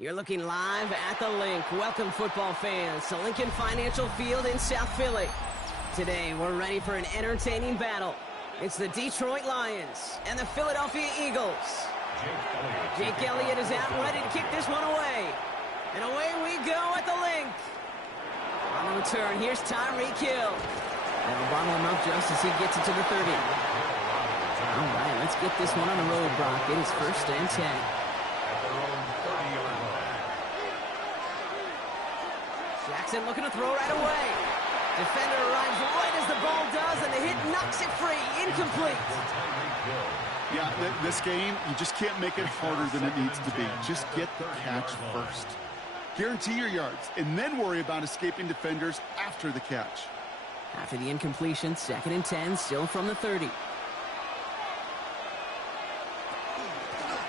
You're looking live at the Link. Welcome, football fans, to Lincoln Financial Field in South Philly. Today, we're ready for an entertaining battle. It's the Detroit Lions and the Philadelphia Eagles. Jake Elliott is out ready to kick this one away. And away we go at the Link. On the return, here's Tyreek Hill. They'll bottle him up just as he gets it to the 30. All right, let's get this one on the road, Brock. It is 1st and 10. Jackson looking to throw right away. Defender arrives right as the ball does, and the hit knocks it free. Incomplete. Yeah, this game, you just can't make it harder than it needs to be. Just get the catch first. Guarantee your yards, and then worry about escaping defenders after the catch. After the incompletion, 2nd and 10, still from the 30.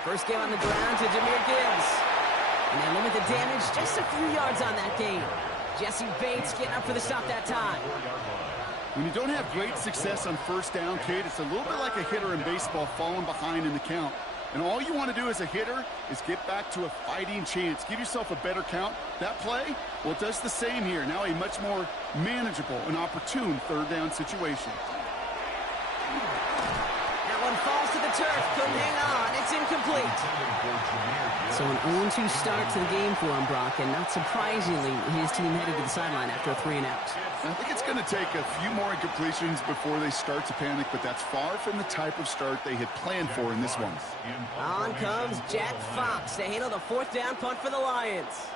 First game on the ground to Jahmyr Gibbs. And they limit the damage just a few yards on that game. Jesse Bates getting up for the stop that time. When you don't have great success on 1st down, Kate, it's a little bit like a hitter in baseball falling behind in the count. And all you want to do as a hitter is get back to a fighting chance. Give yourself a better count. That play, well, it does the same here. Now a much more manageable and opportune 3rd down situation. That one falls to the turf. Couldn't hang on. It's incomplete. So an 0-2 start to the game for him, Brock. And not surprisingly, his team headed to the sideline after a 3-and-out. I think it's going to take a few more incompletions before they start to panic, but that's far from the type of start they had planned for in this one. On comes Jack Fox to handle the 4th down punt for the Lions.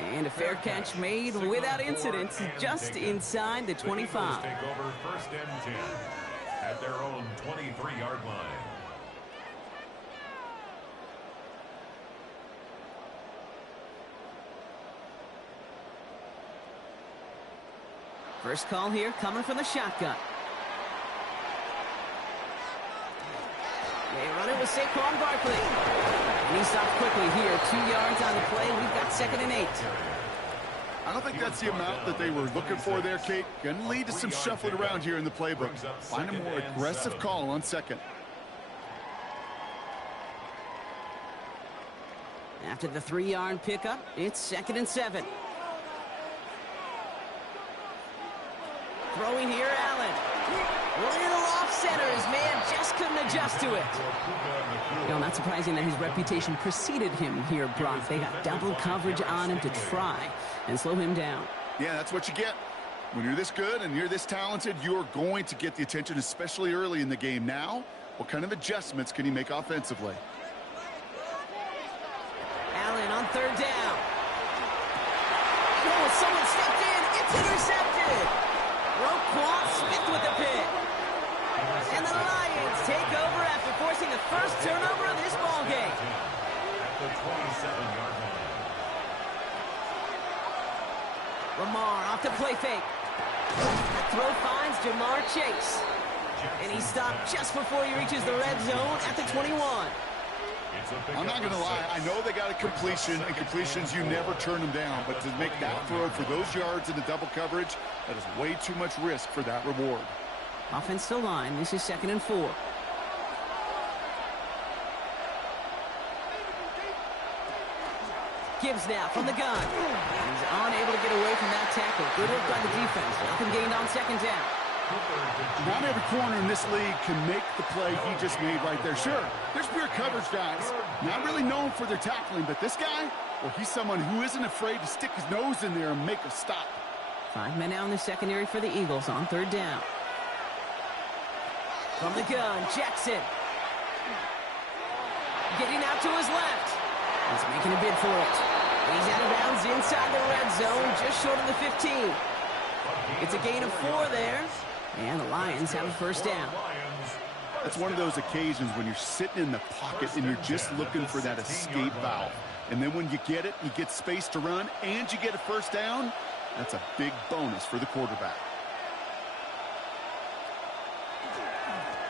And a fair catch made without incident, just inside the 25. Take over 1st and 10 at their own 23-yard line. First call here coming from the shotgun. They run it with Saquon Barkley. And he stops quickly here. 2 yards on the play. We've got 2nd and 8. I don't think that's the amount that they were looking for there, Kate. Going to lead to some shuffling around here in the playbook. Find a more aggressive call on 2nd. After the 3-yard pickup, it's 2nd and 7. Throwing here, Allen. Little off center. His man just couldn't adjust to it. You know, not surprising that his reputation preceded him here, Brock. They got double coverage on him to try and slow him down. Yeah, that's what you get. When you're this good and you're this talented, you're going to get the attention, especially early in the game. Now, what kind of adjustments can he make offensively? Allen on 3rd down. Oh, someone stepped in. It's intercepted. Roquan Smith with the pick. And the Lions take over after forcing the first turnover of this ball game. At the 27-yard line. Lamar off the play fake. The throw finds Jamar Chase. And he stopped just before he reaches the red zone at the 21. I'm not going to lie. I know they got a completion, and completions, you never turn them down. But to make that throw for those yards in the double coverage, that is way too much risk for that reward. Offensive line, this is 2nd and 4. Gibbs now from the gun. He's unable to get away from that tackle. Good work by the defense. Nothing gained on 2nd down. Not every corner in this league can make the play he just made right there. Sure, there's pure coverage guys. Not really known for their tackling, but this guy, well, he's someone who isn't afraid to stick his nose in there and make a stop. 5 men out in the secondary for the Eagles on 3rd down. From the gun, Jackson. Getting out to his left. He's making a bid for it. He's out of bounds inside the red zone, just short of the 15. It's a gain of 4 there. And the Lions have a 1st down. That's one of those occasions when you're sitting in the pocket and you're just looking for that escape valve. And then when you get it, you get space to run, and you get a 1st down. That's a big bonus for the quarterback.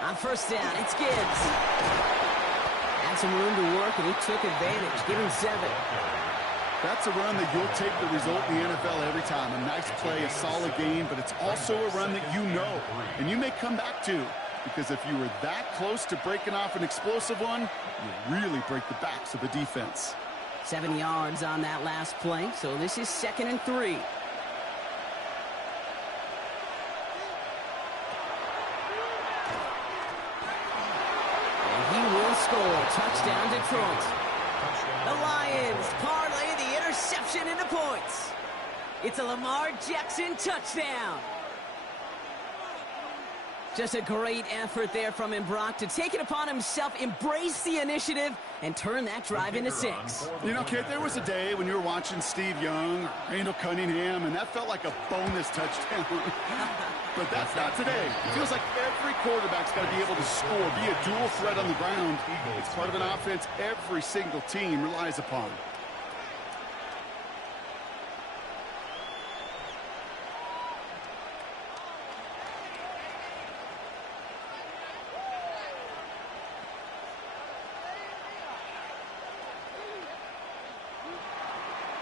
On 1st down, it's Gibbs. Had some room to work, and he took advantage. Give him 7. That's a run that you'll take the result in the NFL every time. A nice play, a solid game, but it's also a run that you know, and you may come back to. because if you were that close to breaking off an explosive one, you really break the backs of the defense. 7 yards on that last play, so this is 2nd and 3. And he will score. Touchdown, Detroit. The Lions parlay the interception into points. It's a Lamar Jackson touchdown. Just a great effort there from him, Brock, to take it upon himself, embrace the initiative, and turn that drive into 6. You know, kid, there was a day when you were watching Steve Young, Randall Cunningham, and that felt like a bonus touchdown. But that's not today. It feels like every quarterback's got to be able to score, be a dual threat on the ground. It's part of an offense every single team relies upon.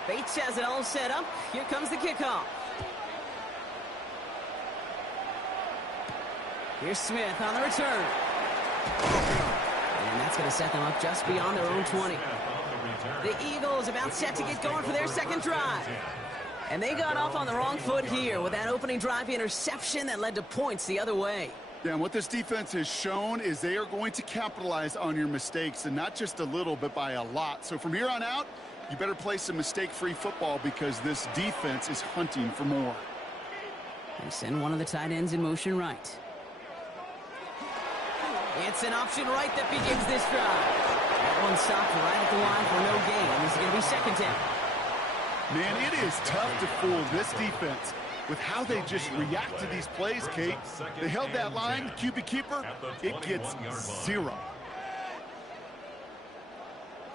Bates has it all set up. Here comes the kickoff. Here's Smith on the return. And that's going to set them up just beyond their own 20. The Eagles about set to get going for their second drive. And they got off on the wrong foot here with that opening drive interception that led to points the other way. Yeah, and what this defense has shown is they are going to capitalize on your mistakes, and not just a little, but by a lot. So from here on out, you better play some mistake-free football because this defense is hunting for more. They send one of the tight ends in motion right. It's an option right that begins this drive. That one stopped right at the line for no gain. This is going to be 2nd down. Man, it is tough to fool this defense with how they just react to these plays, Kate. They held that line, QB keeper, it gets 0.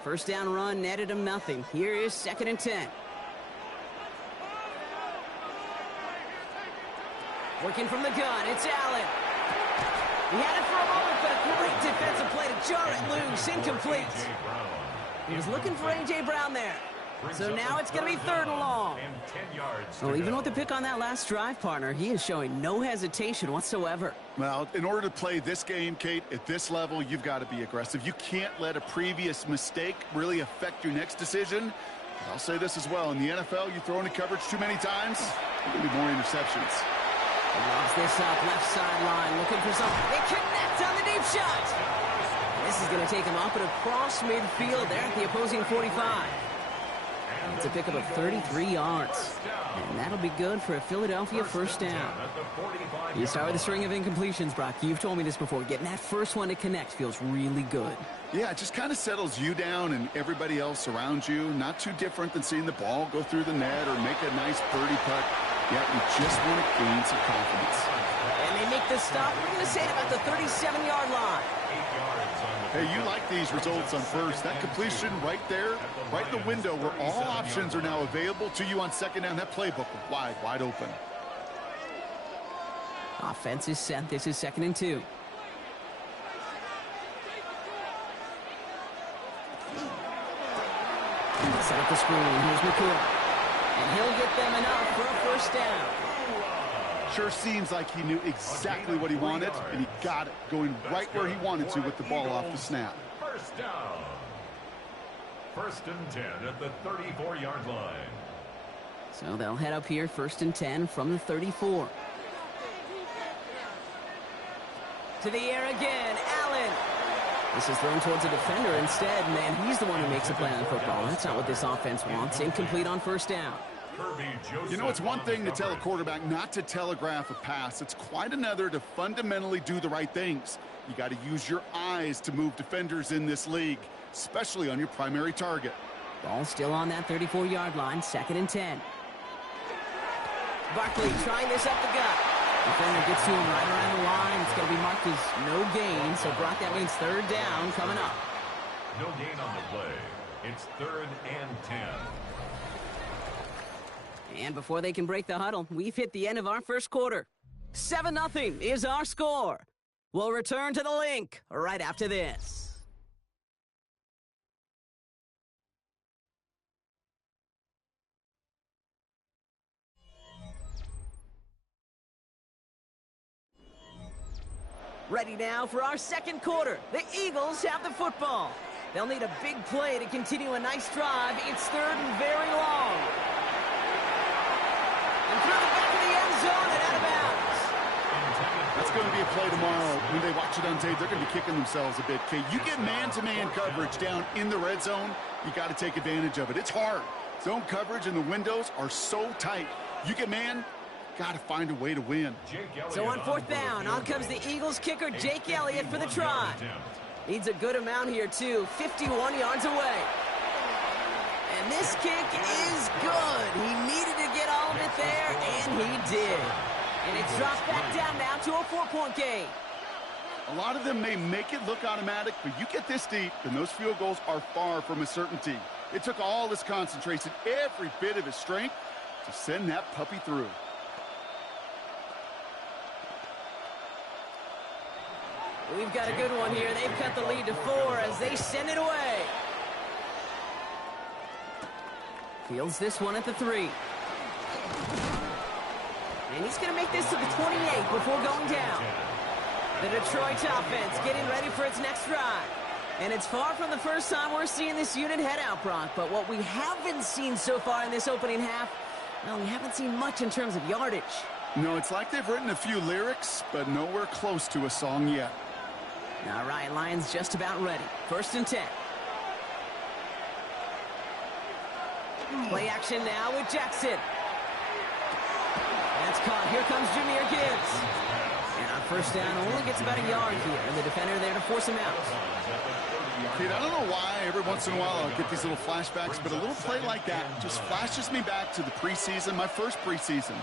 First down run netted him nothing. Here is 2nd and 10. Working from the gun, it's Allen. He had it for a moment, but a great defensive play to jar it loose, incomplete. He was looking for A.J. Brown there. So now it's going to be 3rd and long. Well, even with the pick on that last drive, partner, he is showing no hesitation whatsoever. Well, in order to play this game, Kate, at this level, you've got to be aggressive. You can't let a previous mistake really affect your next decision. I'll say this as well. In the NFL, you throw into coverage too many times, there will be more interceptions. He lobs this up, left sideline, looking for something. They connect on the deep shot. This is going to take him up and across midfield there at the opposing 45. It's a pickup of 33 yards. And that'll be good for a Philadelphia first down. You start with a string of incompletions, Brock. You've told me this before. Getting that first one to connect feels really good. Yeah, it just kind of settles you down and everybody else around you. Not too different than seeing the ball go through the net or make a nice birdie putt. Yeah, you just want to gain some confidence. And they make the stop. We're going to say about the 37-yard line. Hey, you like these results on first. That completion right there, right in the window where all options are now available to you on 2nd down. That playbook wide open. Offense is set. This is 2nd and 2. Set up the screen. Here's McCool. And he'll get them enough for a first down. Sure seems like he knew exactly what he wanted, and he got it, going right where he wanted to with the ball off the snap. First down. 1st and 10 at the 34-yard line. So they'll head up here, 1st and 10 from the 34. To the air again, Allen. This is thrown towards a defender instead. Man, he's the one who makes the play on the football. That's not what this offense wants. Incomplete on 1st down. You know, it's one thing to tell a quarterback not to telegraph a pass. It's quite another to fundamentally do the right things. You got to use your eyes to move defenders in this league, especially on your primary target. Ball still on that 34-yard line, 2nd and 10. Barkley trying this up the gut. Defender gets to him right around the line. It's going to be marked as no gain. So, Brock, that means 3rd down coming up. No gain on the play. It's 3rd and 10. And before they can break the huddle, we've hit the end of our first quarter. 7-0 is our score. We'll return to the link right after this. Ready now for our second quarter. The Eagles have the football. They'll need a big play to continue a nice drive. It's third and very long. And through the back of the end zone and out of bounds. That's going to be a play tomorrow. When they watch it on tape, they're going to be kicking themselves a bit. Okay, you get man-to-man coverage down in the red zone, you got to take advantage of it. It's hard. Zone coverage and the windows are so tight. You get man, got to find a way to win. So on fourth down, on comes the Eagles kicker, Jake Elliott, for the try. Needs a good amount here, too. 51 yards away. And this kick is good. He needed to get all of it there, and he did. And it's dropped back down now to a 4-point game. A lot of them may make it look automatic, but you get this deep, and those field goals are far from a certainty. It took all his concentration, every bit of his strength, to send that puppy through. We've got a good one here. They've cut the lead to 4 as they send it away. Fields this one at the 3. And he's going to make this to the 28 before going down. The Detroit offense getting ready for its next drive. And it's far from the first time we're seeing this unit head out, Brock. But what we haven't seen so far in this opening half, well, we haven't seen much in terms of yardage. No, it's like they've written a few lyrics, but nowhere close to a song yet. All right, Lions just about ready. First and 10. Play action now with Jackson. That's caught. Here comes Jahmyr Gibbs. And on first down, only gets about a yard here. And the defender there to force him out. Kid, I don't know why every once in a while I'll get these little flashbacks, but a little play like that just flashes me back to the preseason, my first preseason.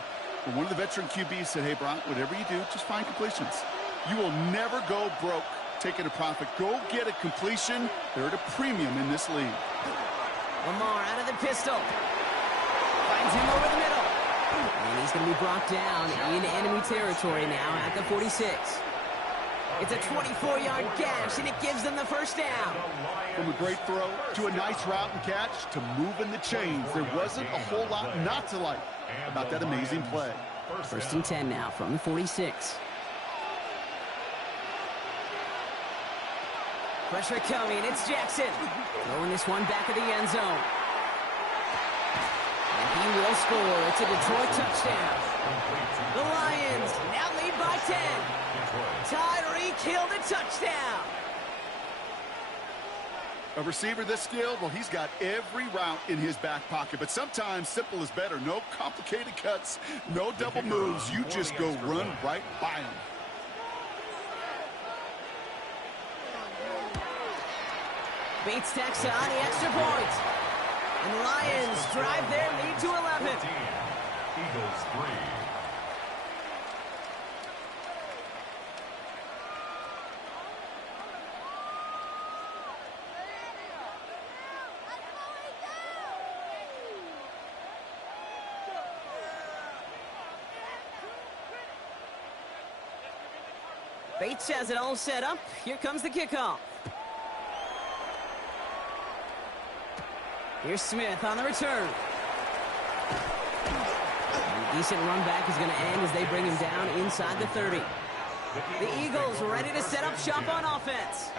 Where one of the veteran QBs said, hey, Brock, whatever you do, just find completions. You will never go broke taking a profit. Go get a completion. They're at a premium in this league. Lamar out of the pistol. Finds him over the middle. And he's going to be brought down in enemy territory now at the 46. It's a 24-yard gash, and it gives them the first down. From a great throw to a nice route and catch to moving the chains, there wasn't a whole lot not to like about that amazing play. First and 10 now from the 46. Pressure coming. It's Jackson. Throwing this one back of the end zone. And he will score. It's a Detroit touchdown. The Lions now lead by 10. Tyreek Hill the touchdown. A receiver this skilled, well, he's got every route in his back pocket. But sometimes simple is better. No complicated cuts, no double moves. You just go run right by him. Bates tacks on the extra point. And the Lions drive their lead to 11. Eagles 3. Bates has it all set up. Here comes the kickoff. Here's Smith on the return. A decent run back is going to end as they bring him down inside the 30. The Eagles ready to set up shop on offense.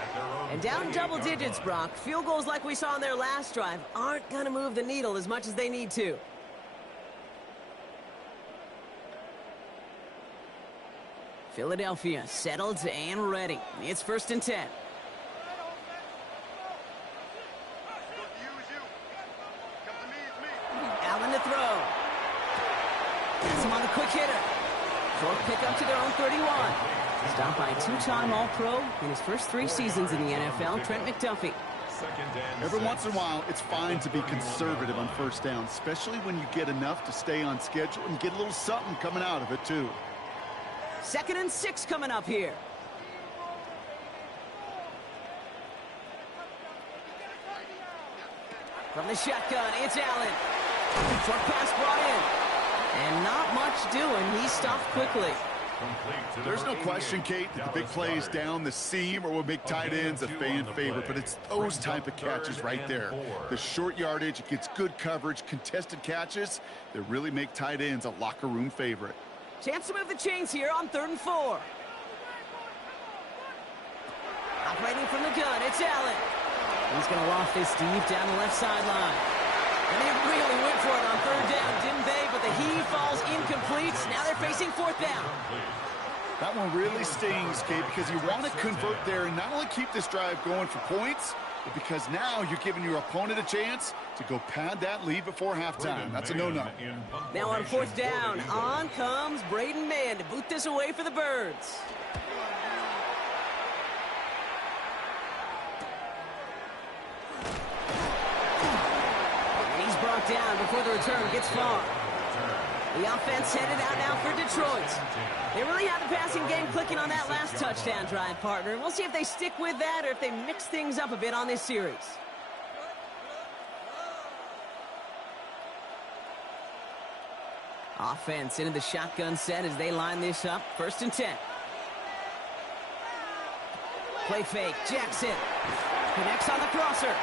And down double digits, Brock. Field goals like we saw in their last drive aren't going to move the needle as much as they need to. Philadelphia settled and ready. It's first and 10. Allen to throw. Gets him on the quick hitter. Short pickup to their own 31. Stopped by two-time All-Pro in his first 3 seasons in the NFL, Trent McDuffie. Every once in a while, it's fine to be conservative on first down, especially when you get enough to stay on schedule and get a little something coming out of it, too. 2nd and 6 coming up here. From the shotgun, it's Allen. Short pass brought in. And not much doing. He stopped quickly. There's no question, Kate, that the big plays down the seam or will make tight ends a fan favorite, but it's those type of catches right there. The short yardage, it gets good coverage, contested catches that really make tight ends a locker room favorite. Chance to move the chains here on 3rd and 4. Operating from the gun, it's Allen. He's going to loft this deep down the left sideline. And they really went for it on third down, didn't they? But the heave falls incomplete. Now they're facing fourth down. That one really stings, Kate, because you want to convert there and not only keep this drive going for points, but because now you're giving your opponent a chance to go pad that lead before halftime. That's a no-no. Now on fourth down, on comes Braden Mann to boot this away for the Birds. And he's brought down before the return gets far. The offense headed out now for Detroit. They really have the passing game clicking on that last touchdown drive, partner. We'll see if they stick with that or if they mix things up a bit on this series. Offense into the shotgun set as they line this up. 1st and 10. Play fake. Jackson connects on the crosser.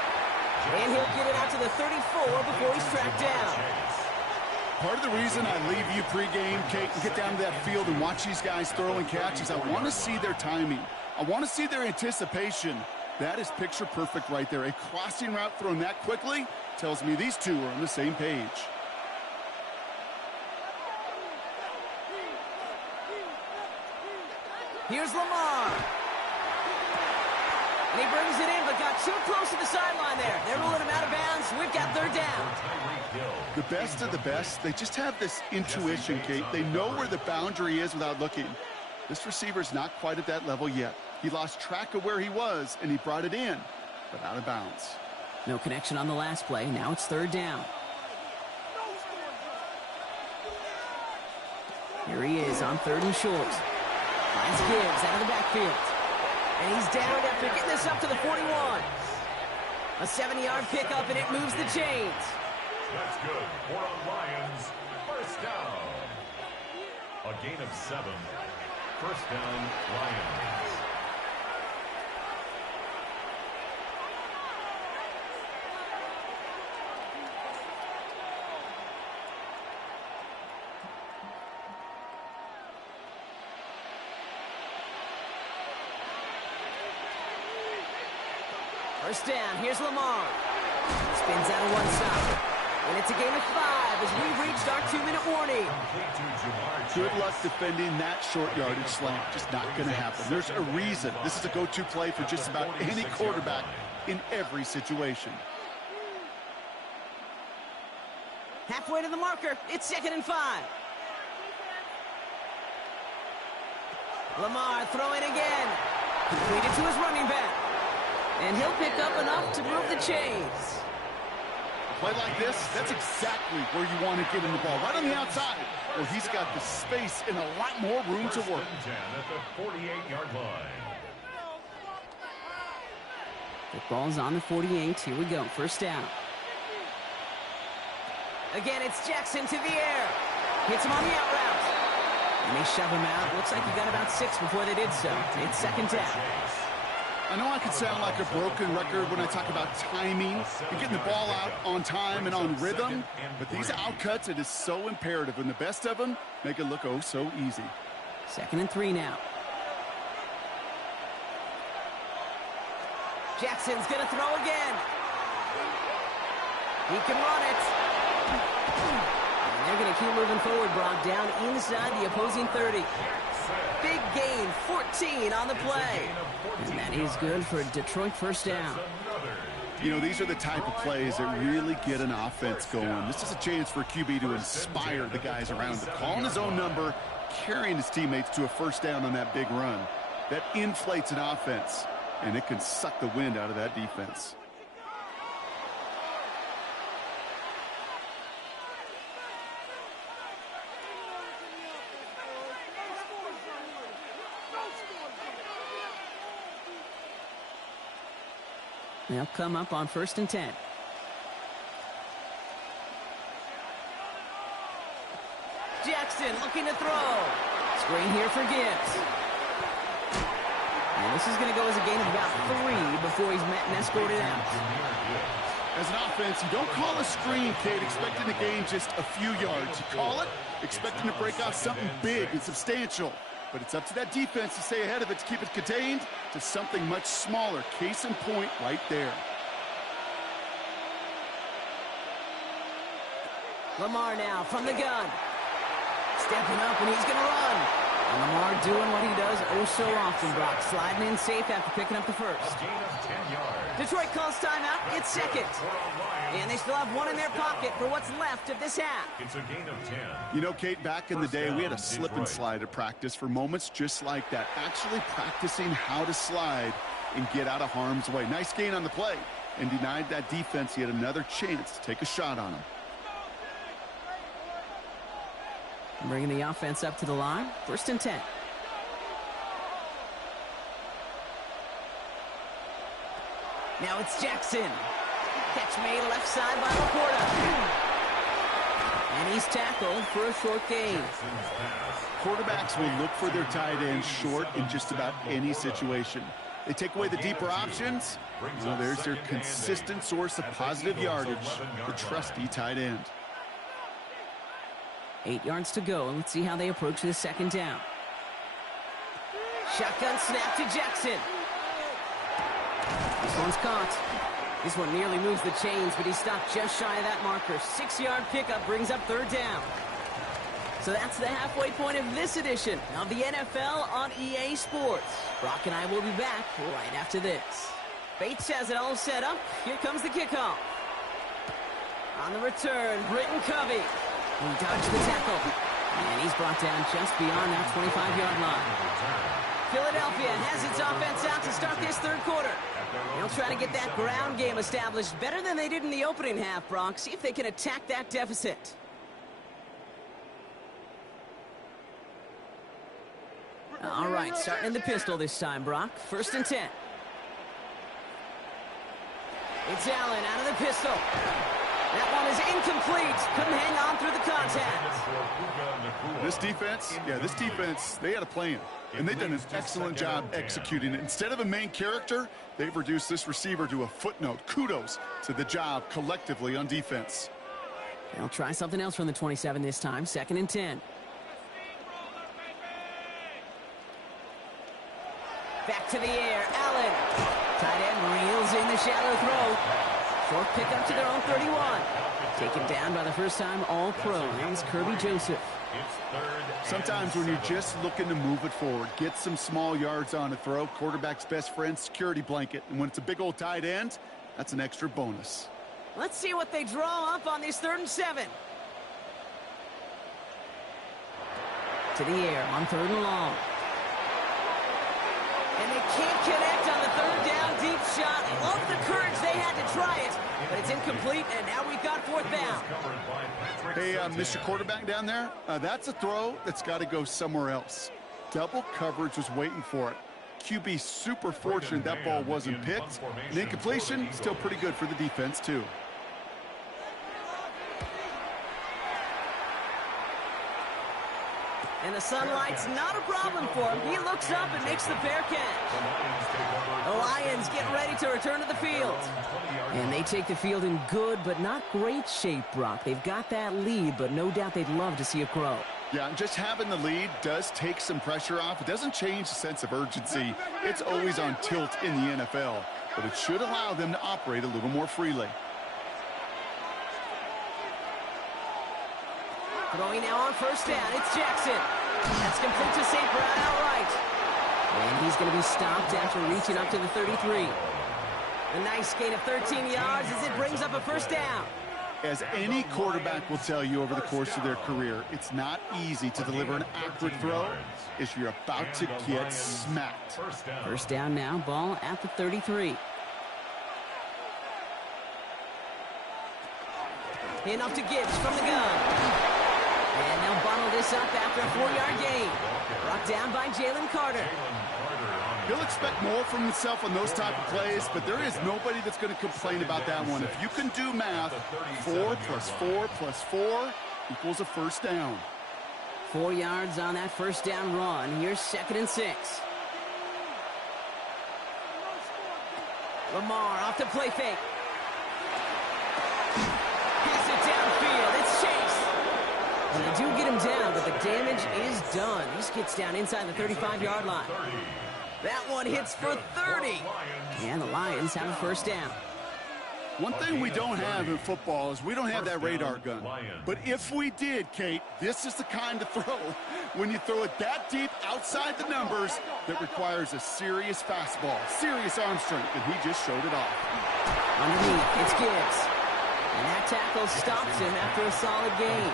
And he'll get it out to the 34 before he's tracked down. Part of the reason I leave you pregame, Kate, and get down to that field and watch these guys throw and catch is I want to see their timing. I want to see their anticipation. That is picture perfect right there. A crossing route thrown that quickly tells me these two are on the same page. Here's Lamar. And he brings it in, but got too close to the sideline there. They're ruling him out of bounds. We've got third down. The best of the best, they just have this intuition, Kate. They know where the boundary is without looking. This receiver's not quite at that level yet. He lost track of where he was, and he brought it in, but out of bounds. No connection on the last play. Now it's third down. Here he is on 3rd and short. Finds Gibbs out of the backfield. And he's down after getting this up to the 41. A 70-yard pickup, and it moves the chains. That's good for a Lions first down. A gain of 7. First down, Lions. First down, here's Lamar. Spins out of one side. And it's a gain of 5 as we reached our 2-minute warning. Good luck defending that short yardage slant. Just not going to happen. There's a reason. This is a go-to play for just about any quarterback in every situation. Halfway to the marker. It's 2nd and 5. Lamar throwing again. Completed to his running back. And he'll pick up enough to move the chains. Play like this, that's exactly where you want to get in the ball. Right on the outside, where he's got the space and a lot more room to work. At the 48-yard line. The ball's on the 48. Here we go. First down. Again, it's Jackson to the air. Hits him on the out route. And they shove him out. Looks like he got about 6 before they did so. It's 2nd down. I know I could sound like a broken record when I talk about timing and getting the ball out on time and on rhythm, but these outcuts, it is so imperative, and the best of them make it look oh so easy. 2nd and 3 now. Jackson's going to throw again. He can run it. And they're going to keep moving forward, Brock, down inside the opposing 30. Big gain, 14 on the play. And that is good for Detroit first down. You know, these are the type of plays that really get an offense going. This is a chance for QB to inspire the guys around him. Calling his own number, carrying his teammates to a first down on that big run. That inflates an offense, and it can suck the wind out of that defense. They'll come up on 1st and 10. Jackson looking to throw. Screen here for Gibbs. And this is going to go as a gain of about 3 before he's met and escorted out. As an offense, you don't call a screen, Kate, expecting to gain just a few yards. You call it expecting to break out something big and substantial. but it's up to that defense to stay ahead of it, to keep it contained to something much smaller. Case in point right there. Lamar now from the gun. Stepping up, and he's going to run. And Lamar doing what he does oh so often, Brock. Sliding in safe after picking up the first. Gain of 10 yards. Detroit calls timeout. It's second. And they still have one in their pocket for what's left of this half. It's a gain of 10. You know, Kate, back in the day, we had a slip and slide at practice for moments just like that. Actually practicing how to slide and get out of harm's way. Nice gain on the play, and denied that defense yet another chance to take a shot on him. Bringing the offense up to the line. 1st and 10. Now it's Jackson. Catch made left side by Laporta. And he's tackled for a short gain. Quarterbacks will look for their tight end short in just about any situation. They take away the deeper options. Well, there's their consistent source of positive yardage, the trusty tight end. 8 yards to go, and let's see how they approach this 2nd down. Shotgun snap to Jackson. This one's caught. This one nearly moves the chains, but he stopped just shy of that marker. 6-yard pickup brings up 3rd down. So that's the halfway point of this edition of the NFL on EA Sports. Brock and I will be back right after this. Bates has it all set up. Here comes the kickoff. On the return, Britton Covey. He dodged the tackle, and he's brought down just beyond that 25-yard line. Philadelphia has its offense out to start this 3rd quarter. They'll try to get that ground game established better than they did in the opening half, Brock. See if they can attack that deficit. All right, starting in the pistol this time, Brock. 1st and 10. It's Allen out of the pistol. That one is incomplete. Couldn't hang on through the contact. This defense, they had a plan. And they've done an excellent job executing it. Instead of a main character, they've reduced this receiver to a footnote. Kudos to the job collectively on defense. They'll try something else from the 27 this time. 2nd and 10. Back to the air. Allen. Tight end reels in the shallow throw. Short pickup to their own 31. Taken down by the first-time All-Pro. Name's Kirby Joseph. Sometimes when you're just looking to move it forward, get some small yards on a throw, quarterback's best friend, security blanket. And when it's a big old tight end, that's an extra bonus. Let's see what they draw up on this 3rd and 7. To the air on 3rd and long. And they can't connect on the 3rd down deep shot. Love the courage they had to try it, but it's incomplete, and now we've got 4th down. Hey, Mr. Quarterback down there, that's a throw that's got to go somewhere else. Double coverage was waiting for it. QB super fortunate that ball wasn't picked. And incompletion, still pretty good for the defense, too. And the sunlight's not a problem for him. He looks up and makes the fair catch. The Lions get ready to return to the field. And they take the field in good but not great shape, Brock. They've got that lead, but no doubt they'd love to see it grow. Yeah, and just having the lead does take some pressure off. It doesn't change the sense of urgency. It's always on tilt in the NFL, but it should allow them to operate a little more freely. Throwing now on 1st down, it's Jackson. That's complete to St. Brown outright. And he's going to be stopped after reaching up to the 33. A nice gain of 13 yards as it brings up a 1st down. As any quarterback will tell you over the course of their career, it's not easy to deliver an accurate throw if you're about to get smacked. 1st down now, ball at the 33. And off to Gibbs from the gun. And they'll bottle this up after a 4-yard gain. Brought down by Jalen Carter. He'll expect more from himself on those type of plays, but there is nobody that's going to complain about that one. If you can do math, 4 plus 4 plus 4 equals a 1st down. 4 yards on that 1st down run. Here's 2nd and 6. Lamar off the play fake. Pass it downfield. It's Chase. And they do get him down, but the damage is done. This gets down inside the 35-yard line. That one hits for 30. And the Lions have a first down. One thing we don't have in football is we don't have that radar gun. But if we did, Kate, this is the kind of throw when you throw it that deep outside the numbers that requires a serious fastball, serious arm strength, and he just showed it off. Underneath, it's Gibbs. And that tackle stops him after a solid gain.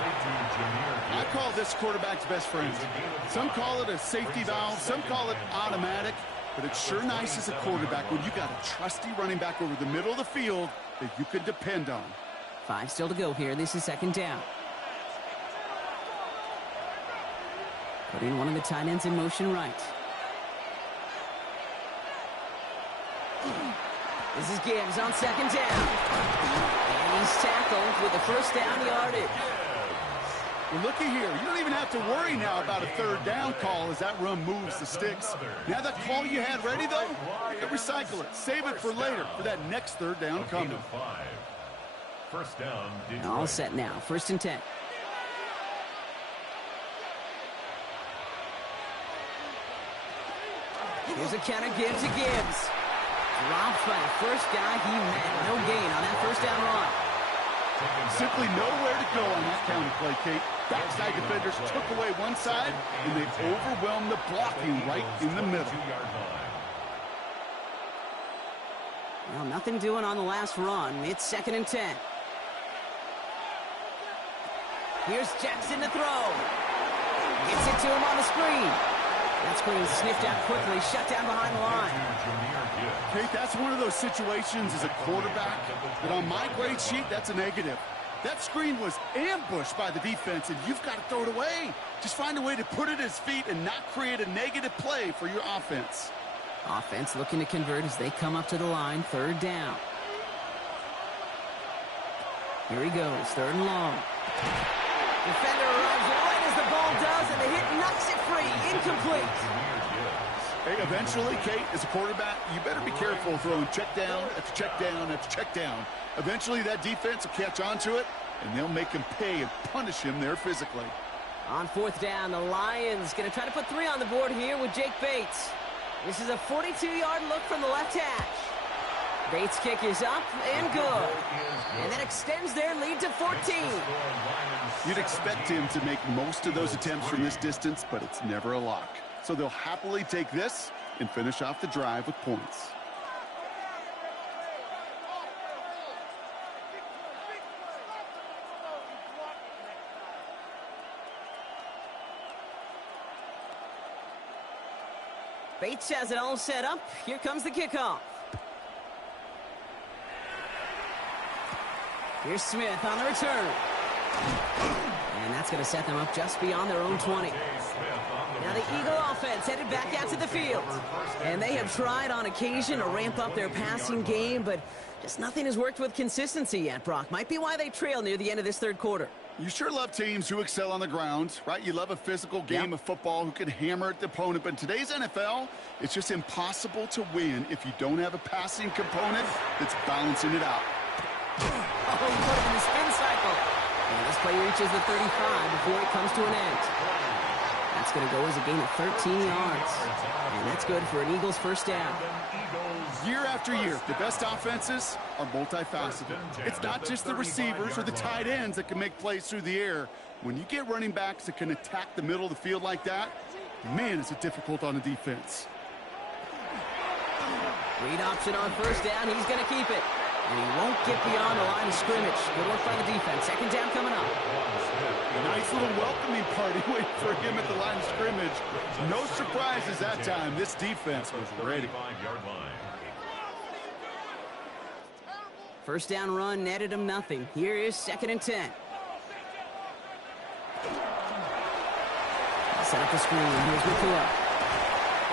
I call this quarterback's best friend. Some call it a safety valve, some call it automatic, but it's sure nice as a quarterback when you got a trusty running back over the middle of the field that you can depend on. 5 still to go here. This is second down. Putting one of the tight ends in motion right. This is Gibbs on second down. And he's tackled with the first down yardage. Well, looky here. You don't even have to worry now about a third down call as that run moves the sticks. Now that call you had ready, though, you can recycle it. Save it for later for that next third down coming. First down, Detroit. All set now. 1st and 10. Here's a counter give to Gibbs. Dropped by the first guy he met. No gain on that first down run. Simply nowhere to go on that counter play, Kate. Backside defenders took away one side, and they overwhelmed the blocking right in the middle. Well, nothing doing on the last run. It's 2nd and 10. Here's Jackson to throw. Gets it to him on the screen. That screen sniffed out quickly, shut down behind the line. Kate, that's one of those situations as a quarterback that on my grade sheet, that's a negative. That screen was ambushed by the defense, and you've got to throw it away. Just find a way to put it at his feet and not create a negative play for your offense. Offense looking to convert as they come up to the line, 3rd down. Here he goes, 3rd and long. Defender arrives right as the ball does, and the hit knocks it free. Incomplete. Hey, eventually, Kate, as a quarterback, you better be careful throwing check down after check down after check down. Eventually, that defense will catch on to it, and they'll make him pay and punish him there physically. On 4th down, the Lions going to try to put 3 on the board here with Jake Bates. This is a 42-yard look from the left hash. Bates' kick is up and good. And that extends their lead to 14. You'd expect him to make most of those attempts from this distance, but it's never a lock. So they'll happily take this and finish off the drive with points. Bates has it all set up. Here comes the kickoff. Here's Smith on the return. And that's going to set them up just beyond their own 20. Now the Eagle offense headed back out to the field. And they have tried on occasion to ramp up their passing game, but just nothing has worked with consistency yet, Brock. Might be why they trail near the end of this 3rd quarter. You sure love teams who excel on the ground, right? You love a physical game of football who can hammer at the opponent. But in today's NFL, it's just impossible to win if you don't have a passing component that's balancing it out. Oh, he put it in the spin cycle. And this play reaches the 35 before it comes to an end. That's going to go as a gain of 13 yards. And that's good for an Eagles first down. Year after year, the best offenses are multifaceted. It's not just the receivers or the tight ends that can make plays through the air. When you get running backs that can attack the middle of the field like that, man, is it difficult on the defense. Read option on first down. He's going to keep it. And he won't get beyond the line of scrimmage. Good work by the defense. Second down coming up. A nice little welcoming party waiting for him at the line of scrimmage. No surprises that time. This defense was ready. First down run netted him nothing. Here is 2nd and 10. Set up the screen. Here's Nakua.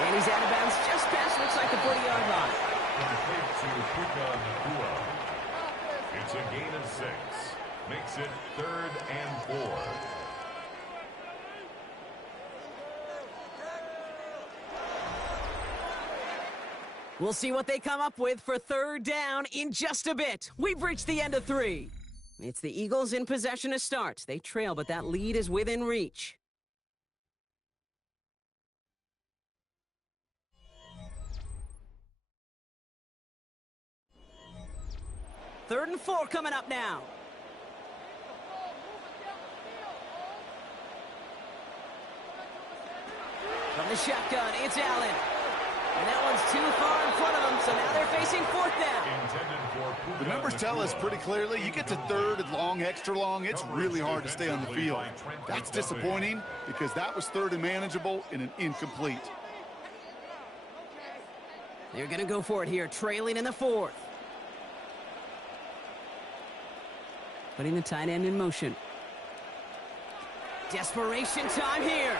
And he's out of bounds just past, looks like the 40-yard line. It's a gain of 6. Makes it 3rd and 4. We'll see what they come up with for 3rd down in just a bit. We've reached the end of 3. It's the Eagles in possession to start. They trail, but that lead is within reach. Third and 4 coming up now. From the shotgun, it's Allen. And that one's too far in front of them, so now they're facing fourth down. The numbers tell us pretty clearly, you get to third and long, extra long, it's really hard to stay on the field. That's disappointing because that was third and manageable in an incomplete. They're going to go for it here, trailing in the fourth. Putting the tight end in motion. Desperation time here.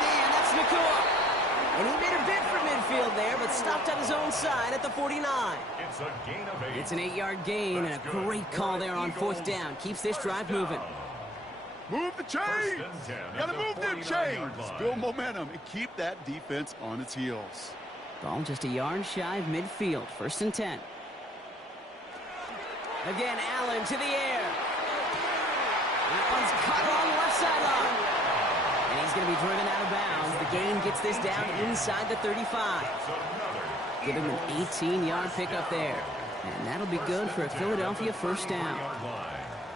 Man, that's Nakua. And he made a bid for midfield there, but stopped on his own side at the 49. It's a gain of 8. It's an 8-yard gain, and a great call there on fourth down. Keeps this drive moving. Move the chains! Gotta move them chains! Build momentum and keep that defense on its heels. Ball just a yard shy of midfield. 1st and 10. Again, Allen to the air. That one's cut on the left sideline. And he's going to be driven out of bounds. The gain gets this down inside the 35. Give him an 18-yard pickup there. And that'll be good for a Philadelphia first down.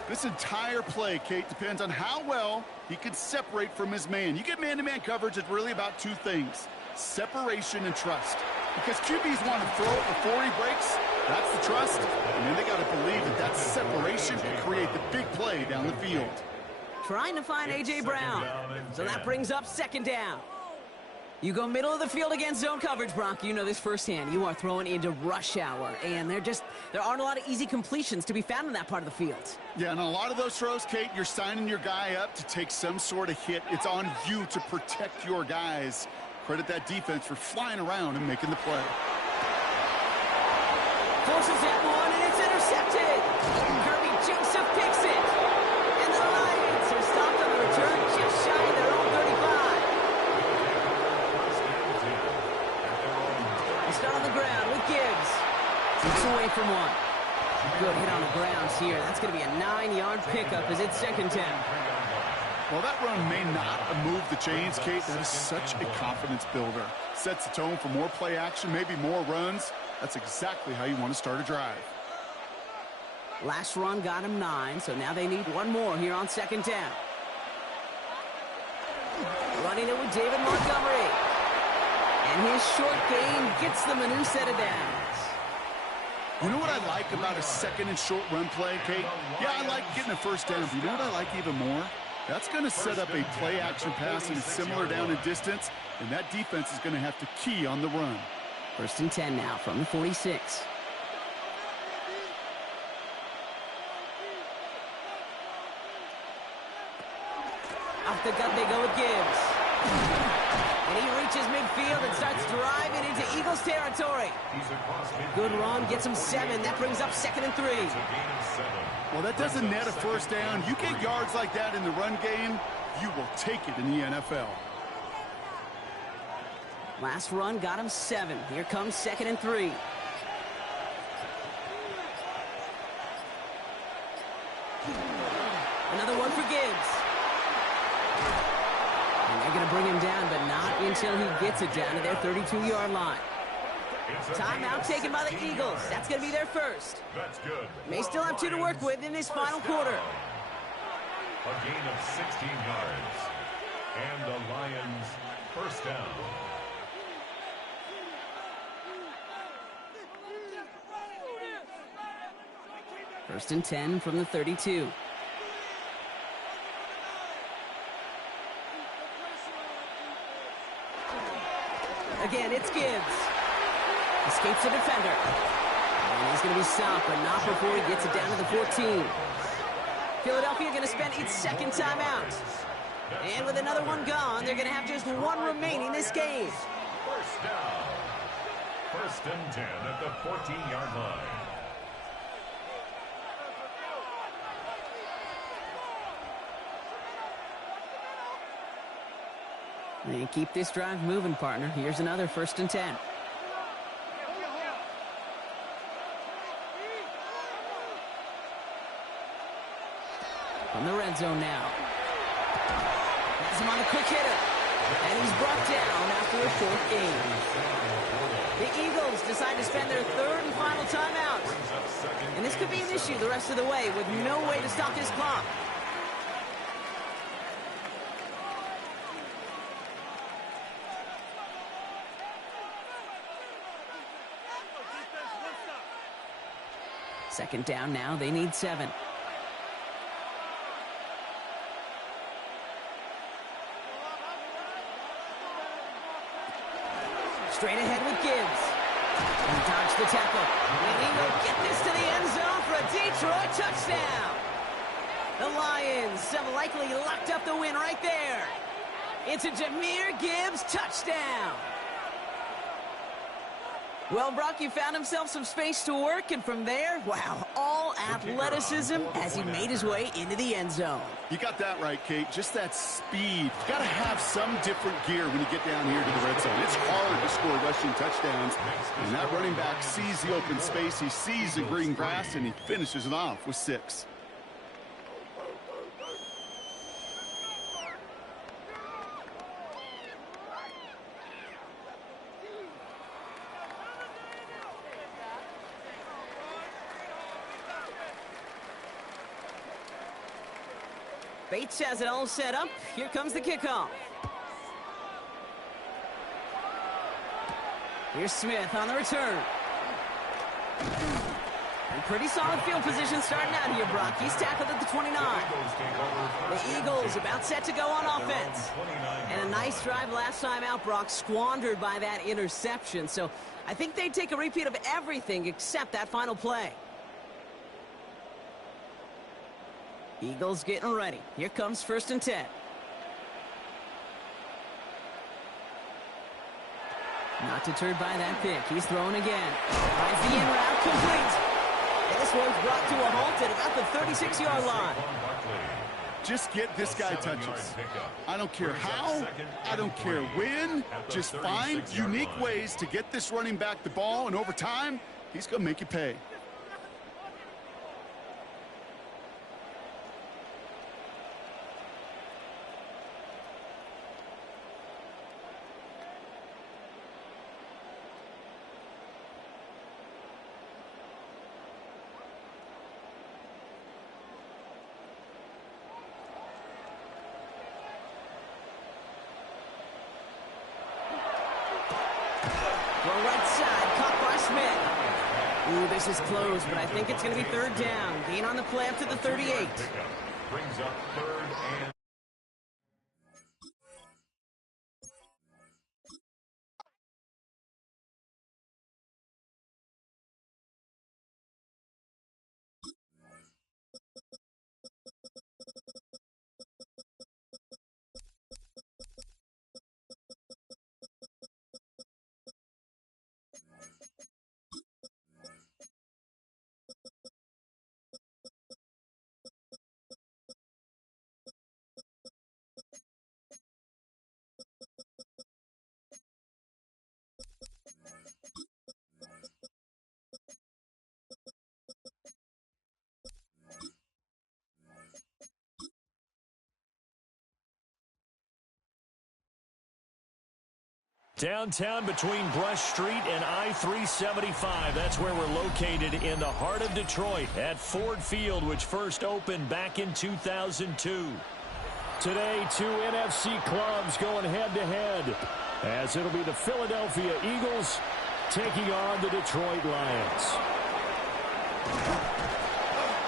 This entire play, Kate, depends on how well he can separate from his man. You get man-to-man coverage, it's really about two things: separation and trust. Because QBs want to throw it before he breaks. That's the trust. And then they got to believe that that separation can create the big play down the field. Trying to find A.J. Brown. So that brings up 2nd down. You go middle of the field against zone coverage, Brock. You know this firsthand. You are throwing into rush hour. And there aren't a lot of easy completions to be found in that part of the field. Yeah, and a lot of those throws, Kate, you're signing your guy up to take some sort of hit. It's on you to protect your guys. Credit that defense for flying around and making the play. Forces that one, and it's intercepted. Kirby Joseph picks it. And the Lions are stopped on the return just shy of their own 35. They start on the ground with Gibbs. Takes away from one. Good hit on the ground here. That's going to be a 9-yard pickup as it's 2nd down. Well, that run may not have moved the chains, Kate. That is such a confidence builder. Sets the tone for more play action, maybe more runs. That's exactly how you want to start a drive. Last run got him 9, so now they need one more here on 2nd down. Running it with David Montgomery. And his short gain gets them a new set of downs. You know what I like about a 2nd and short run play, Kate? Yeah, I like getting a first down, but you know what I like even more? That's going to set up a play-action pass and similar down in distance, and that defense is going to have to key on the run. 1st and 10 now from the 46. Off the gut they go with Gibbs. And he reaches midfield and starts driving into Eagles territory. Good run, gets him 7. That brings up 2nd and 3. Well, that doesn't net a first down. You get yards like that in the run game, you will take it in the NFL. Last run got him 7. Here comes 2nd and 3. Another one for Gibbs. And they're going to bring him down, but not until he gets it down to their 32-yard line. Timeout taken by the Eagles. That's going to be their first. That's good. May still have 2 to work with in this final quarter. A gain of 16 yards. And the Lions first down. First and 10 from the 32. Again, it's Gibbs. Escapes the defender. And he's going to be stopped, but not before he gets it down to the 14. Philadelphia going to spend its 2nd timeout. And with another one gone, they're going to have just 1 remaining this game. First down. 1st and 10 at the 14-yard line. And keep this drive moving, partner. Here's another 1st and 10. From the red zone now. Has him on the quick hitter. And he's brought down after a short gain. The Eagles decide to spend their third and final timeout. And this could be an issue the rest of the way with no way to stop this clock. Second down now. They need 7. Straight ahead with Gibbs. And dodge the tackle. And he will get this to the end zone for a Detroit touchdown. The Lions have likely locked up the win right there. It's a Jahmyr Gibbs touchdown. Well, Brock, you found himself some space to work, and from there, wow, all athleticism as he made his way into the end zone. You got that right, Kate. Just that speed. You got to have some different gear when you get down here to the red zone. It's hard to score rushing touchdowns, and that running back sees the open space, he sees the green grass, and he finishes it off with 6. Bates has it all set up. Here comes the kickoff. Here's Smith on the return. And pretty solid field position starting out here, Brock. He's tackled at the 29. The Eagles about set to go on offense. And a nice drive last time out, Brock, squandered by that interception. So I think they'd take a repeat of everything except that final play. Eagles getting ready. Here comes 1st and 10. Not deterred by that pick. He's throwing again. Finds the in route, complete. And this one's brought to a halt at about the 36-yard line. Just get this guy touches. I don't care how, I don't care when. Just find unique ways to get this running back the ball, and over time, he's going to make you pay. Right side, caught by Smith. Ooh, this is close, but I think it's going to be 3rd down. Gain on the play up to the 38. Brings up 3rd and... Downtown between Brush Street and I-375. That's where we're located in the heart of Detroit at Ford Field, which first opened back in 2002. Today, 2 NFC clubs going head-to-head, as it'll be the Philadelphia Eagles taking on the Detroit Lions.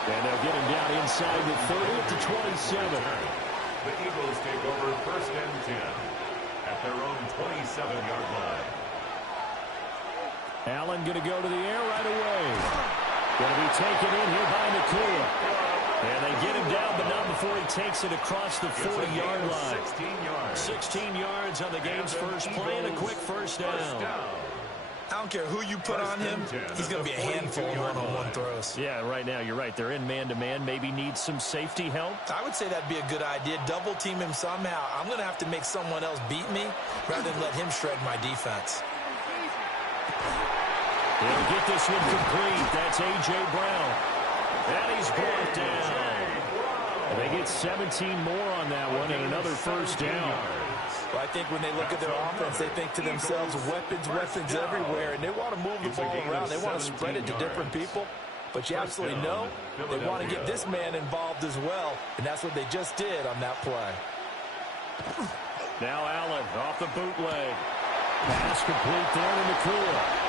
And they'll get him down inside the 30 at the 27. The Eagles take over 1st and 10. At their own 27-yard line. Allen going to go to the air right away. Going to be taken in here by Nakua. And they get him down, but not before he takes it across the 40-yard line. 16 yards on the game's first play and a quick first down. I don't care who you put on him, he's going to be a handful of one-on-one throws. Yeah, right now you're right. They're in man-to-man. Maybe needs some safety help. I would say that'd be a good idea. Double team him somehow. I'm going to have to make someone else beat me rather than let him shred my defense. He'll get this one complete. That's A.J. Brown. And he's brought down. And they get 17 more on that one and another first down. Well, I think when they look at their offense, they think to themselves, weapons everywhere, and they want to move the ball around. They want to spread it to different people. But you absolutely know they want to get this man involved as well, and that's what they just did on that play. Now Allen off the bootleg. Pass complete there to Nakua.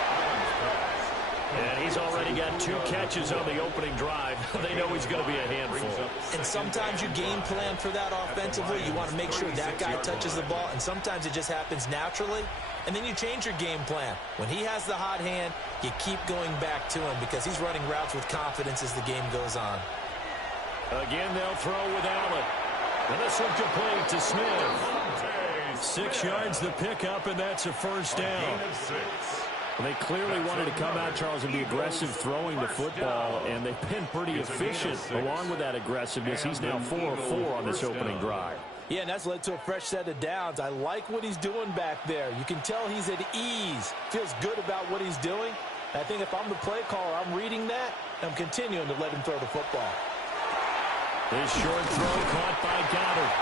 And he's already got 2 catches on the opening drive. They know he's going to be a handful. And sometimes you game plan for that offensively. You want to make sure that guy touches the ball, and sometimes it just happens naturally. And then you change your game plan. When he has the hot hand, you keep going back to him because he's running routes with confidence as the game goes on. Again, they'll throw with Allen. And this one complete to Smith. 6 yards the pickup, and that's a first down. Well, they clearly wanted to come out, Charles, and be aggressive throwing the football, and they've been pretty efficient along with that aggressiveness. He's now 4 of 4 on this opening drive. Yeah, and that's led to a fresh set of downs. I like what he's doing back there. You can tell he's at ease, feels good about what he's doing. I think if I'm the play caller, I'm reading that, and I'm continuing to let him throw the football. This short throw caught by Goddard.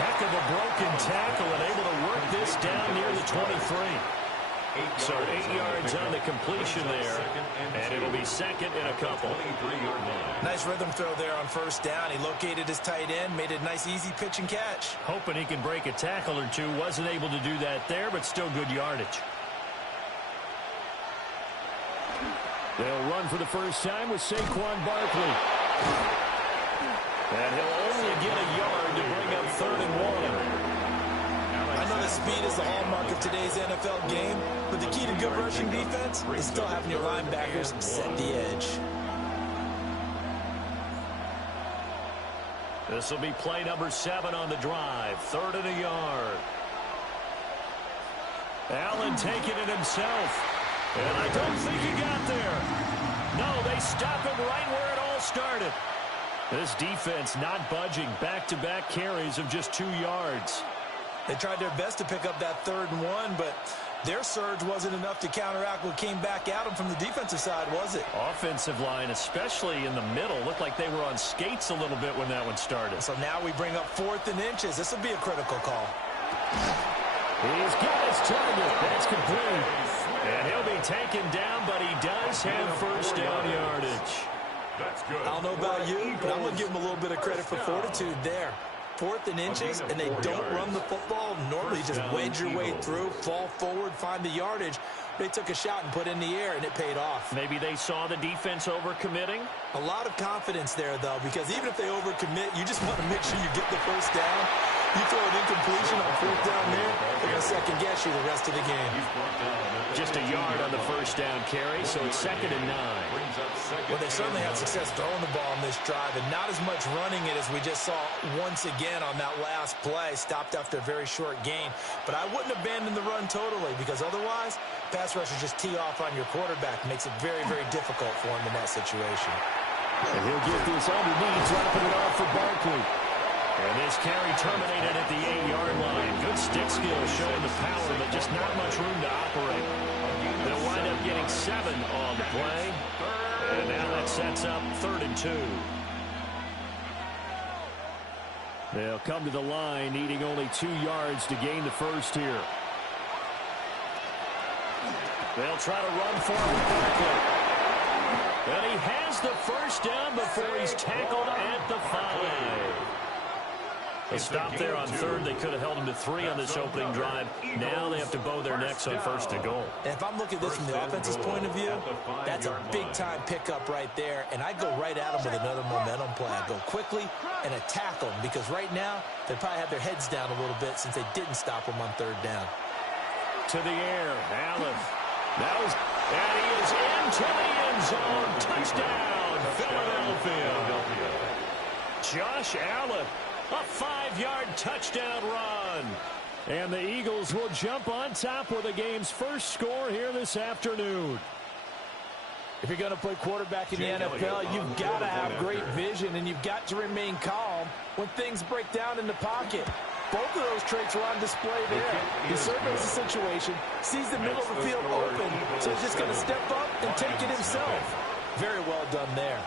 Heck of a broken tackle and able to work this down near the 23. So 8 yards on the completion there, and it'll be second and a couple. Nice rhythm throw there on first down. He located his tight end, made a nice easy pitch and catch. Hoping he can break a tackle or two. Wasn't able to do that there, but still good yardage. They'll run for the first time with Saquon Barkley. And he'll only get a yard to bring up 3rd and 1. I know that speed is the hallmark of today's NFL game, but the key to good rushing defense is still having your linebackers set the edge. This will be play number 7 on the drive. 3rd and a yard. Allen taking it himself. And I don't think he got there. No, they stop him right where it all started. This defense not budging. Back-to-back carries of just 2 yards. They tried their best to pick up that 3rd and 1, but their surge wasn't enough to counteract what came back at them from the defensive side, was it? Offensive line, especially in the middle, looked like they were on skates a little bit when that one started. So now we bring up 4th and inches. This will be a critical call. He's got his target. That's complete. And he'll be taken down, but he does have first down yardage. That's good. I don't know about you, but I'm going to give him a little bit of credit for fortitude there. 4th and inches, and they don't run the football. Normally just wedge your way through, fall forward, find the yardage. They took a shot and put it in the air, and it paid off. Maybe they saw the defense overcommitting. A lot of confidence there, though, because even if they overcommit, you just want to make sure you get the first down. You throw an incompletion on 4th down there, they're going to second-guess you the rest of the game. Just a yard on the first down carry, so it's 2nd and 9. Well, they certainly had success throwing the ball on this drive, and not as much running it as we just saw once again on that last play. Stopped after a very short gain. But I wouldn't abandon the run totally, because otherwise, pass rushers just tee off on your quarterback. Makes it very, very difficult for him in that situation. And he'll get this underneath, dropping it off for Barkley. And this carry terminated at the 8-yard line. Good stick skill showing the power, but just not much room to operate. They'll wind up getting 7 on the play. And now that sets up 3rd and 2. They'll come to the line, needing only 2 yards to gain the first here. They'll try to run for it with Barkley. And he has the first down before he's tackled at the 5. They stopped there on 3rd. They could have held him to 3 on this opening drive. Now they have to bow their necks on 1st and goal. And if I'm looking at this from the offense's point of view, that's a big-time pickup right there. And I'd go right at him with another momentum play. I'd go quickly and attack them, because right now they probably have their heads down a little bit since they didn't stop him on 3rd down. To the air, Allen. And he is into the end zone. Touchdown, Philadelphia. Josh Allen. A 5-yard touchdown run. And the Eagles will jump on top with the game's first score here this afternoon. If you're going to play quarterback in the NFL, you've got to have great vision, and you've got to remain calm when things break down in the pocket. Both of those traits are on display there. He surveys the situation, sees the middle of the field open, so he's just going to step up and take it himself. Very well done there.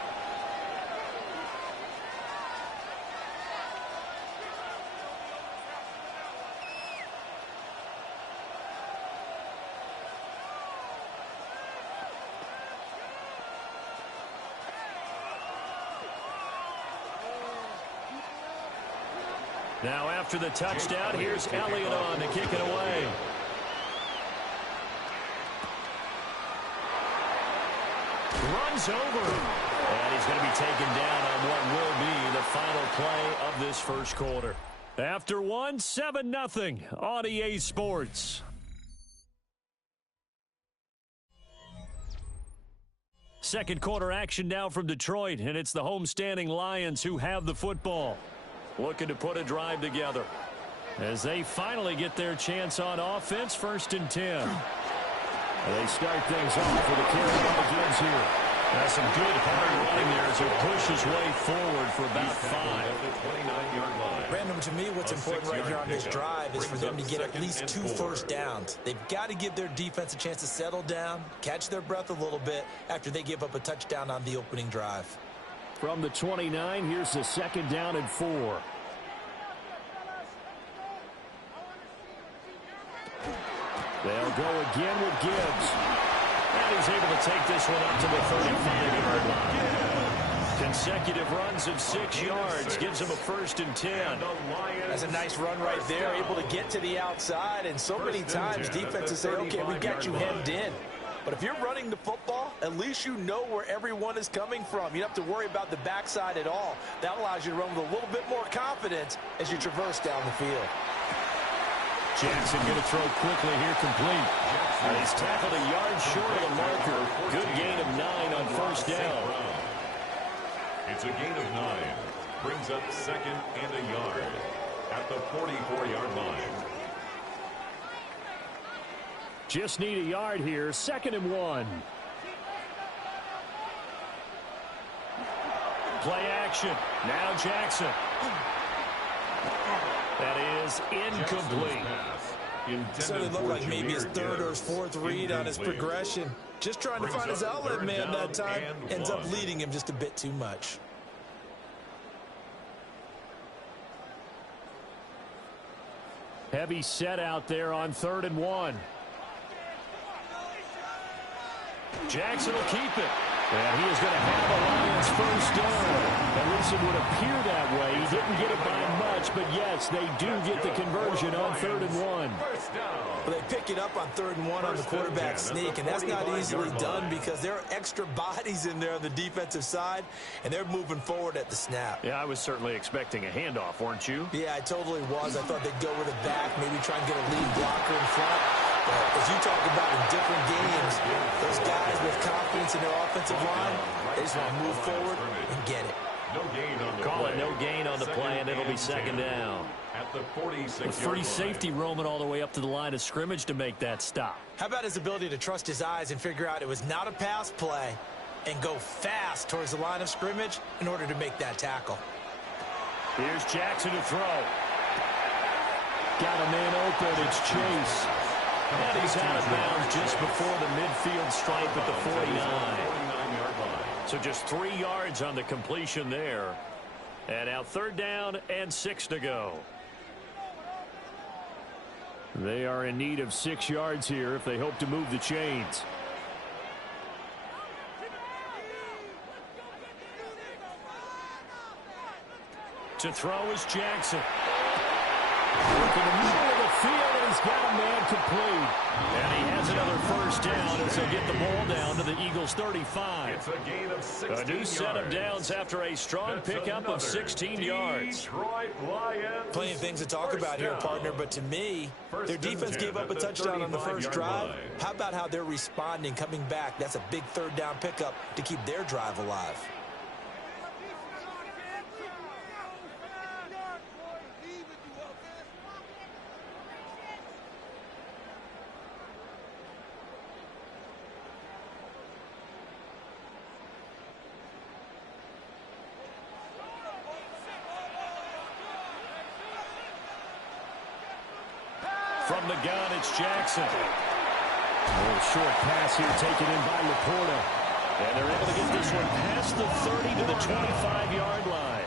Now after the touchdown, here's Elliott on to kick it away. Runs over. And he's going to be taken down on what will be the final play of this first quarter. After one, 7-0 on EA Sports. Second quarter action now from Detroit, and it's the homestanding Lions who have the football. Looking to put a drive together as they finally get their chance on offense, 1st and 10. They start things off with a Carolina Gibbs here. That's some good hard running there as he pushes way forward for about 5. Brandon, to me, what's important right here on this drive is for them to get at least 2 first downs. They've got to give their defense a chance to settle down, catch their breath a little bit after they give up a touchdown on the opening drive. From the 29, here's the 2nd down and 4. They'll go again with Gibbs. And he's able to take this one up to the 35-yard line. Consecutive runs of 6 yards gives him a 1st and 10. That's a nice run right there, able to get to the outside. And so many times defenses say, okay, we got you hemmed in. But if you're running the football, at least you know where everyone is coming from. You don't have to worry about the backside at all. That allows you to run with a little bit more confidence as you traverse down the field. Jackson going to throw quickly here, complete. And he's tackled a yard short of the marker. Good gain of 9 on 1st down. It's a gain of 9. Brings up 2nd and a yard at the 44-yard line. Just need a yard here, 2nd and 1. Play action. Now Jackson. That is incomplete. Certainly looked like maybe his 3rd or his 4th read on his progression. Just trying to find his outlet man that time. Ends up leading him just a bit too much. Heavy set out there on 3rd and 1. Jackson will keep it. And he is going to have a Lions 1st down. At least it would appear that way. He didn't get it by much, but yes, they do get the conversion on 3rd and 1. Well, they pick it up on 3rd and 1 on the quarterback sneak, and that's not easily done because there are extra bodies in there on the defensive side, and they're moving forward at the snap. Yeah, I was certainly expecting a handoff, weren't you? Yeah, I totally was. I thought they'd go with it back, maybe try and get a lead blocker in front. As you talk about in different games, those guys with confidence in their offensive line, they just want to move forward and get it. No gain on the Call play. it no gain on the play, and it'll be 2nd down. At the 46-yard With free line. safety roaming all the way up to the line of scrimmage to make that stop. How about his ability to trust his eyes and figure out it was not a pass play and go fast towards the line of scrimmage in order to make that tackle? Here's Jackson to throw. Got a man open. It's Chase. And he's out of bounds just before the midfield stripe at the 49. 49-yard line. So just 3 yards on the completion there. And now 3rd down and 6 to go. They are in need of 6 yards here if they hope to move the chains. To throw is Jackson. Look in the middle of the field, and he's got a man complete. And he has another 1st down as they get the ball down to the Eagles' 35. It's a gain of 16 A new set of downs after a strong pickup of 16 yards. Detroit Lions. Plenty of things to talk about here, partner, but to me, their defense gave up a touchdown on the first drive. How about how they're responding, coming back? That's a big 3rd down pickup to keep their drive alive. From the gun, it's Jackson. A little short pass here taken in by Laporta. And they're able to get this one past the 30 to the 25-yard line.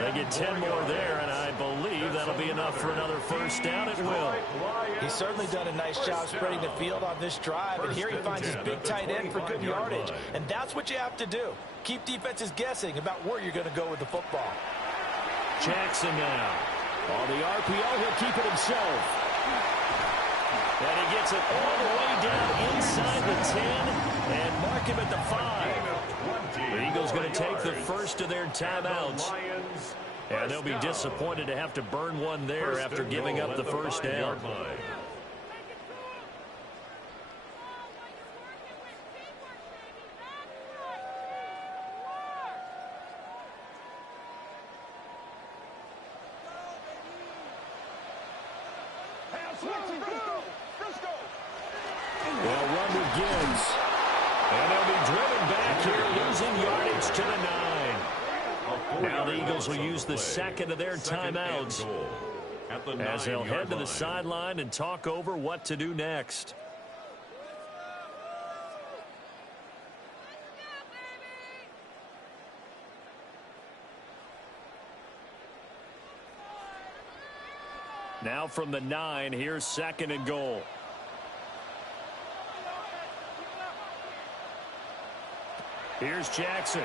They get 10 more there, and I believe that'll be enough for another 1st down. It will. He's certainly done a nice job spreading the field on this drive, and here he finds his big tight end for good yardage. And that's what you have to do. Keep defenses guessing about where you're going to go with the football. Jackson now. On the RPO, he'll keep it himself. And he gets it all the way down inside the 10 and mark him at the 5. The Eagles going to take the first of their timeouts. And they'll be disappointed to have to burn one there after giving up the first down. Well, run begins. And they'll be driven back here, losing yardage to the 9. Now the Eagles will use the second of their timeouts as they'll head to the sideline and talk over what to do next. Now from the 9, here's 2nd and goal. Here's Jackson.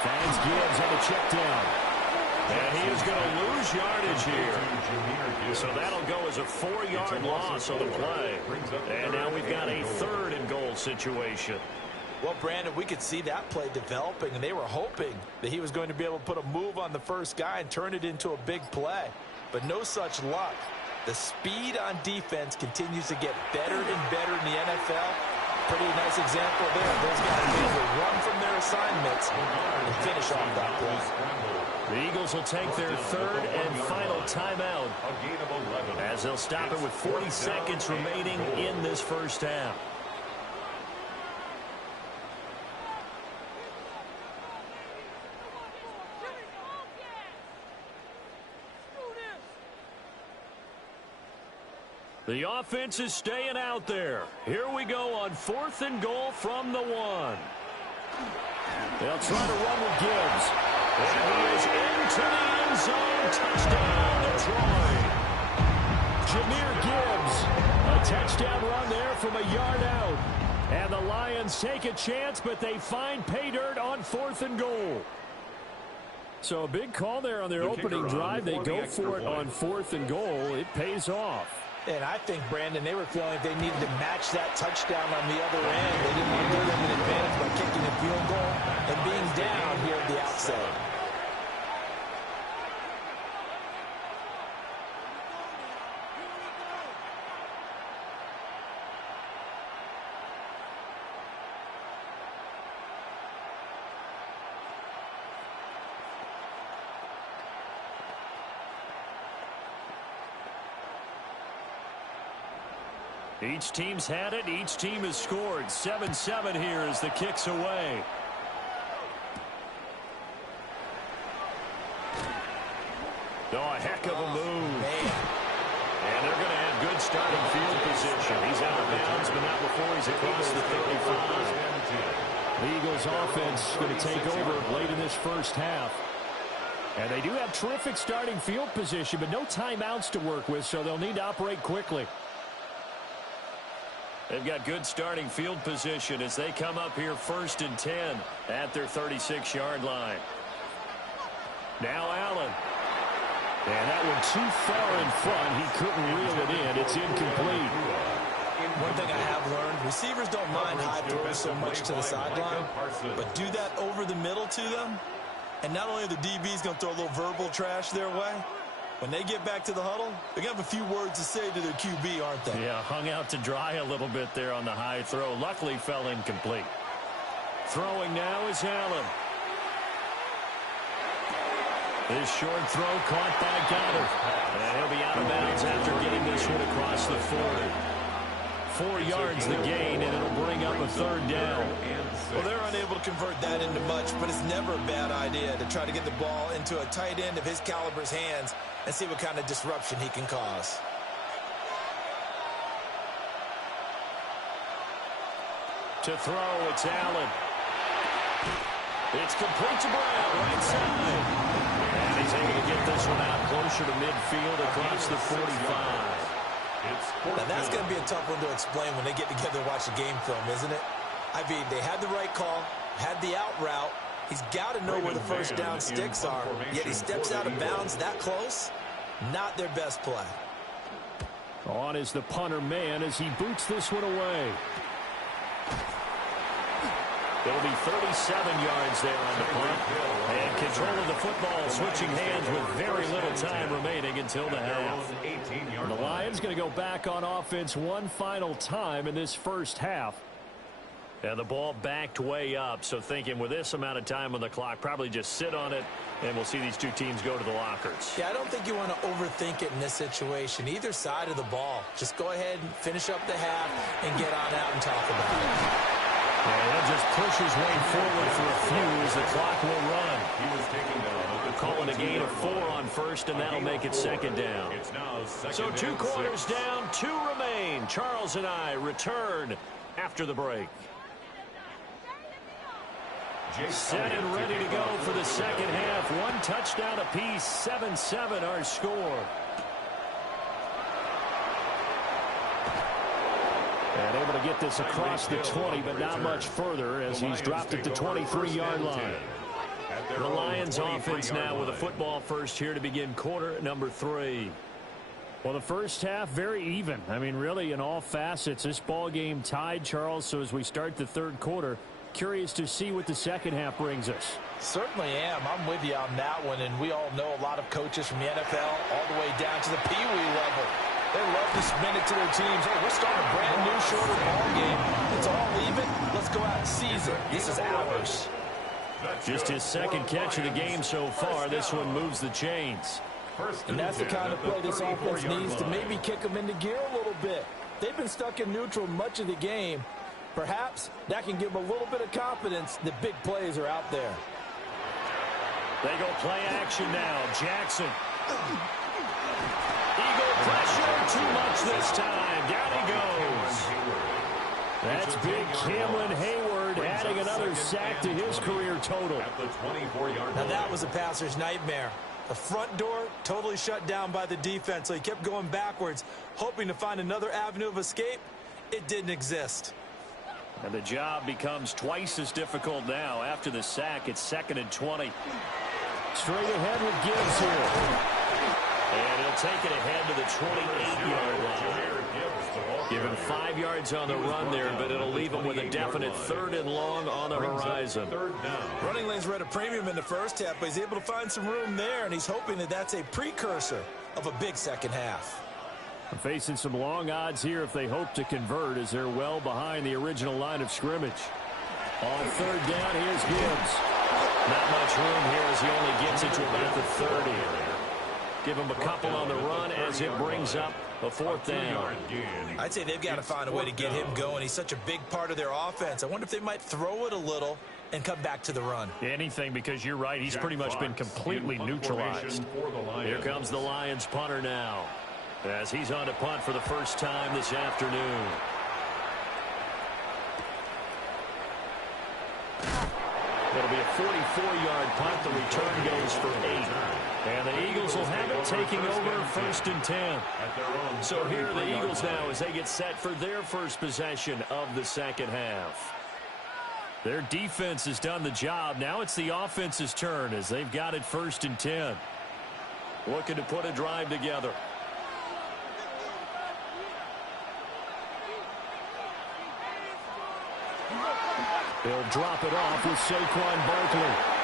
Finds Gibbs on the check down. And he is going to lose yardage here. So that'll go as a 4-yard loss on the play. And now we've got a 3rd and goal situation. Well, Brandon, we could see that play developing, and they were hoping that he was going to be able to put a move on the first guy and turn it into a big play. But no such luck. The speed on defense continues to get better and better in the NFL. Pretty nice example there. Those guys are able to run from their assignments and finish off that play. The Eagles will take their 3rd and final timeout as they'll stop it with 40 seconds remaining in this first half. The offense is staying out there. Here we go on 4th and goal from the 1. They'll try to run with Gibbs. And he is into the end zone. Touchdown, Detroit. Jahmyr Gibbs. A touchdown run there from a yard out. And the Lions take a chance, but they find pay dirt on 4th and goal. So a big call there on their opening drive. They go for it on 4th and goal. It pays off. And I think, Brandon, they were feeling they needed to match that touchdown on the other end. They didn't want to give them an advantage by kicking a field goal and being down here at the outset. Each team's had it. Each team has scored. 7-7 here as the kick's away. Oh, a heck of a move. And they're going to have good starting field position. He's out of bounds, but not before he's across the 35. The Eagles offense going to take over late in this first half. And they do have terrific starting field position, but no timeouts to work with, so they'll need to operate quickly. They've got good starting field position as they come up here 1st and 10 at their 36-yard line. Now Allen. And that one too far in front. He couldn't reel it in. It's incomplete. One thing I have learned, receivers don't mind high throws so much to the sideline, but do that over the middle to them, and not only are the DBs going to throw a little verbal trash their way, when they get back to the huddle, they're going to have a few words to say to their QB, aren't they? Yeah, hung out to dry a little bit there on the high throw. Luckily fell incomplete. Throwing now is Allen. This short throw caught by Goddard. And he'll be out of bounds after getting this one across the 40. 4 yards the gain, and it'll bring up a 3rd down. Well, they're unable to convert that into much, but it's never a bad idea to try to get the ball into a tight end of his caliber's hands and see what kind of disruption he can cause. To throw, it's Allen. It's complete to Brown, right side. And he's able to get this one out closer to midfield across the 45. Now, that's going to be a tough one to explain when they get together and watch the game film, isn't it? I mean, they had the right call, had the out route, He's got to know where the first down sticks are, yet he steps out of bounds that close. Not their best play. On is the punter man as he boots this one away. It'll be 37 yards there on the punt. And control of the football switching hands with very little time remaining until the half. The Lions going to go back on offense one final time in this first half. And the ball backed way up, so thinking with this amount of time on the clock, probably just sit on it, and we'll see these two teams go to the lockers. Yeah, I don't think you want to overthink it in this situation. Either side of the ball. Just go ahead and finish up the half and get on out and talk about it. And he'll just push his way forward for a few as the clock will run. He was taking down. Calling a gain of 4 on first, and that'll make it second down. So 2 quarters down, 2 remain. Charles and I return after the break. Set and ready to go for the second half. 1 touchdown apiece, 7-7 our score. And able to get this across the 20, but not much further as he's dropped it to 23-yard line. The Lions offense now with a football first here to begin quarter number 3. Well, the first half, very even. I mean, really, in all facets, this ball game tied, Charles. So as we start the third quarter, curious to see what the second half brings us. Certainly am. I'm with you on that one, and we all know a lot of coaches from the NFL all the way down to the Pee Wee level. They love to spin it to their teams. Hey, we're starting a brand new, shorter ball game. It's all even. Let's go out and seize it. This is ours. Just his second catch of the game so far. This one moves the chains. And that's the kind of play this offense needs to maybe kick them into gear a little bit. They've been stuck in neutral much of the game. Perhaps that can give them a little bit of confidence that big plays are out there. They go play action now. Jackson. Eagle pressure. Too much this time. Down he goes. That's big Cameron Hayward adding another sack to his career total. Now that was a passer's nightmare. The front door totally shut down by the defense, so he kept going backwards, hoping to find another avenue of escape. It didn't exist. And the job becomes twice as difficult now. After the sack, it's 2nd and 20. Straight ahead with Gibbs here. And he'll take it ahead to the 28-yard line. Give him 5 yards on the run there, but it'll leave him with a definite 3rd and long on the horizon. Running lanes were at a premium in the first half, but he's able to find some room there, and he's hoping that that's a precursor of a big second half. Facing some long odds here if they hope to convert, as they're well behind the original line of scrimmage. On 3rd down, here's Gibbs. Not much room here as he only gets it to about the 30. Give him a couple on the run as it brings up a 4th down. I'd say they've got to find a way to get him going. He's such a big part of their offense. I wonder if they might throw it a little and come back to the run. Anything, because you're right. He's pretty much been completely neutralized. Here comes the Lions punter now, as he's on to punt for the first time this afternoon. It'll be a 44-yard punt. The return goes for 8. And the Eagles will have it, taking over 1st and 10. So here are the Eagles now as they get set for their first possession of the second half. Their defense has done the job. Now it's the offense's turn as they've got it 1st and 10. Looking to put a drive together. He'll drop it off with Saquon Barkley.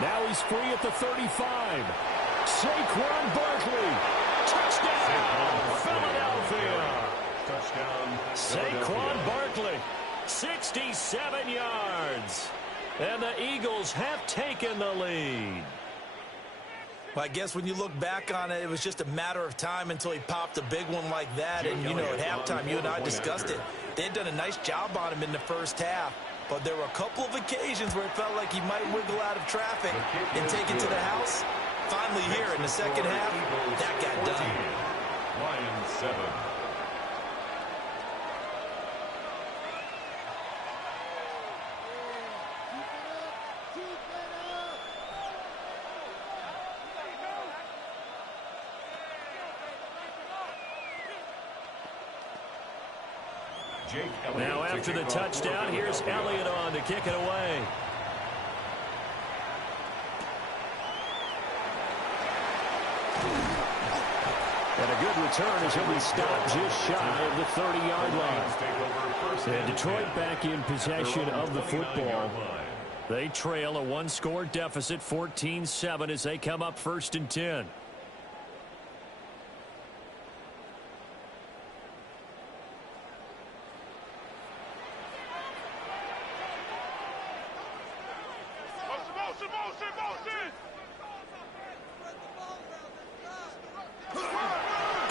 Now he's free at the 35. Saquon Barkley. Touchdown, Philadelphia. Touchdown, Saquon Barkley, 67 yards. And the Eagles have taken the lead. Well, I guess when you look back on it, it was just a matter of time until he popped a big one like that. And, you know, at halftime, you and I discussed it. They had done a nice job on him in the first half. But there were a couple of occasions where it felt like he might wiggle out of traffic and take it to the house. Finally here in the second half, that got done. Lions 7. Now after the touchdown, here's Elliott on to kick it away. good return as he'll be stopped just shy of the 30-yard line. And Detroit back in possession of the football. They trail a one-score deficit, 14-7, as they come up 1st and 10.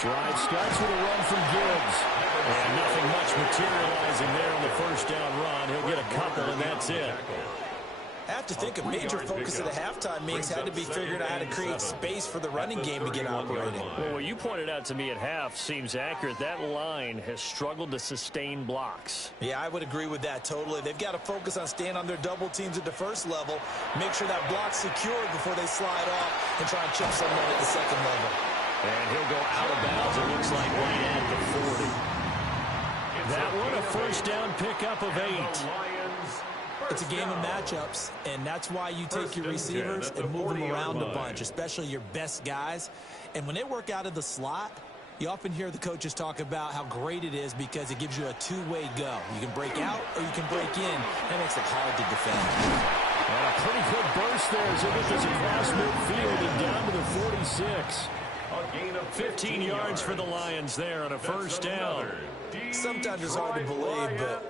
Drive starts with a run from Gibbs. And nothing much materializing there on the first down run. He'll get a couple, and that's it. I have to think a major focus of the halftime meetings had to be figuring out how to create space for the running game to get operating. Well, what you pointed out to me at half seems accurate. That line has struggled to sustain blocks. Yeah, I would agree with that totally. They've got to focus on staying on their double teams at the first level, make sure that block's secured before they slide off and try and chip someone at the second level. And he'll go out of bounds, it looks like, right at the 40. That one a first down pickup of 8. It's a game of matchups, and that's why you take your receivers and move them around a bunch, especially your best guys. And when they work out of the slot, you often hear the coaches talk about how great it is because it gives you a two-way go. You can break out or you can break in. That makes it hard to defend. And a pretty good burst there as he gets this across midfield and down to the 46. 15 yards for the Lions there on a first down. Sometimes it's hard to believe, but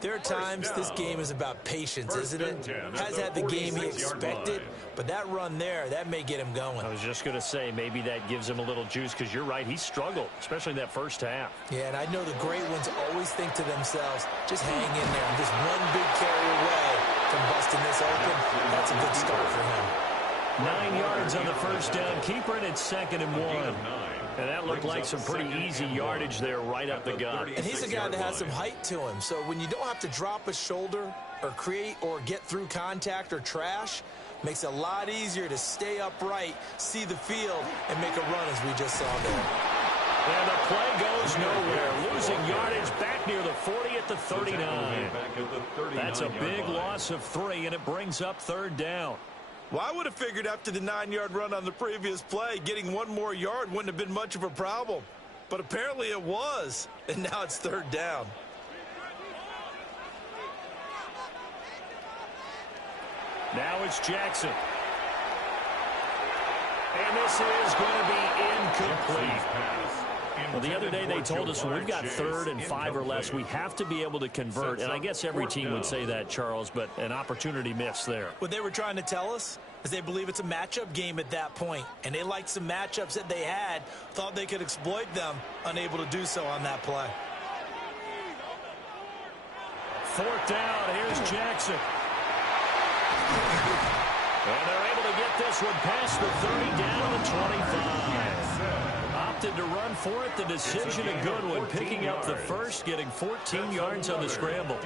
there are times this game is about patience, isn't it? Has had the game he expected, but that run there, that may get him going. I was just going to say, maybe that gives him a little juice, because you're right, he struggled, especially in that first half. Yeah, and I know the great ones always think to themselves, just hang in there. I'm just one big carry away from busting this open. That's a good start for him. 9 yards on the first down. Keeper it at 2nd and 1. And that looked like some pretty easy yardage there right up the gut. And he's a guy that has some height to him. So when you don't have to drop a shoulder or create or get through contact or trash, makes it a lot easier to stay upright, see the field, and make a run as we just saw there. And the play goes nowhere. Losing yardage back near the 40 at the 39. That's a big loss of 3, and it brings up 3rd down. Well, I would have figured after the 9-yard run on the previous play, getting one more yard wouldn't have been much of a problem. But apparently it was, and now it's 3rd down. Now it's Jackson. And this is going to be incomplete. Well, the other day they told us when we've got 3rd and 5 or less, we have to be able to convert. And I guess every team would say that, Charles, but an opportunity missed there. What they were trying to tell us is they believe it's a matchup game at that point. And they liked some matchups that they had, thought they could exploit them, unable to do so on that play. 4th down, here's Jackson. And they're able to get this one past the 30 down to the 25. Opted to run for it. The decision a good one. Picking up the first, getting 14 yards on the scramble.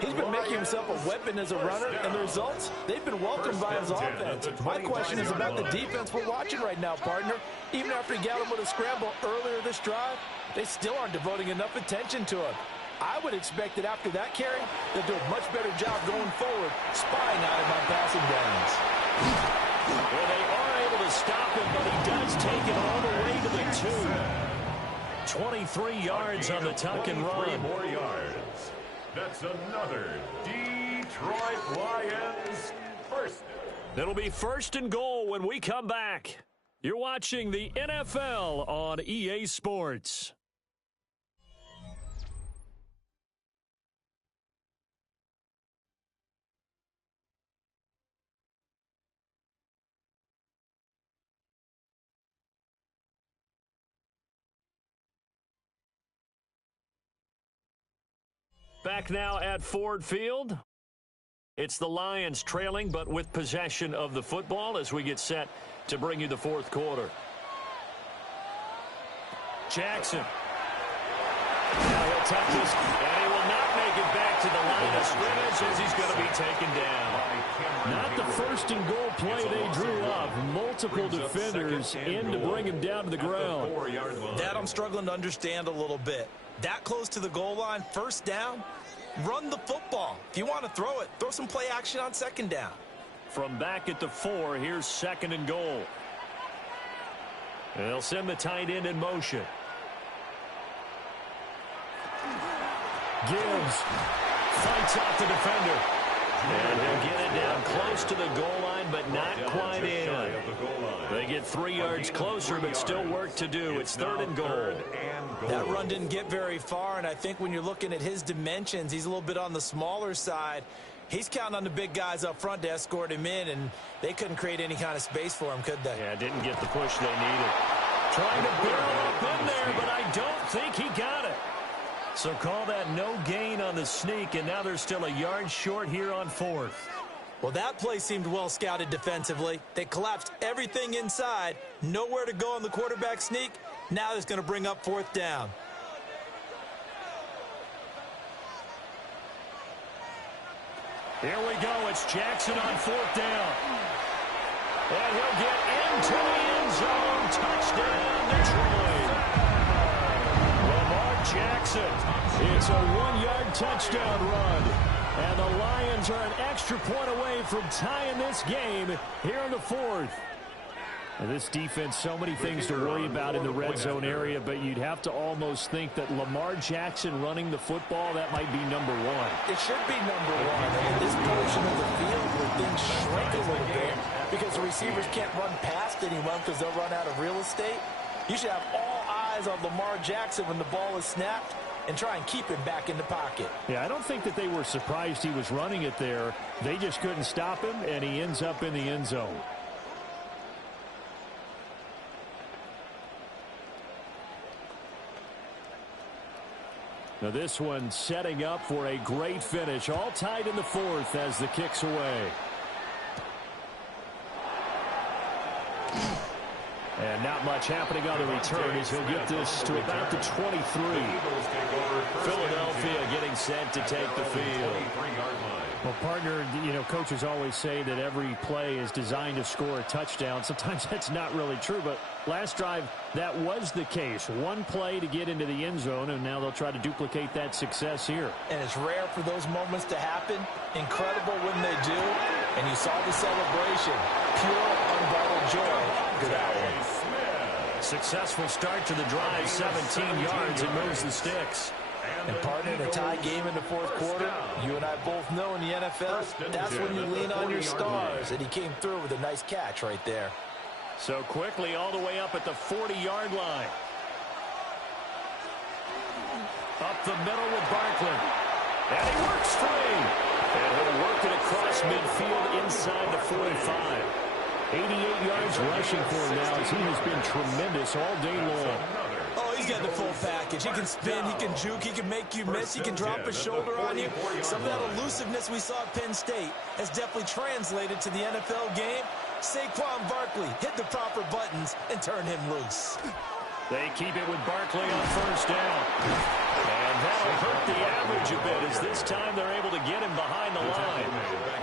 He's been making himself a weapon as a runner, and the results, they've been welcomed by his offense. My question is about the defense we're watching right now, partner. Even after he got him with a scramble earlier this drive, they still aren't devoting enough attention to him. I would expect that after that carry, they'll do a much better job going forward, spying on him on passing downs. Well, they are able to stop him, but he does take it all the way to the 2. 23 yards on the tuck and run. More yards. That's another Detroit Lions first. It'll be 1st and goal when we come back. You're watching the NFL on EA Sports. Back now at Ford Field. It's the Lions trailing, but with possession of the football as we get set to bring you the 4th quarter. Jackson. Now he'll touch this, and he will not make it back to the line of scrimmage as he's going to be taken down. Not the 1st and goal play they drew up. Multiple defenders in to bring him down to the ground. That I'm struggling to understand a little bit. That close to the goal line, 1st down, run the football. If you want to throw it, throw some play action on 2nd down. From back at the 4, here's 2nd and goal. They'll send the tight end in motion. Gibbs fights off the defender. And he'll get it down close to the goal line, but not quite in. They get 3 yards closer, but still work to do. It's 3rd and goal. That run didn't get very far, and I think when you're looking at his dimensions, he's a little bit on the smaller side. He's counting on the big guys up front to escort him in, and they couldn't create any kind of space for him, could they? Yeah, didn't get the push they needed. Trying to barrel up in there, but I don't think he got it. So call that no gain on the sneak, and now they're still a yard short here on 4th. Well, that play seemed well scouted defensively. They collapsed everything inside. Nowhere to go on the quarterback sneak. Now it's going to bring up 4th down. Here we go. It's Jackson on 4th down. And he'll get into the end zone. Touchdown, Detroit. Lamar Jackson. It's a 1-yard touchdown run. And the Lions are an extra point away from tying this game here in the 4th. And this defense, so many things to worry about in the red zone area, but you'd have to almost think that Lamar Jackson running the football, that might be number 1. It should be number 1. In this portion of the field where things shrink a little bit because the receivers can't run past anyone because they'll run out of real estate. You should have all eyes on Lamar Jackson when the ball is snapped and try and keep him back in the pocket. Yeah, I don't think that they were surprised he was running it there. They just couldn't stop him, and he ends up in the end zone. Now this one setting up for a great finish. All tied in the 4th as the kick's away. And not much happening on the return as he'll get this to about the 23. Philadelphia getting set to take the field. Well, partner, you know, coaches always say that every play is designed to score a touchdown. Sometimes that's not really true, but last drive, that was the case. One play to get into the end zone, and now they'll try to duplicate that success here. And it's rare for those moments to happen. Incredible when they do. And you saw the celebration. Pure, unbridled joy. Good out one. Successful start to the drive, 17 yards, and moves the sticks. And partner, in a tie game in the 4th quarter, you and I both know in the NFL, that's when you lean on your stars. And he came through with a nice catch right there. So quickly all the way up at the 40-yard line. Up the middle with Barkley. And he works free. And he'll work it across midfield inside the 45. 88 yards rushing for him now as he has been tremendous all day long. Oh, he's got the full package. He can spin, he can juke, he can make you miss, he can drop his shoulder on you. Some of that elusiveness we saw at Penn State has definitely translated to the NFL game. Saquon Barkley hit the proper buttons and turn him loose. They keep it with Barkley on 1st down. And that'll hurt the average a bit as this time they're able to get him behind the line.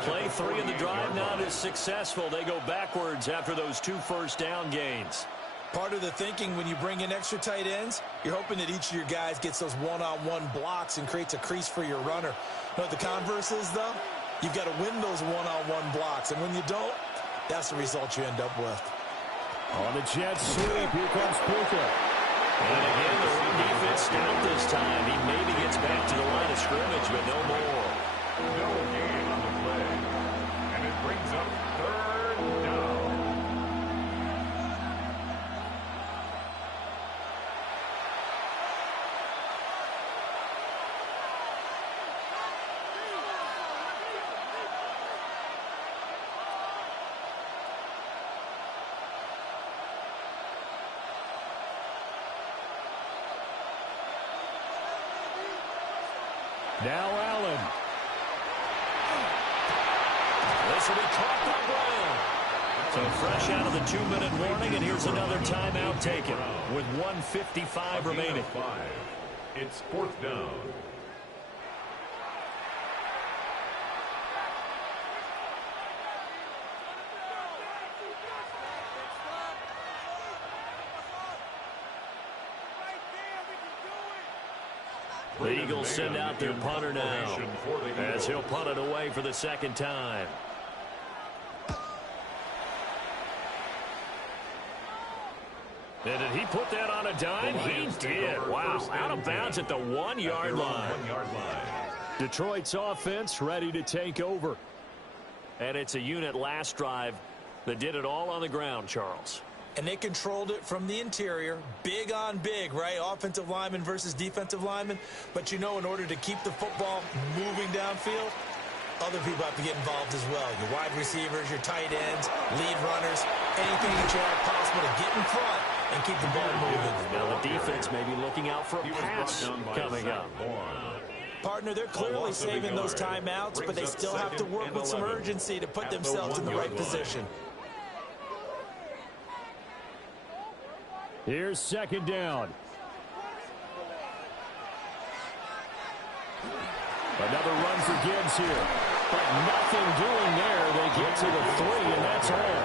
Play 3 in the drive not as successful. They go backwards after those 2 first-down gains. Part of the thinking when you bring in extra tight ends, you're hoping that each of your guys gets those one-on-one blocks and creates a crease for your runner. You know what the converse is, though? You've got to win those one-on-one blocks, and when you don't, that's the result you end up with. On the jet sweep, here comes Puka. And again, the run defense stout this time. He maybe gets back to the line of scrimmage, but no more. No gain on the play. And it brings up 3rd down. Now Allen. This will be caught by Brown. So fresh out of the 2-minute warning, and here's another timeout taken with 1:55 remaining. It's 4th down. The Eagles send out their punter now as he'll punt it away for the 2nd time. he put that on a dime? He did. Wow, out of bounds at the 1-yard line. Detroit's offense ready to take over. And it's a unit last drive that did it all on the ground, Charles. And they controlled it from the interior. Big on big, right? Offensive lineman versus defensive lineman. But you know, in order to keep the football moving downfield, other people have to get involved as well. Your wide receivers, your tight ends, lead runners, anything that you have possible to get in front and keep the ball moving. Now the defense may be looking out for a pass coming up. Partner, they're clearly saving those timeouts, but they still have to work with some urgency to put themselves in the right position. Here's second down. Another run for Gibbs here. But nothing doing there. They get to the 3, and that's all.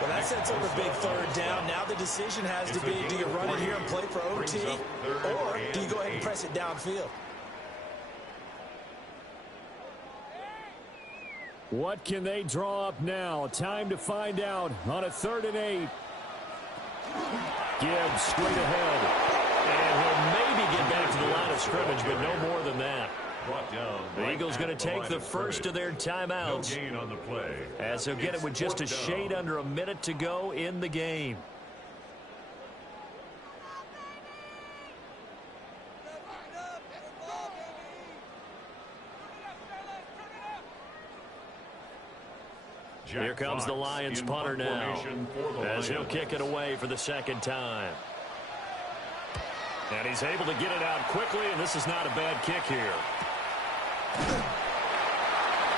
Well, that sets up a big third down. Now the decision has to be, do you run it here and play for OT, or do you go ahead and press it downfield? What can they draw up now? Time to find out on a 3rd and 8. Gibbs straight ahead. And he'll maybe get back to the line of scrimmage, but no more than that. The Eagles going to take the first of their timeouts, as they'll get it with just a shade under a minute to go in the game. Here comes the Lions punter now, as he'll kick it away for the second time. And he's able to get it out quickly, and this is not a bad kick here.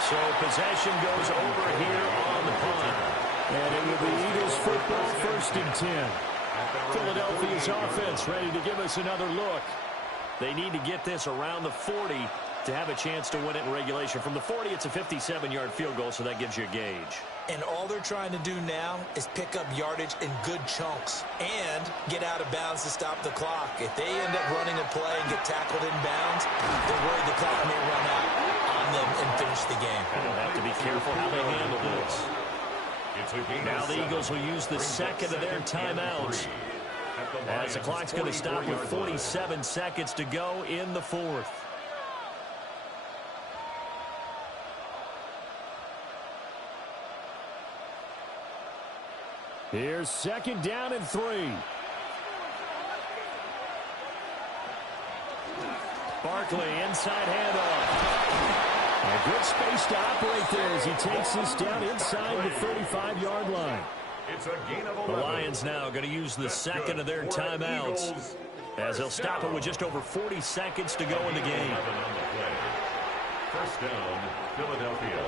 So possession goes over here on the punt. And it will be Eagles football, 1st and 10. Philadelphia's offense ready to give us another look. They need to get this around the 40 to have a chance to win it in regulation. From the 40, it's a 57-yard field goal, so that gives you a gauge. And all they're trying to do now is pick up yardage in good chunks and get out of bounds to stop the clock. If they end up running a play and get tackled in bounds, they're worried the clock may run out on them and finish the game. They'll have to be careful how they handle this. Now the Eagles will use the second of their timeouts, as the clock's going to stop with 47 seconds to go in the 4th. Here's second down and 3. Barkley inside handoff. A good space to operate there as he takes this down inside the 35-yard line. The Lions now going to use the second of their timeouts, as they'll stop it with just over 40 seconds to go in the game. First down, Philadelphia.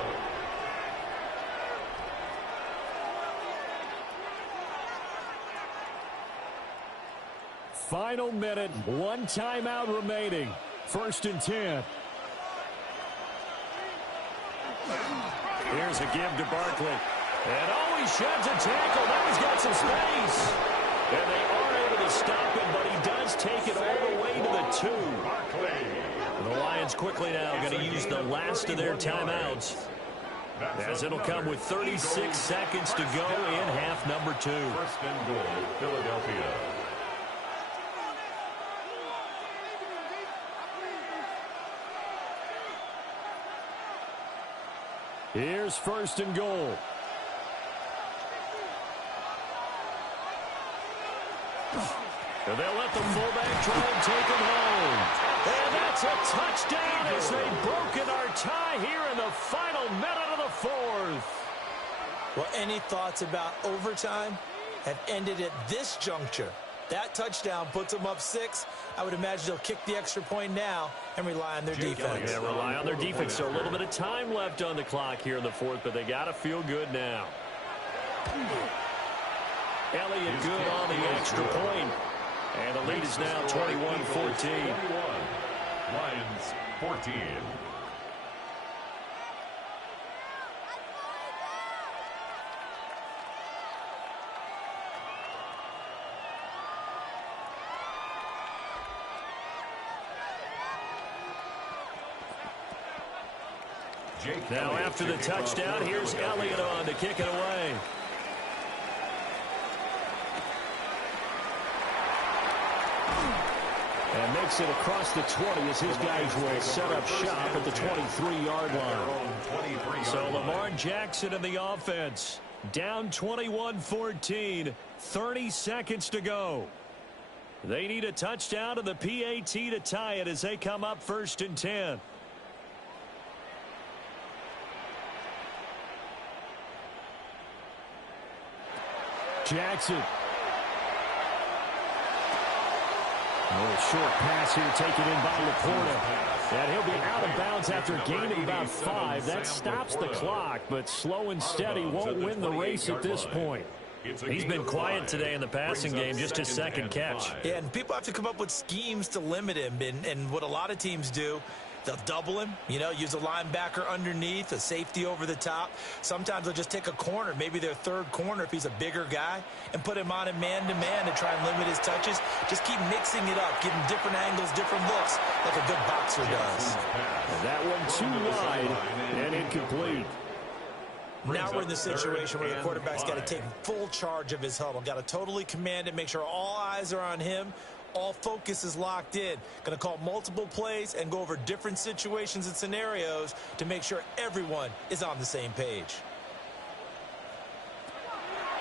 Final minute, 1 timeout remaining. 1st and 10. Here's a give to Barkley. And oh, he sheds a tackle. Now he's got some space. And they are able to stop him, but he does take it all the way to the 2. And the Lions quickly now going to use the last of their timeouts, as it'll come with 36 seconds to go in half number 2. First and goal, Philadelphia. Here's 1st and goal. And they'll let the fullback try and take him home. And that's a touchdown as they've broken our tie here in the final minute of the 4th. Well, any thoughts about overtime have ended at this juncture. That touchdown puts them up 6. I would imagine they'll kick the extra point now and rely on their defense. Yeah, rely on their defense. So a little bit of time left on the clock here in the 4th, but they got to feel good now. Elliott good on the extra point. And the lead is now 21-14. Lions 14. Now after the touchdown, here's Elliott on to kick it away. takes it across the 20 as his guys will set up shop at the 23-yard line. So Lamar Jackson in the offense. Down 21-14. 30 seconds to go. They need a touchdown and the PAT to tie it as they come up 1st and 10. Jackson. A short pass here taken in by Laporta. And he'll be out of bounds after gaining about 5. That stops the clock, but slow and steady won't win the race at this point. He's been quiet today in the passing game, just his second catch. Yeah, and people have to come up with schemes to limit him. And what a lot of teams do, they'll double him, use a linebacker underneath, a safety over the top. Sometimes they'll just take a corner, maybe their third corner if he's a bigger guy, and put him on a man-to-man to try and limit his touches. Just keep mixing it up, give him different angles, different looks, like a good boxer does. And that one too wide and incomplete. Now we're in the situation where the quarterback's got to take full charge of his huddle, got to totally command it, make sure all eyes are on him. All focus is locked in. Going to call multiple plays and go over different situations and scenarios to make sure everyone is on the same page.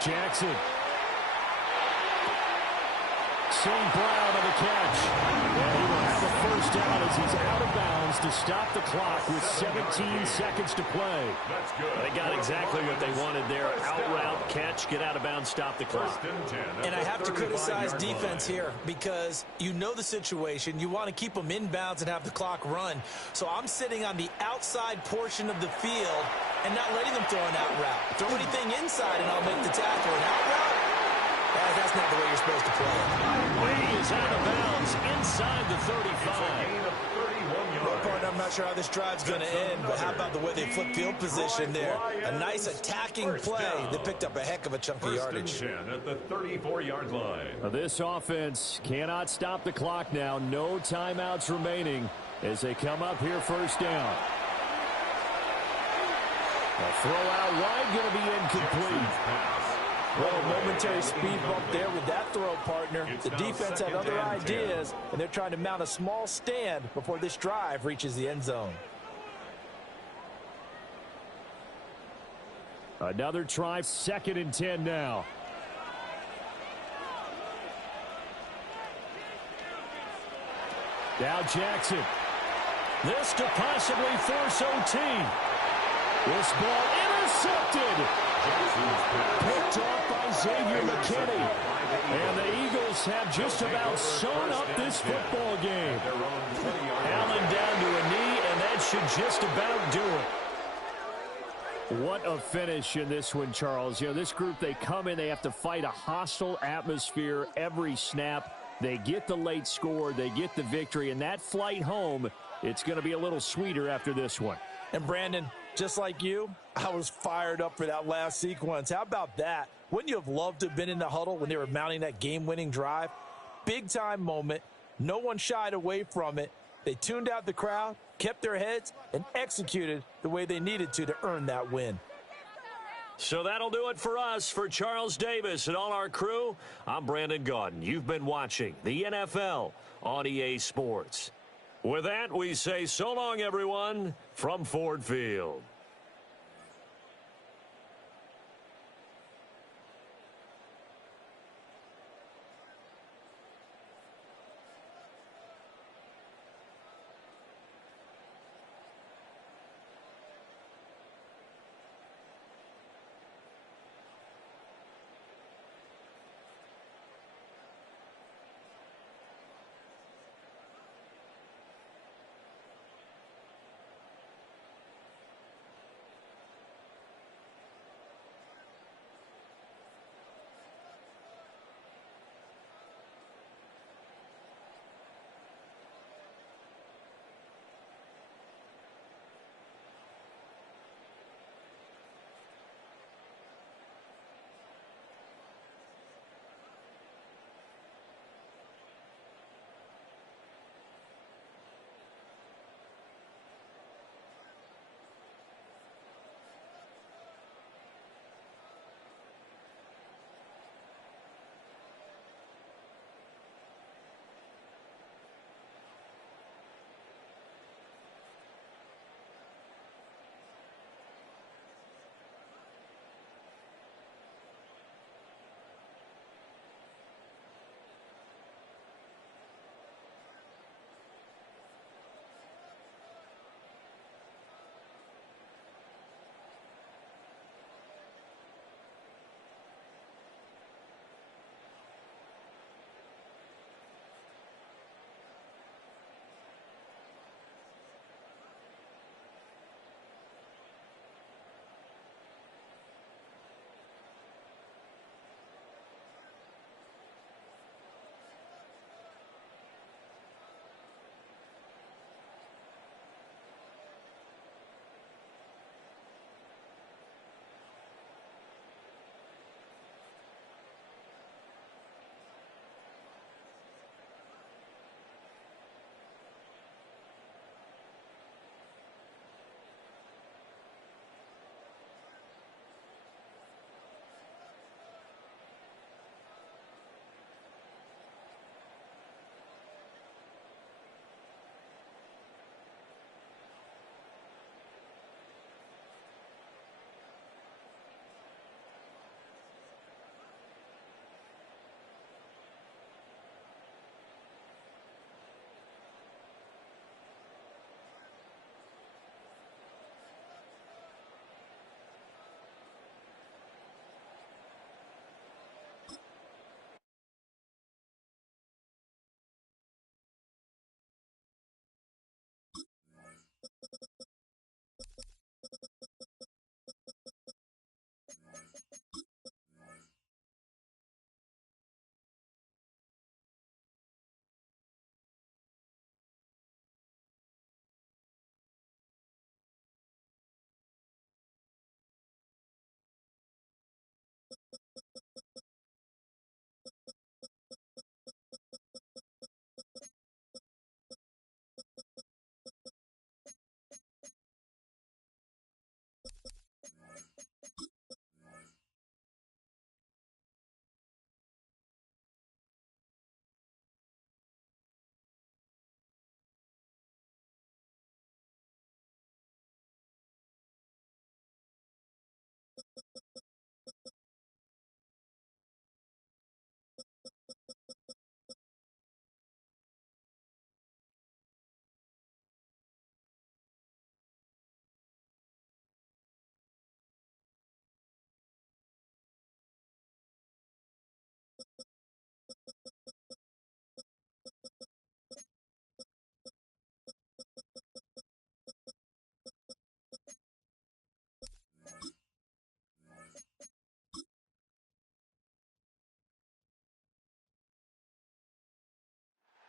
Jackson. St. Brown on the catch. And he will have a first down as he's out of bounds to stop the clock with 17 seconds to play. They got exactly what they wanted there. Out route, catch, get out of bounds, stop the clock. And I have to criticize defense here because you know the situation. You want to keep them inbounds and have the clock run. So I'm sitting on the outside portion of the field and not letting them throw an out route. Throw anything inside and I'll make the tackle. An out route? That's not the way you're supposed to play. He is out of bounds inside the 35. I'm not sure how this drive's going to end, but how about the way they flip field position there? A nice attacking play that picked up a heck of a chunk of yardage. At the 34-yard line. This offense cannot stop the clock now. No timeouts remaining as they come up here 1st down. A throw out wide going to be incomplete. Well, a momentary speed bump there with that throw, partner. The defense had other ideas, and they're trying to mount a small stand before this drive reaches the end zone. Another try, 2nd and 10 now. Now Jackson. This to possibly force OT. This ball intercepted. Picked off by Xavier McKinney. And the Eagles have just about sewn up this football game. Allen down to a knee, and that should just about do it. What a finish in this one, Charles. This group, they come in, they have to fight a hostile atmosphere every snap. They get the late score, they get the victory, and that flight home, it's going to be a little sweeter after this one. And Brandon, just like you, I was fired up for that last sequence. How about that? Wouldn't you have loved to have been in the huddle when they were mounting that game-winning drive? Big-time moment. No one shied away from it. They tuned out the crowd, kept their heads, and executed the way they needed to earn that win. So that'll do it for us. For Charles Davis and all our crew, I'm Brandon Gaudin. You've been watching the NFL on EA Sports. With that, we say so long, everyone, from Ford Field.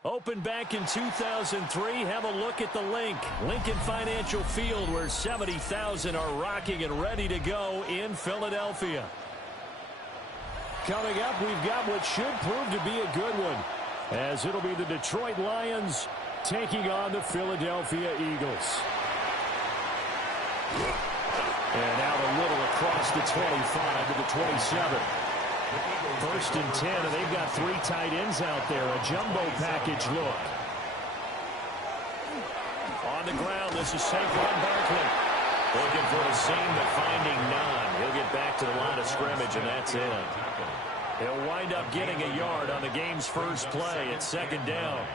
Opened back in 2003, have a look at the link. Lincoln Financial Field, where 70,000 are rocking and ready to go in Philadelphia. Coming up, we've got what should prove to be a good one, as it'll be the Detroit Lions taking on the Philadelphia Eagles. And out a little across the 25 to the 27. First and 10, and they've got 3 tight ends out there. A jumbo package look. On the ground, this is Saquon Barkley. Looking for the seam, but finding none. He'll get back to the line of scrimmage, and that's it. He'll wind up getting a yard on the game's first play. It's second down.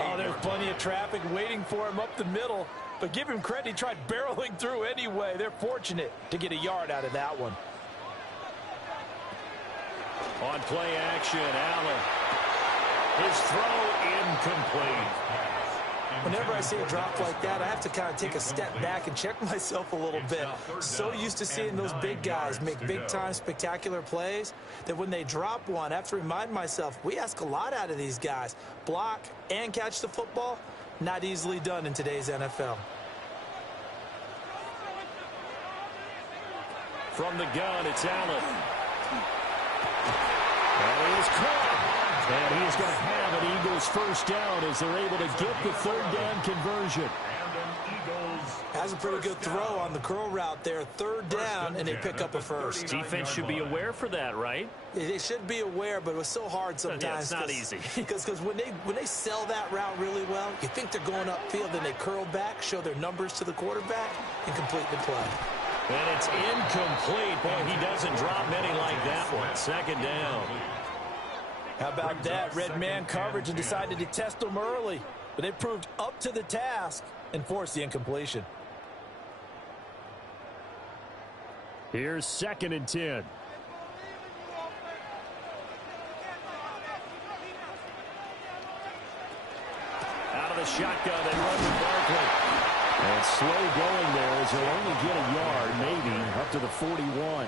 Oh, there's plenty of traffic waiting for him up the middle. But give him credit, he tried barreling through anyway. They're fortunate to get a yard out of that one. On play action, Allen. His throw incomplete. Whenever I see a drop like that, I have to kind of take a step back and check myself a little bit. So used to seeing those big guys make big-time spectacular plays that when they drop one, I have to remind myself, we ask a lot out of these guys. Block and catch the football, not easily done in today's NFL. From the gun, it's Allen. And he is caught. And he is going to have an Eagles first down as they're able to get the third down conversion. Has a pretty good throw on the curl route there. Third down, and they pick up a first. Defense should be aware for that, right? They should be aware, but it was so hard sometimes. Yeah, it's not easy. Because when they sell that route really well, you think they're going upfield, then they curl back, show their numbers to the quarterback, and complete the play. And it's incomplete. Boy, he doesn't drop many like that one. Second down. How about that? Red man coverage and decided to test them early. But they proved up to the task and forced the incompletion. Here's second and 10. Out of the shotgun, they run with Barkley. And slow going there as he'll only get a yard, maybe, up to the 41.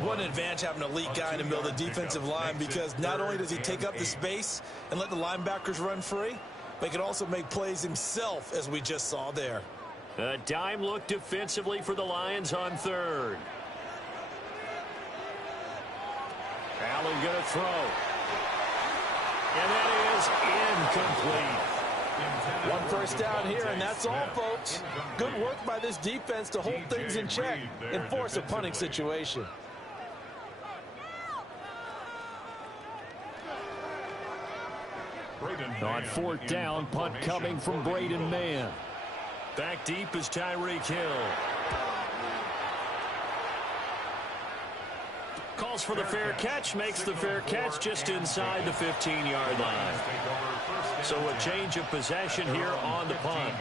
What an advantage having an elite guy in the middle of the defensive line, because not only does he take up the space and let the linebackers run free, but he can also make plays himself, as we just saw there. A dime look defensively for the Lions on third. Allen going to throw. And that is incomplete. One first down here, and that's all, folks. Good work by this defense to hold things in check and force a punting situation. On fourth down, punt coming from Braden Mann. Back deep is Tyreek Hill. Calls for the fair catch, makes the fair catch just inside the 15-yard line. So a change of possession here on the punt.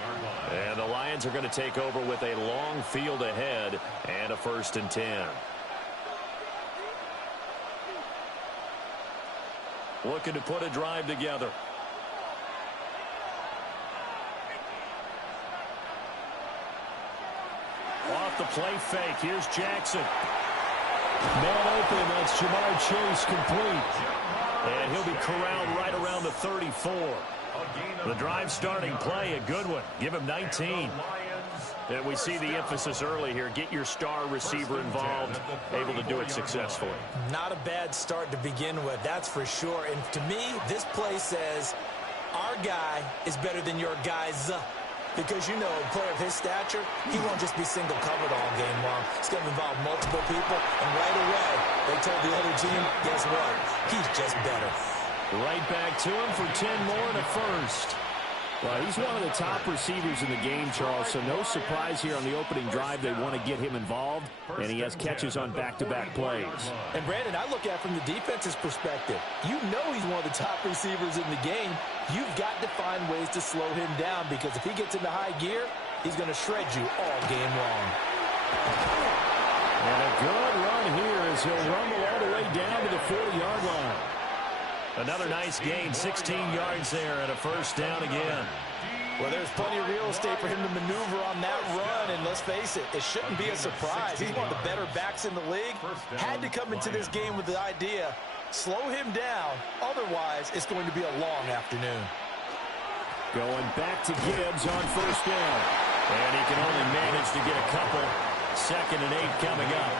And the Lions are going to take over with a long field ahead and a first and 10. Looking to put a drive together. Off the play fake. Here's Jackson. Man open. That's Jamar Chase complete. And he'll be corralled right around the 34. The drive starting play, a good one. Give him 19. And we see the emphasis early here. Get your star receiver involved, able to do it successfully. Not a bad start to begin with, that's for sure. And to me, this play says our guy is better than your guys. Because, you know, a player of his stature, he won't just be single covered all game long. It's going to involve multiple people. And right away, they told the other team, guess what? He's just better. Right back to him for 10 more and a first. Well, he's one of the top receivers in the game, Charles, so no surprise here on the opening drive. They want to get him involved, and he has catches on back-to-back plays. And, Brandon, I look at it from the defense's perspective. You know he's one of the top receivers in the game. You've got to find ways to slow him down, because if he gets into high gear, he's going to shred you all game long. And a good run here as he'll rumble all the way down to the 40-yard line. Another nice gain, 16 yards there and a first down again. Well, there's plenty of real estate for him to maneuver on that run, and let's face it, it shouldn't be a surprise. He's one of the better backs in the league. Had to come into this game with the idea Slow him down. Otherwise, it's going to be a long afternoon. Going back to Gibbs on first down. And he can only manage to get a couple. 2nd and 8 coming up.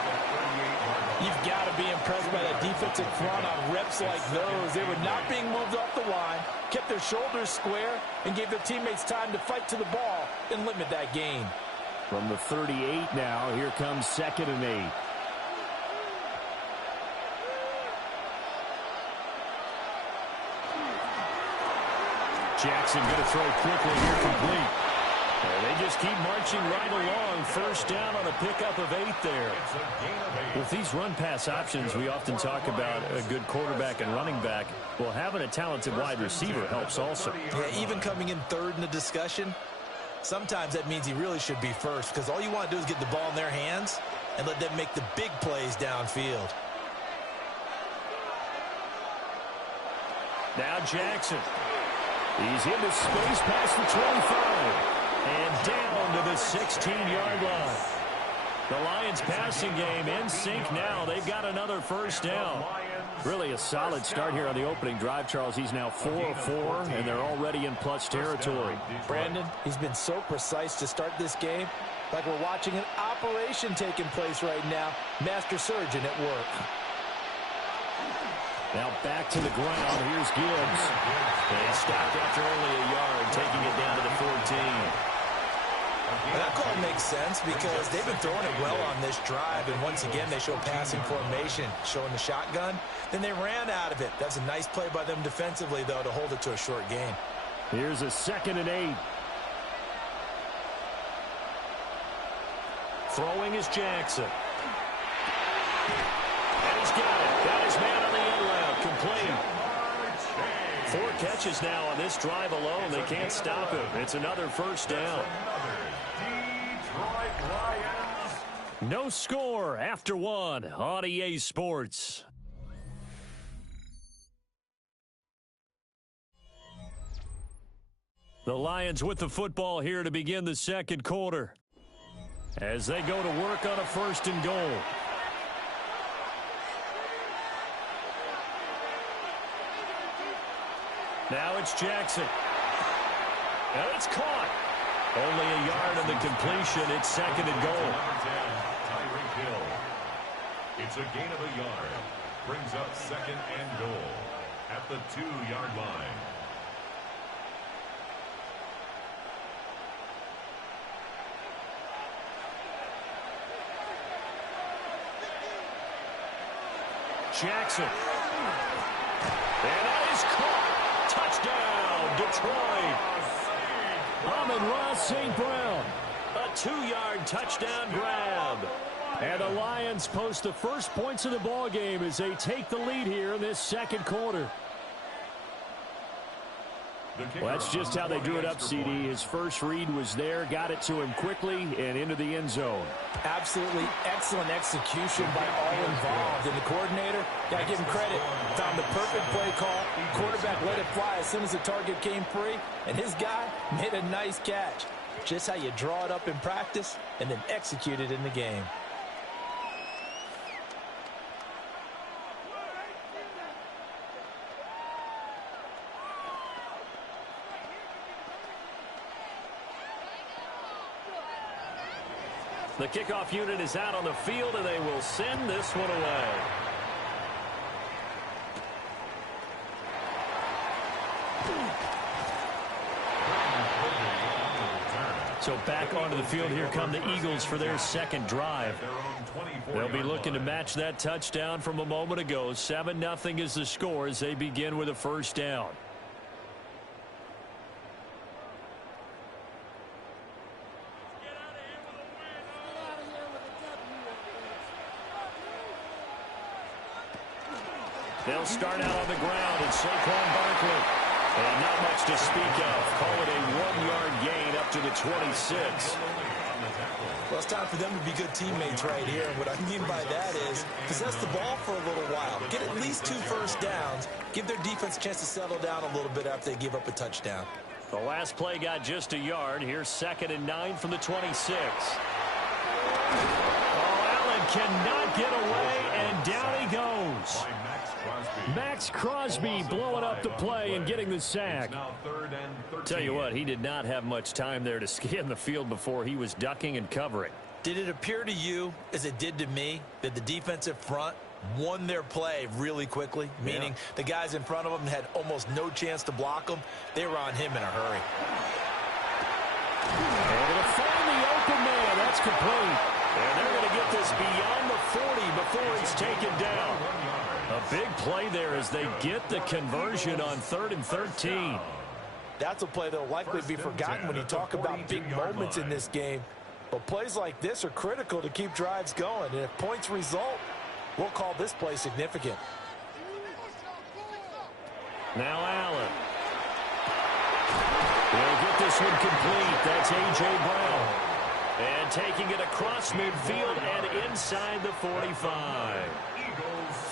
You've got to be impressed by that defensive front on reps like those. They were not being moved off the line, kept their shoulders square, and gave their teammates time to fight to the ball and limit that gain. From the 38 now, here comes 2nd and 8. Jackson going to throw quickly here, complete. They just keep marching right along. First down on a pickup of 8 there. With these run-pass options, we often talk about a good quarterback and running back. Well, having a talented wide receiver helps also. Yeah, even coming in third in the discussion, sometimes that means he really should be first, because all you want to do is get the ball in their hands and let them make the big plays downfield. Now Jackson. He's into space past the 25. And down to the 16-yard line. The Lions passing game in sync now. They've got another first down. Really a solid start here on the opening drive, Charles. He's now 4 of 4, and they're already in plus territory. Brandon, he's been so precise to start this game, like we're watching an operation taking place right now. Master surgeon at work. Now back to the ground. Here's Gibbs. They stopped after only a yard, taking it down to the 14. That call makes sense because they've been throwing it well on this drive, and once again they show passing formation, showing the shotgun. Then they ran out of it. That's a nice play by them defensively, though, to hold it to a short gain. Here's a 2nd and 8. Throwing is Jackson. And he's got it. Got his man on the end route. Complete. 4 catches now on this drive alone. They can't stop him. It's another first down. No score after 1 on EA Sports. The Lions with the football here to begin the second quarter as they go to work on a 1st and goal. Now it's Jackson. And it's caught. Only a yard on the completion. It's 2nd and goal. Number 10, Tyreek Hill. It's a gain of a yard. Brings up 2nd and goal at the 2-yard line. Jackson. And that is caught. Touchdown, Detroit. Amon-Ra St. Brown. A 2-yard touchdown grab. And the Lions post the first points of the ball game as they take the lead here in this second quarter. Well, that's just how they drew it up, CD. His first read was there, got it to him quickly, and into the end zone. Absolutely excellent execution by all involved. And the coordinator, got to give him credit, found the perfect play call. Quarterback let it fly as soon as the target came free, and his guy made a nice catch. Just how you draw it up in practice and then execute it in the game. The kickoff unit is out on the field, and they will send this one away. So back onto the field, here come the Eagles for their second drive. They'll be looking to match that touchdown from a moment ago. 7-0 is the score as they begin with a first down. They'll start out on the ground, and Saquon Barkley. And not much to speak of. Call it a 1-yard gain up to the 26. Well, it's time for them to be good teammates right here. And what I mean by that is possess the ball for a little while. Get at least 2 first downs. Give their defense a chance to settle down a little bit after they give up a touchdown. The last play got just a yard. Here's 2nd and 9 from the 26. Oh, Allen cannot get away, and down he goes. Max Crosby blowing up the play and getting the sack. Tell you what, he did not have much time there to scan the field before he was ducking and covering. Did it appear to you, as it did to me, that the defensive front won their play really quickly? Meaning the guys in front of them had almost no chance to block them. They were on him in a hurry. Able to find the open man. That's complete. And they're going to get this beyond the 40 before he's taken down. A big play there as they get the conversion on 3rd and 13. That's a play that will likely be forgotten when you talk about big moments in this game. But plays like this are critical to keep drives going. And if points result, we'll call this play significant. Now Allen. They'll get this one complete. That's A.J. Brown. And taking it across midfield and inside the 45.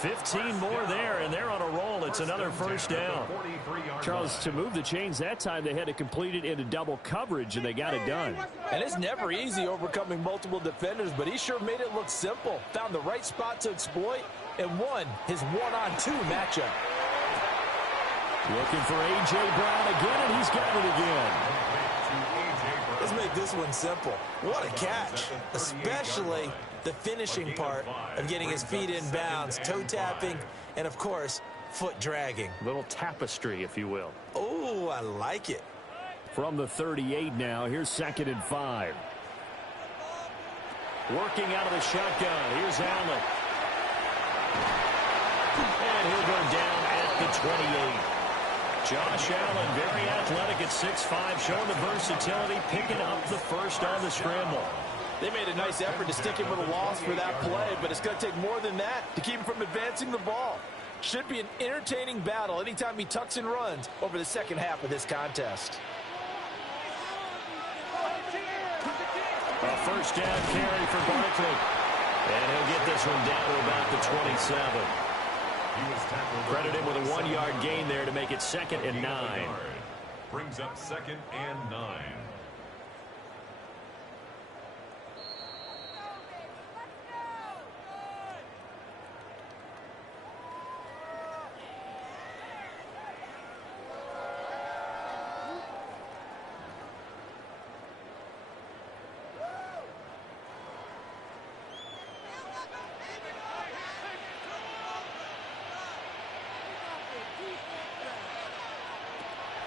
15 more there, and they're on a roll. It's another first down. Charles, to move the chains that time, they had to complete it into double coverage, and they got it done. And it's never easy overcoming multiple defenders, but he sure made it look simple. Found the right spot to exploit and won his one-on-two matchup. Looking for A.J. Brown again, and he's got it again. Let's make this one simple. What a catch, especially the finishing part of getting his feet in bounds, toe tapping, and of course, foot dragging. Little tapestry, if you will. Oh, I like it. From the 38 now, here's 2nd and 5. Working out of the shotgun, here's Allen. And he'll go down at the 28. Josh Allen, very athletic at 6'5", showing the versatility, picking up the first on the scramble. They made a nice effort to stick him with a loss for that play, but it's going to take more than that to keep him from advancing the ball. Should be an entertaining battle anytime he tucks and runs over the second half of this contest. A first down carry for Barkley. And he'll get this one down to about the 27. Credited with a 1-yard gain there to make it 2nd and 9. Brings up 2nd and 9.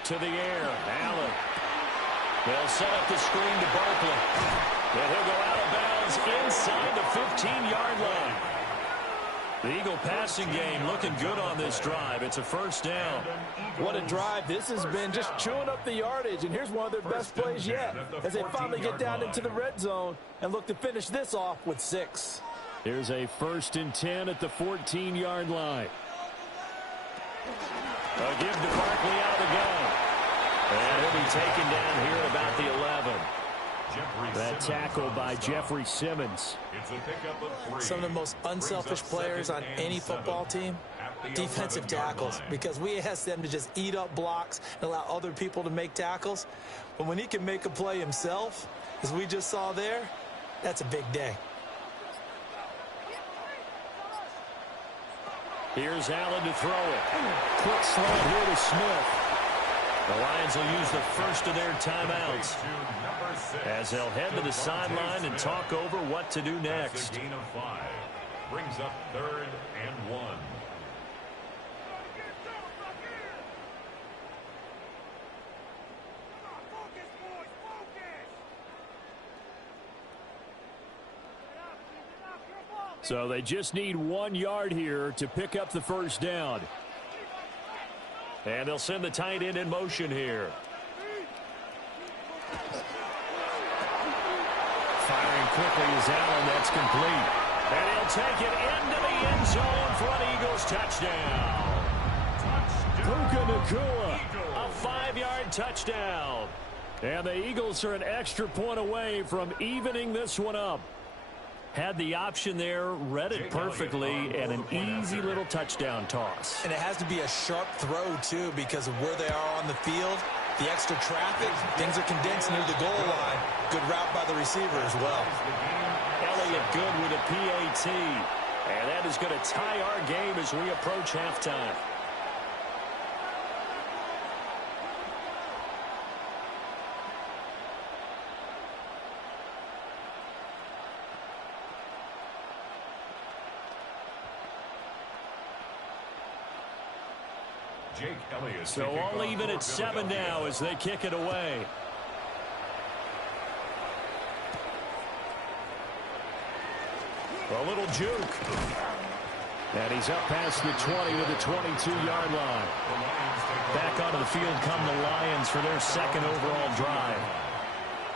To the air, Allen. They'll set up the screen to Barkley. And he'll go out of bounds inside the 15-yard line. The Eagle passing game looking good on this drive. It's a first down. What a drive this has been, just chewing up the yardage. And here's one of their best plays yet as they finally get down into the red zone and look to finish this off with 6. Here's a 1st and 10 at the 14-yard line. A give to Barkley out of the gun. And he'll be taken down here at about the 11. That tackle by Jeffrey Simmons. Some of the most unselfish players on any football team, defensive tackles, because we ask them to just eat up blocks and allow other people to make tackles. But when he can make a play himself, as we just saw there, that's a big day. Here's Allen to throw it. Quick slant here to Smith. The Lions will use the first of their timeouts as they'll head to the sideline and talk over what to do next. Gain of 5. Brings up 3rd and 1. So they just need 1 yard here to pick up the first down. And they'll send the tight end in motion here. Firing quickly is Allen. That's complete. And he'll take it into the end zone for an Eagles touchdown. Puka Nacua, a 5-yard touchdown. And the Eagles are an extra point away from evening this one up. Had the option there, read it perfectly, and an easy little touchdown toss. And it has to be a sharp throw, too, because of where they are on the field. The extra traffic, things are condensed near the goal line. Good route by the receiver as well. Elliott good with a PAT. And that is going to tie our game as we approach halftime. Jake Elliott. So all even at 7 now as they kick it away. A little juke. And he's up past the 20 to the 22-yard line. Back onto the field come the Lions for their second overall drive.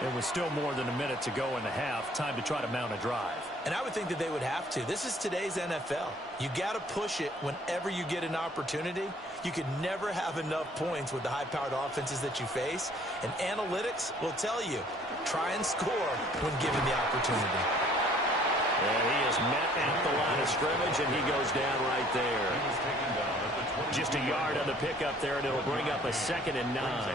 It was still more than a minute to go in the half. Time to try to mount a drive. And I would think that they would have to. This is today's NFL. You got to push it whenever you get an opportunity. You can never have enough points with the high-powered offenses that you face. And analytics will tell you, try and score when given the opportunity. And he is met at the line of scrimmage, and he goes down right there. Just a yard on the pickup there, and it'll bring up a 2nd and 9.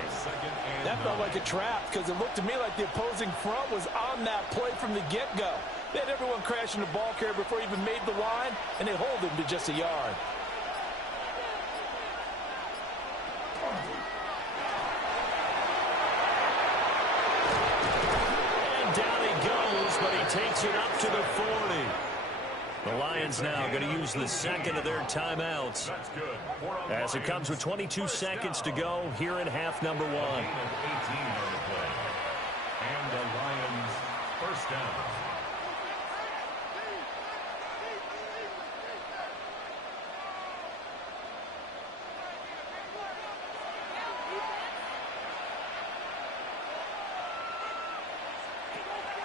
That felt like a trap because it looked to me like the opposing front was on that play from the get-go. They had everyone crashing the ball carrier before he even made the line, and they hold him to just a yard. And down he goes, but he takes it up to the 40. The Lions now going to use the second of their timeouts as it comes with 22 seconds to go here in half number 1. And the Lions first down.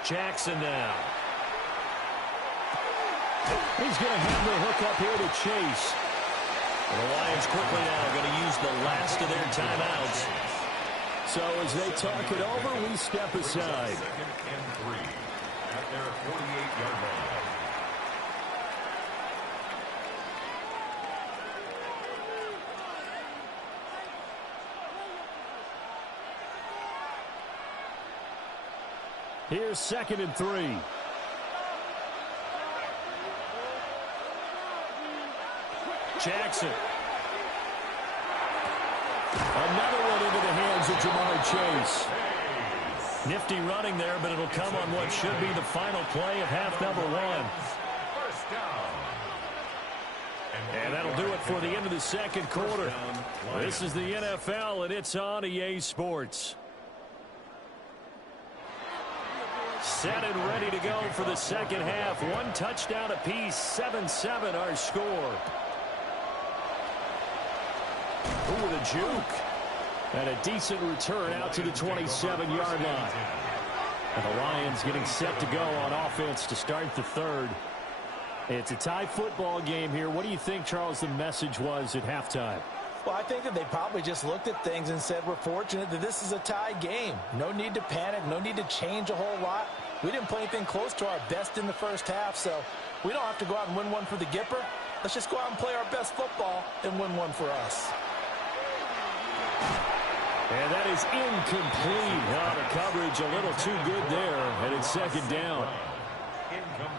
Jackson now. He's going to have the hook up here to Chase. And the Lions quickly now going to use the last of their timeouts. So as they talk it over, we step aside. 2nd and 3 at their 48-yard line. Here's 2nd and 3. Jackson. Another one into the hands of Jamar Chase. Nifty running there, but it'll come on what should be the final play of half number 1. First down. And that'll do it for the end of the second quarter. This is the NFL, and it's on EA Sports. Set and ready to go for the second half. 1 touchdown apiece, 7-7 our score. Ooh, with a juke. And a decent return out to the 27-yard line. And the Lions getting set to go on offense to start the third. It's a tie football game here. What do you think, Charles, the message was at halftime? Well, I think that they probably just looked at things and said, we're fortunate that this is a tie game. No need to panic. No need to change a whole lot. We didn't play anything close to our best in the first half, so we don't have to go out and win one for the Gipper. Let's just go out and play our best football and win one for us. And that is incomplete. The coverage a little too good there, and it's 2nd down.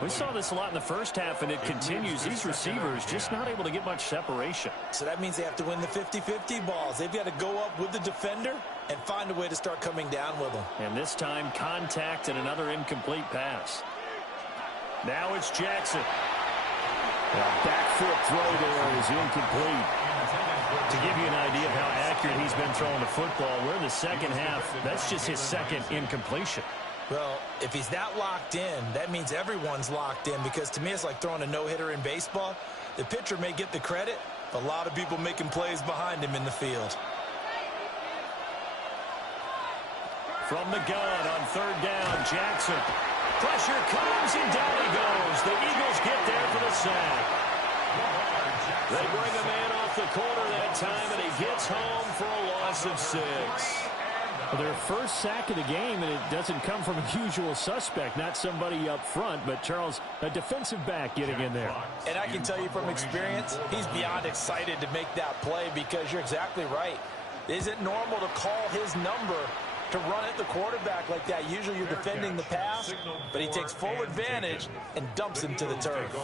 We saw this a lot in the first half, and it continues. These receivers just not able to get much separation. So that means they have to win the 50-50 balls. They've got to go up with the defender and find a way to start coming down with them. And this time, contact and another incomplete pass. Now it's Jackson. A back foot throw there is incomplete. To give you an idea of how accurate he's been throwing the football, we're in the second half. That's just his second incompletion. Well, if he's that locked in, that means everyone's locked in, because to me it's like throwing a no-hitter in baseball. The pitcher may get the credit, but a lot of people making plays behind him in the field. From the gun on 3rd down, Jackson. Pressure comes, and down he goes. The Eagles get there for the sack. They bring a man off the corner that time, and he gets home for a loss of 6. Their first sack of the game, and it doesn't come from a usual suspect, not somebody up front, but Charles, a defensive back getting in there. And I can tell you from experience, he's beyond excited to make that play, because you're exactly right. Is it normal to call his number to run at the quarterback like that. Usually you're defending the pass, but he takes full advantage and dumps him to the turf.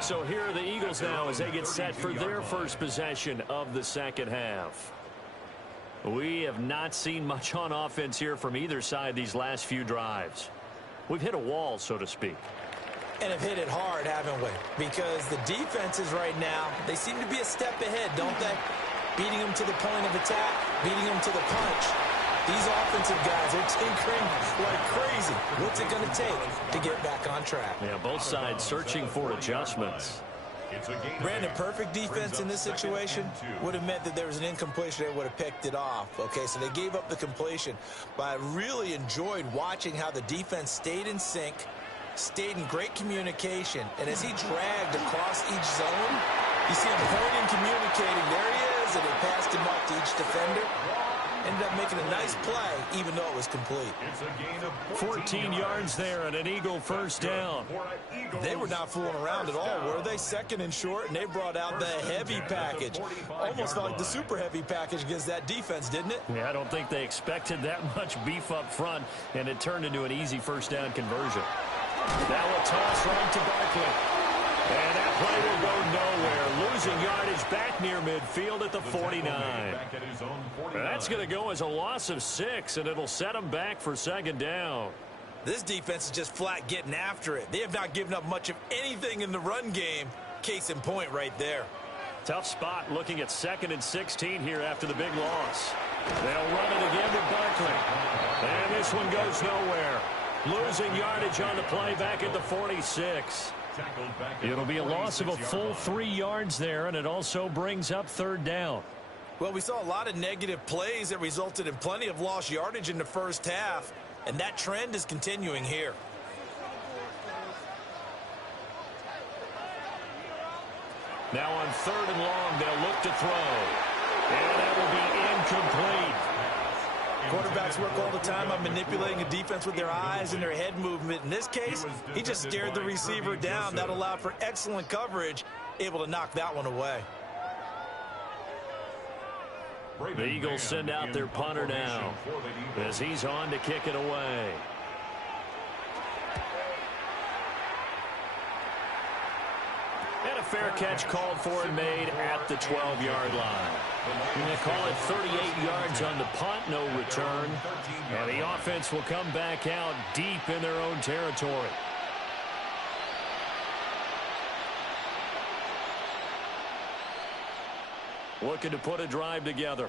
So here are the Eagles now as they get set for their first possession of the second half. We have not seen much on offense here from either side these last few drives. We've hit a wall, so to speak. And have hit it hard, haven't we? Because the defenses right now, they seem to be a step ahead, don't they? Beating them to the point of attack, beating them to the punch. These offensive guys are tinkering like crazy. What's it going to take to get back on track? Yeah, both sides searching for adjustments. Brandon, perfect defense in this situation would have meant that there was an incompletion. They would have picked it off. Okay, so they gave up the completion. But I really enjoyed watching how the defense stayed in sync, stayed in great communication. And as he dragged across each zone, you see him pointing, communicating. There he is, and they passed him off to each defender. Ended up making a nice play, even though it was complete. 14 yards there and an Eagle first down. They were not fooling around at all, were they? Second and short, and they brought out the heavy package. Almost felt like the super heavy package against that defense, didn't it? Yeah, I don't think they expected that much beef up front, and it turned into an easy first down conversion. Now a toss right to Barkley. And that play will go nowhere. Losing yardage back near midfield at the 49. That's going to go as a loss of 6, and it'll set them back for second down. This defense is just flat getting after it. They have not given up much of anything in the run game. Case in point right there. Tough spot looking at 2nd and 16 here after the big loss. They'll run it again with Barkley. And this one goes nowhere. Losing yardage on the play back at the 46. It'll be a loss of a full 3 yards there, and it also brings up third down. Well, we saw a lot of negative plays that resulted in plenty of lost yardage in the first half, and that trend is continuing here. Now on 3rd and long, they'll look to throw. And that will be incomplete. Quarterbacks work all the time on manipulating a defense with their eyes and their head movement. In this case, he just stared the receiver down. That allowed for excellent coverage, able to knock that one away. The Eagles send out their punter now as he's on to kick it away. And a fair catch called for and made at the 12-yard line. And they call it 38 yards on the punt, no return. And the offense will come back out deep in their own territory. Looking to put a drive together.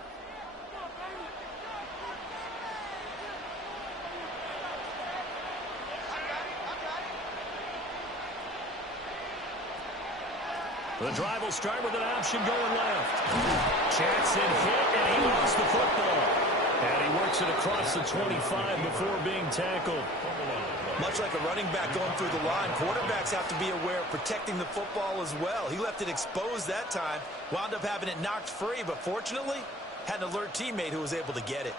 The drive will start with an option going left. Jackson hit, and he lost the football. And he works it across the 25 before being tackled. Much like a running back going through the line, quarterbacks have to be aware of protecting the football as well. He left it exposed that time, wound up having it knocked free, but fortunately, had an alert teammate who was able to get it.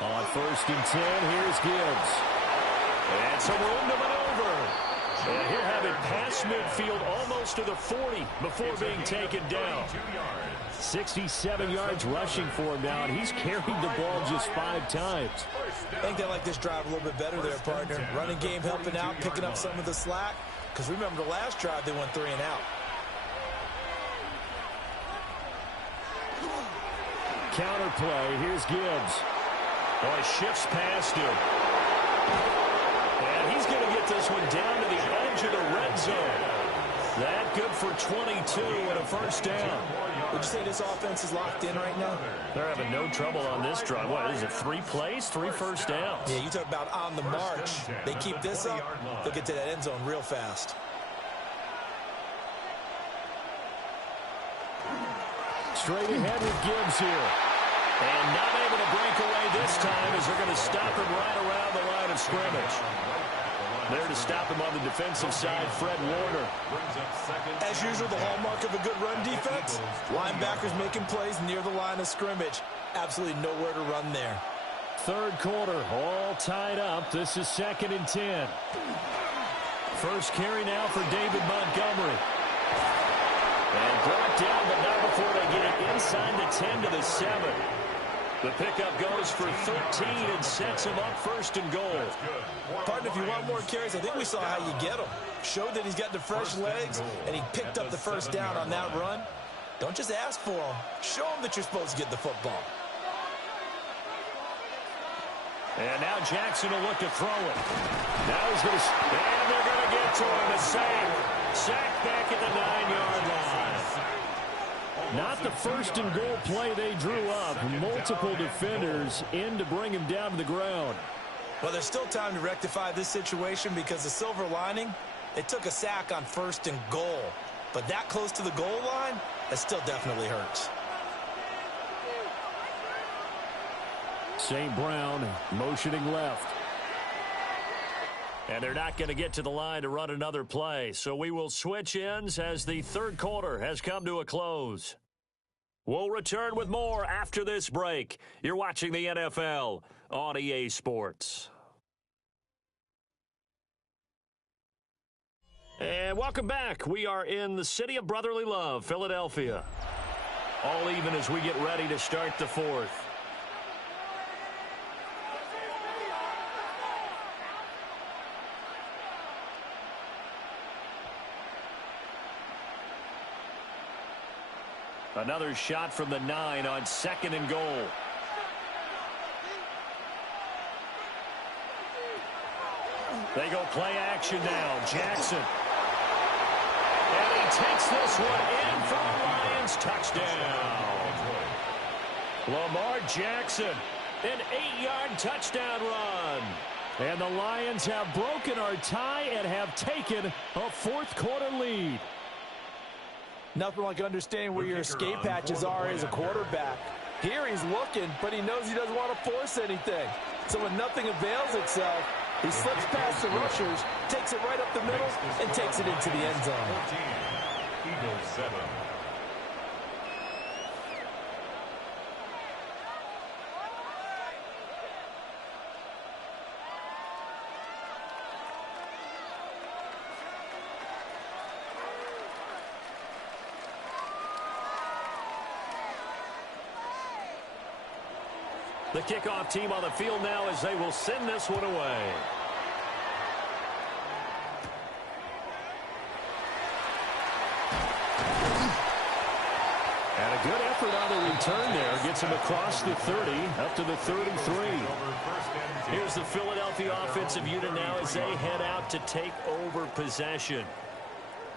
On 1st and 10, here's Gibbs. And some room to maneuver. And he'll have it past midfield almost to the 40 before being taken down. 67 yards rushing for him now, and he's carried the ball just 5 times. I think they like this drive a little bit better there, partner. Running game helping out, picking up some of the slack. Because remember, the last drive, they went 3 and out. Counter play, here's Gibbs. Boy, shifts past him. And he's going to get this one down to the edge of the red zone. That good for 22 and a first down. Would you say this offense is locked in right now? They're having no trouble on this drive. What is it, 3 plays, 3 first downs? Yeah, you talk about on the march. They keep this up, they'll get to that end zone real fast. Straight ahead with Gibbs here. And not able to break away this time as they're going to stop him right around the line of scrimmage. There to stop him on the defensive side, Fred Warner. As usual, the hallmark of a good run defense, linebackers making plays near the line of scrimmage. Absolutely nowhere to run there. 3rd quarter, all tied up. This is 2nd and 10. First carry now for David Montgomery. And brought down, but not before they get it inside the 10 to the 7. The pickup goes for 13 and sets him up first and goal. Partner, if you want more carries, I think we saw how you get him. Showed that he's got the fresh legs, and he picked up the first down on that run. Don't just ask for him. Show him that you're supposed to get the football. And now Jackson will look to throw it. Now he's going to, and they're going to get to him. A sack back at the 9-yard line. Not the first and goal play they drew up. Multiple defenders in to bring him down to the ground. Well, there's still time to rectify this situation because the silver lining, they took a sack on first and goal. But that close to the goal line, that still definitely hurts. St. Brown motioning left. And they're not going to get to the line to run another play. So we will switch ends as the third quarter has come to a close. We'll return with more after this break. You're watching the NFL on EA Sports. And welcome back. We are in the city of brotherly love, Philadelphia. All even as we get ready to start the fourth. Another shot from the 9 on second and goal. They go play action now. Jackson. And he takes this one in for the Lions. Touchdown. Lamar Jackson, an 8-yard touchdown run. And the Lions have broken our tie and have taken a fourth quarter lead. Nothing like understanding where your escape hatches are as a quarterback. Here he's looking, but he knows he doesn't want to force anything. So when nothing avails itself, he slips past the rushers, takes it right up the middle, and takes it into the end zone. 14, Eagles 7. The kickoff team on the field now as they will send this one away. And a good effort on the return there. Gets him across the 30, up to the 33. Here's the Philadelphia offensive unit now as they head out to take over possession.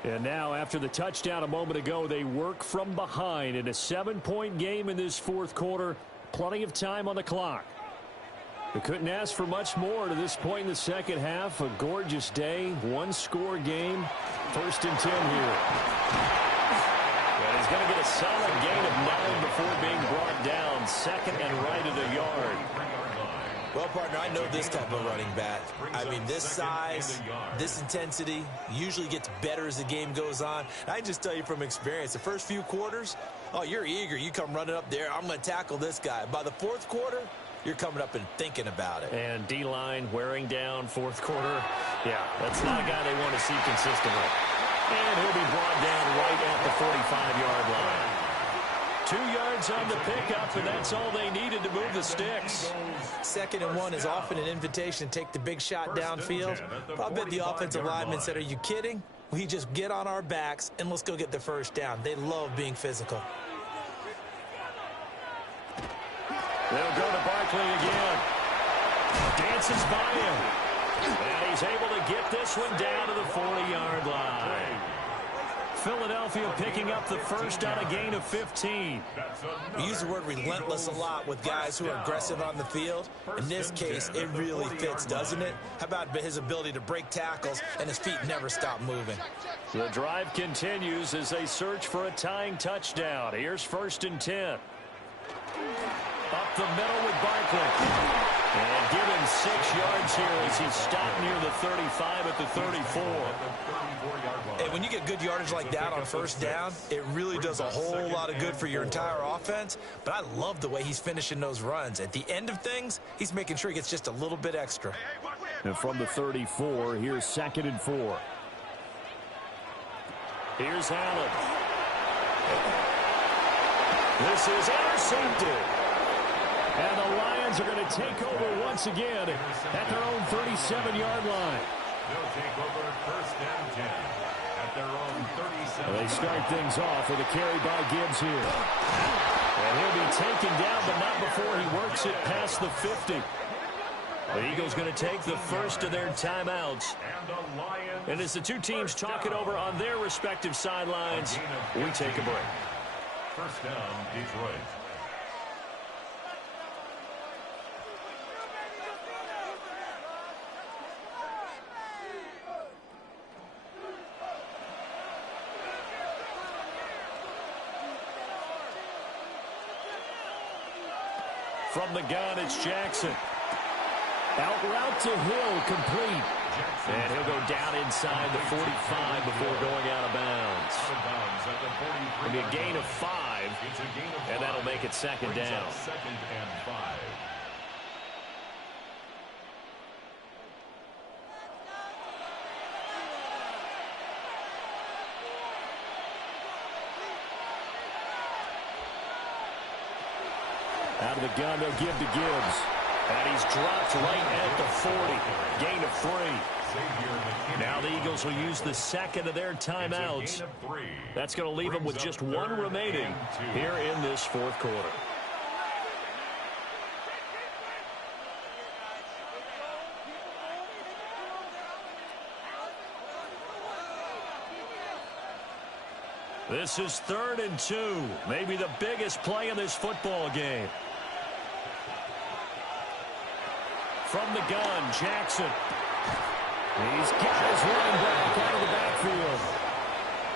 And now after the touchdown a moment ago, they work from behind in a 7-point game in this fourth quarter. Plenty of time on the clock. They couldn't ask for much more to this point in the second half. A gorgeous day, one-score game. First and 10 here. And he's going to get a solid gain of 9 before being brought down. Second and right of the yard. Well, partner, I know this type of running back. I mean, this size, this intensity usually gets better as the game goes on. I can just tell you from experience, the first few quarters, oh, you're eager. You come running up there. I'm going to tackle this guy. By the fourth quarter, you're coming up and thinking about it. And D-line wearing down fourth quarter. Yeah, that's not a guy they want to see consistently. And he'll be brought down right at the 45-yard line. 2 yards on the pickup, and that's all they needed to move the sticks. Second and 1 is often an invitation to take the big shot downfield. But I bet the offensive lineman said, are you kidding? We just get on our backs and let's go get the first down. They love being physical. They'll go to Barkley again. Dances by him. And he's able to get this one down to the 40-yard line. Philadelphia picking up the first on a gain of 15. We use the word relentless a lot with guys who are aggressive on the field. In this case, it really fits, doesn't it? How about his ability to break tackles and his feet never stop moving? The drive continues as they search for a tying touchdown. Here's first and 10. Up the middle with Barkley. And give him 6 yards here as he's stopped near the 35 at the 34. And when you get good yardage like that on first down, it really does a whole lot of good for your entire offense. But I love the way he's finishing those runs. At the end of things, he's making sure he gets just a little bit extra. And from the 34, here's second and 4. Here's Allen. This is intercepted. And the Lions are going to take over once again at their own 37-yard line. They'll take over first and 10 at their own 37. They start things off with a carry by Gibbs here. And he'll be taken down, but not before he works it past the 50. The Eagles going to take the first of their timeouts. And as the two teams talk it over on their respective sidelines, we take a break. First down, Detroit. From the gun, it's Jackson. Out route to Hill, complete. And he'll go down inside the 45 before going out of bounds. It'll be a gain of 5, and that'll make it second down. Second and 5. Out of the gun, they'll give to Gibbs. And he's dropped right at the 40. Gain of 3. Now the Eagles will use the second of their timeouts. That's going to leave them with just one remaining here in this fourth quarter. This is 3rd and 2. Maybe the biggest play in this football game. From the gun, Jackson. He's got his running back out of the backfield.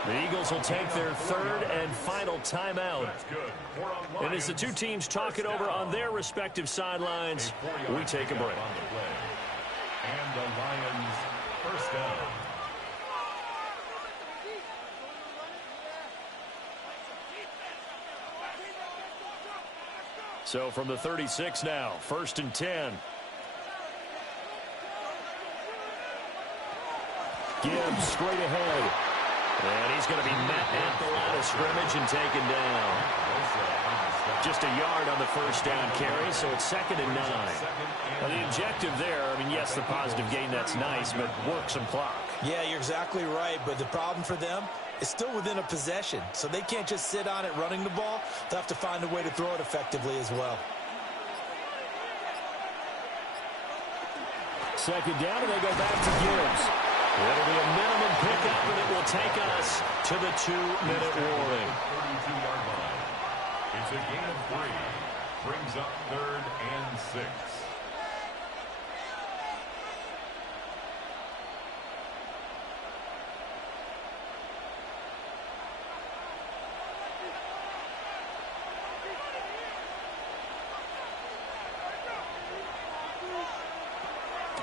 The Eagles will take their 3rd and final timeout. And as the two teams talk it over on their respective sidelines, we take a break. And the Lions first down. So from the 36 now, 1st and 10. Gibbs straight ahead. And he's going to be met at the line of scrimmage and taken down. Just a yard on the first down carry, so it's 2nd and 9. Now the objective there, I mean, yes, the positive gain, that's nice, but work some clock. Yeah, you're exactly right, but the problem for them is still within a possession, so they can't just sit on it running the ball. They'll have to find a way to throw it effectively as well. 2nd down, and they go back to Gibbs. It'll be a minimum pickup, and it will take us to the 2-minute warning. 32-yard line. It's a gain of 3. Brings up 3rd and 6.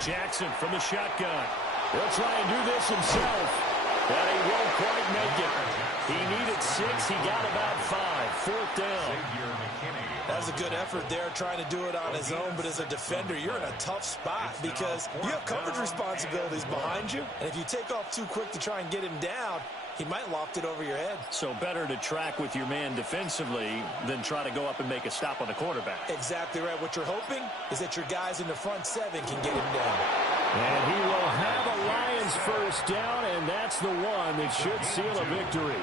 Jackson from the shotgun. He'll try and do this himself, but he won't quite make it. He needed 6. He got about 5. 4th down. That was a good effort there, trying to do it on his own, but as a defender, you're in a tough spot because you have coverage responsibilities behind you, and if you take off too quick to try and get him down, he might loft it over your head. So better to track with your man defensively than try to go up and make a stop on the quarterback. Exactly right. What you're hoping is that your guys in the front 7 can get him down. And he will have a Lions first down, and that's the one that should seal a victory.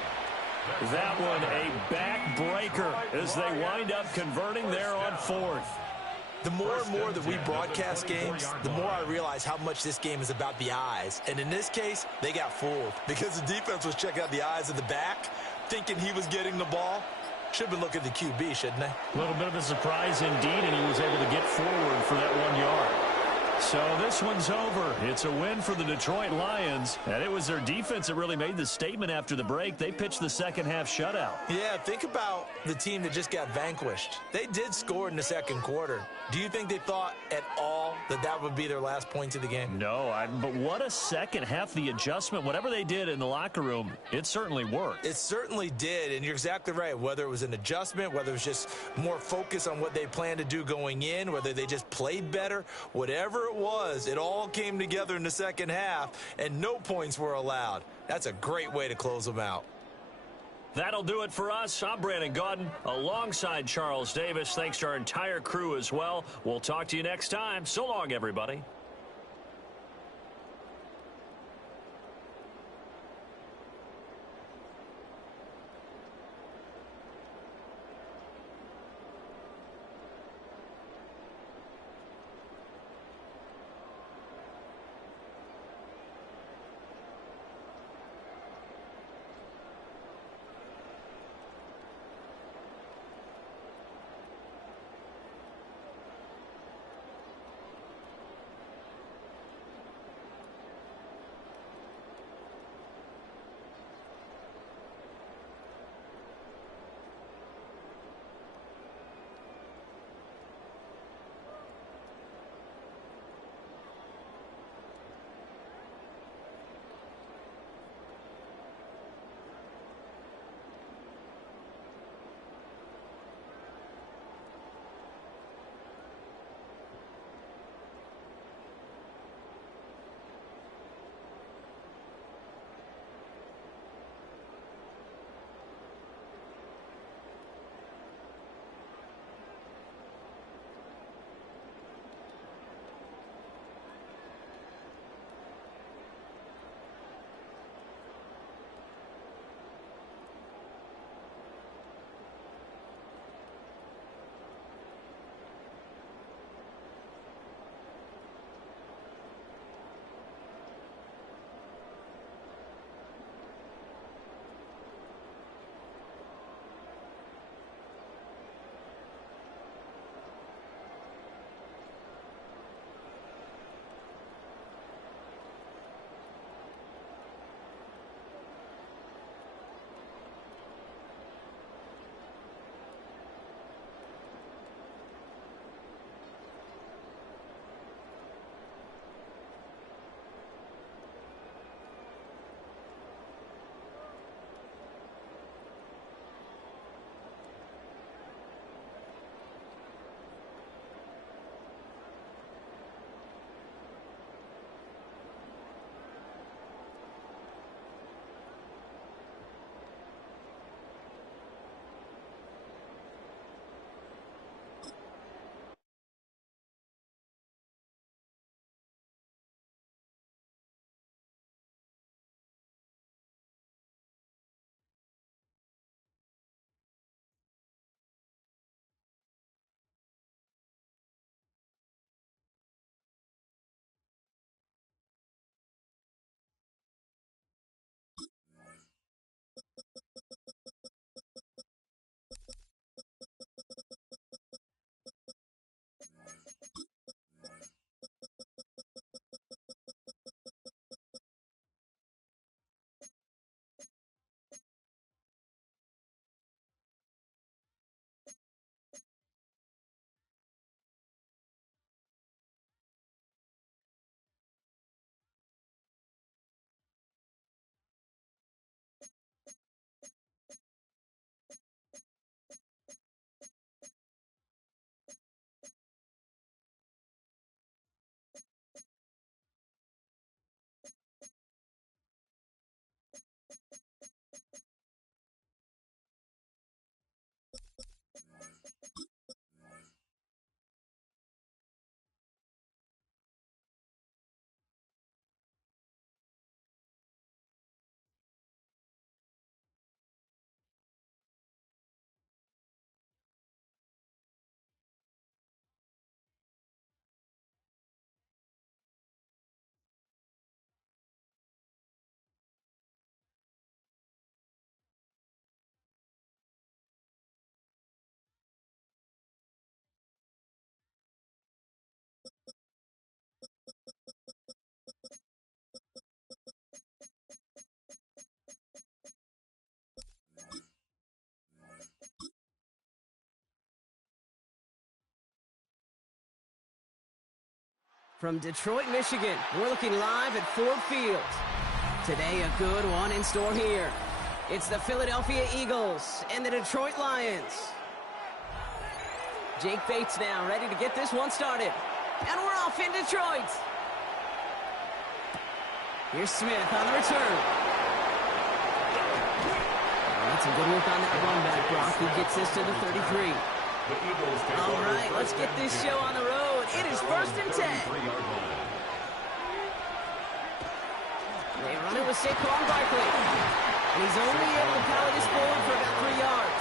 That one a backbreaker as they wind up converting there on 4th. The more and more that we broadcast games, the more I realize how much this game is about the eyes. And in this case, they got fooled because the defense was checking out the eyes of the back, thinking he was getting the ball. Should have been looking at the QB, shouldn't they? A little bit of a surprise indeed, and he was able to get forward for that 1 yard. So this one's over. It's a win for the Detroit Lions, and it was their defense that really made the statement after the break. They pitched the second half shutout. Yeah, think about the team that just got vanquished. They did score in the second quarter. Do you think they thought at all that that would be their last point of the game? No, but what a second half. The adjustment, whatever they did in the locker room, it certainly worked. It certainly did, and you're exactly right. Whether it was an adjustment, whether it was just more focus on what they planned to do going in, whether they just played better, whatever it was, it all came together in the second half, and no points were allowed. That's a great way to close them out. That'll do it for us. I'm Brandon Gaudin alongside Charles Davis. Thanks to our entire crew as well. We'll talk to you next time. So long, everybody. From Detroit, Michigan, we're looking live at Ford Field. Today, a good one in store here. It's the Philadelphia Eagles and the Detroit Lions. Jake Bates now ready to get this one started. And we're off in Detroit. Here's Smith on the return. some good work on that run back, Brock. He gets this to the 33. All right, let's get this show on the road. It is 1st and 10. They run it with Saquon Barkley. And he's only able to power this forward for about 3 yards.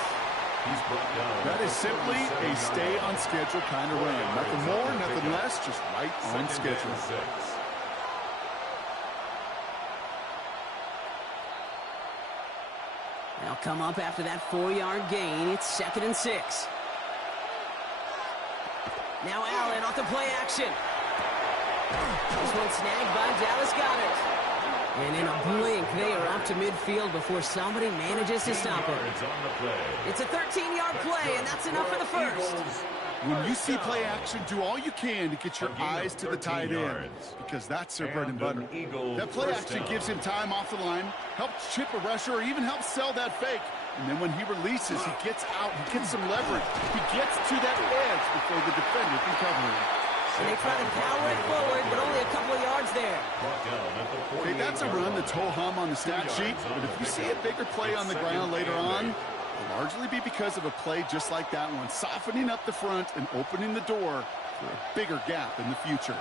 That is simply a stay on schedule kind of run. Nothing more, nothing less, just right on schedule. They'll come up after that 4-yard gain. It's 2nd and 6. Now Allen off the play action. This one snagged by Dallas Goedert. And in a blink, they are out to midfield before somebody manages to stop him. It's a 13-yard play, and that's enough for the first. When you see play action, do all you can to get your eyes to the tight end, because that's their bread and butter. That play action gives him time off the line, helps chip a rusher, or even helps sell that fake. And then when he releases, he gets out, he gets some leverage. He gets to that edge before the defender can cover him. And they try to power it forward, but only a couple of yards there. Okay, that's a run that's ho-hum on the stat sheet, but if you see a bigger play on the ground later on, it'll largely be because of a play just like that one, softening up the front and opening the door for a bigger gap in the future.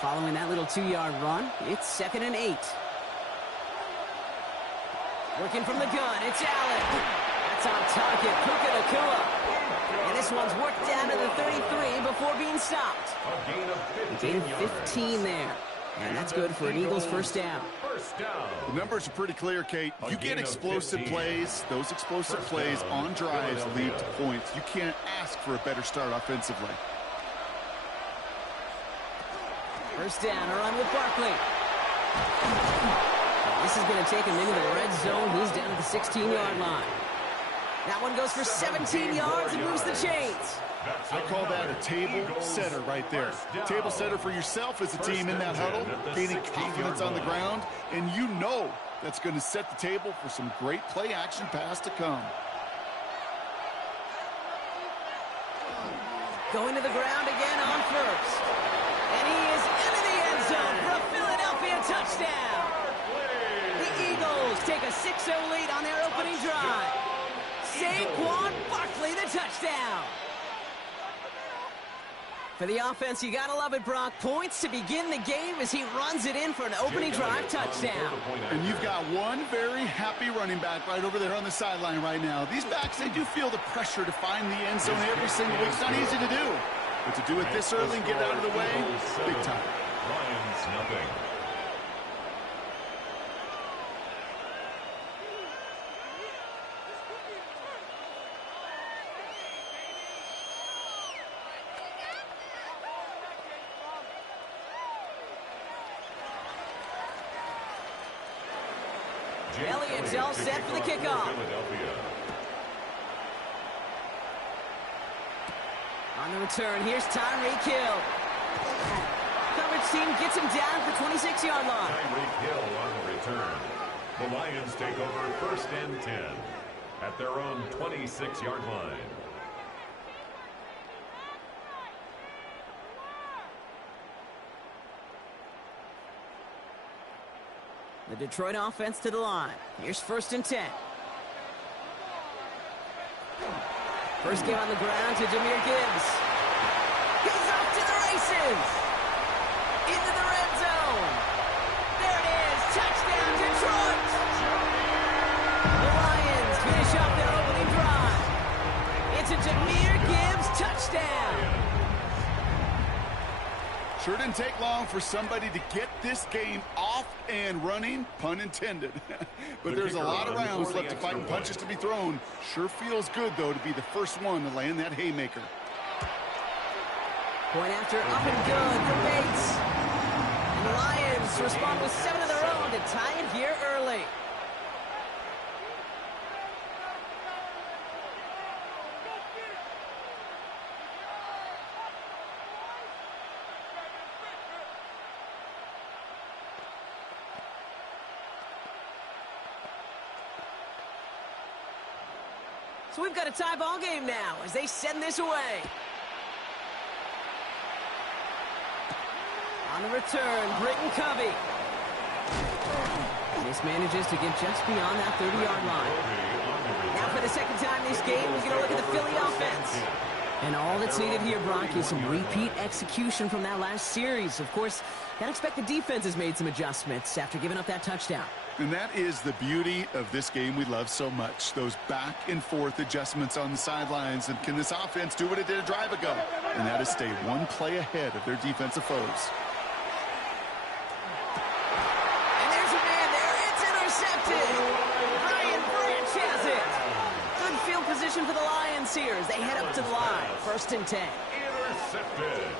Following that little 2-yard run, it's 2nd and 8. Working from the gun, it's Allen. That's on target, Puka Nacua. And this one's worked down to the 33 before being stopped. A gain of 15 there. And that's good for an Eagles first down. The numbers are pretty clear, Kate. You get explosive plays. Those explosive plays on drives lead to points. You can't ask for a better start offensively. First down, a run with Barkley. This is going to take him into the red zone. He's down at the 16-yard line. That one goes for 17 yards and moves the chains. I call that a table setter right there. Table setter for yourself as a team in that huddle, gaining confidence on the ground, and you know that's going to set the table for some great play action pass to come. Going to the ground again on first. And he is into the end zone for a Philadelphia touchdown. The Eagles take a 6-0 lead on their opening drive. Saquon Barkley, the touchdown. For the offense, you gotta love it, Brock. Points to begin the game as he runs it in for an opening drive touchdown. And you've got one very happy running back right over there on the sideline right now. These backs, they do feel the pressure to find the end zone every single week. It's not easy to do. But to do it this early and get it out of the way, big time. Lions nothing. Elliott's all set for the kickoff. On the return, here's Tyreek Hill. Coverage team gets him down at the 26-yard line. Tyreek Hill on the return. The Lions take over 1st and 10 at their own 26-yard line. The Detroit offense to the line. Here's 1st and 10. First game on the ground to Jahmyr Gibbs. He's off to the races. Into the red zone. There it is. Touchdown, Detroit. The Lions finish off their opening drive. It's a Jahmyr Gibbs touchdown. Sure didn't take long for somebody to get this game off and running, pun intended. But there's a lot of rounds left to fight and punches to be thrown. Sure feels good, though, to be the first one to land that haymaker. Point after up and good for Bates. And the Lions respond with 7 of their own to tie it here early. So we've got a tie ball game now as they send this away. On the return, Britton Covey. This manages to get just beyond that 30-yard line. Now for the second time this game, we're going to look at the Philly offense. And all that's needed here, Brock, is some repeat execution from that last series. Of course, gotta expect the defense has made some adjustments after giving up that touchdown. And that is the beauty of this game we love so much, those back and forth adjustments on the sidelines. And can this offense do what it did a drive ago? And that is stay one play ahead of their defensive foes. And there's a man there. It's intercepted. Brian Branch has it. Good field position for the Lions here as they head up to the line. 1st and 10. Intercepted.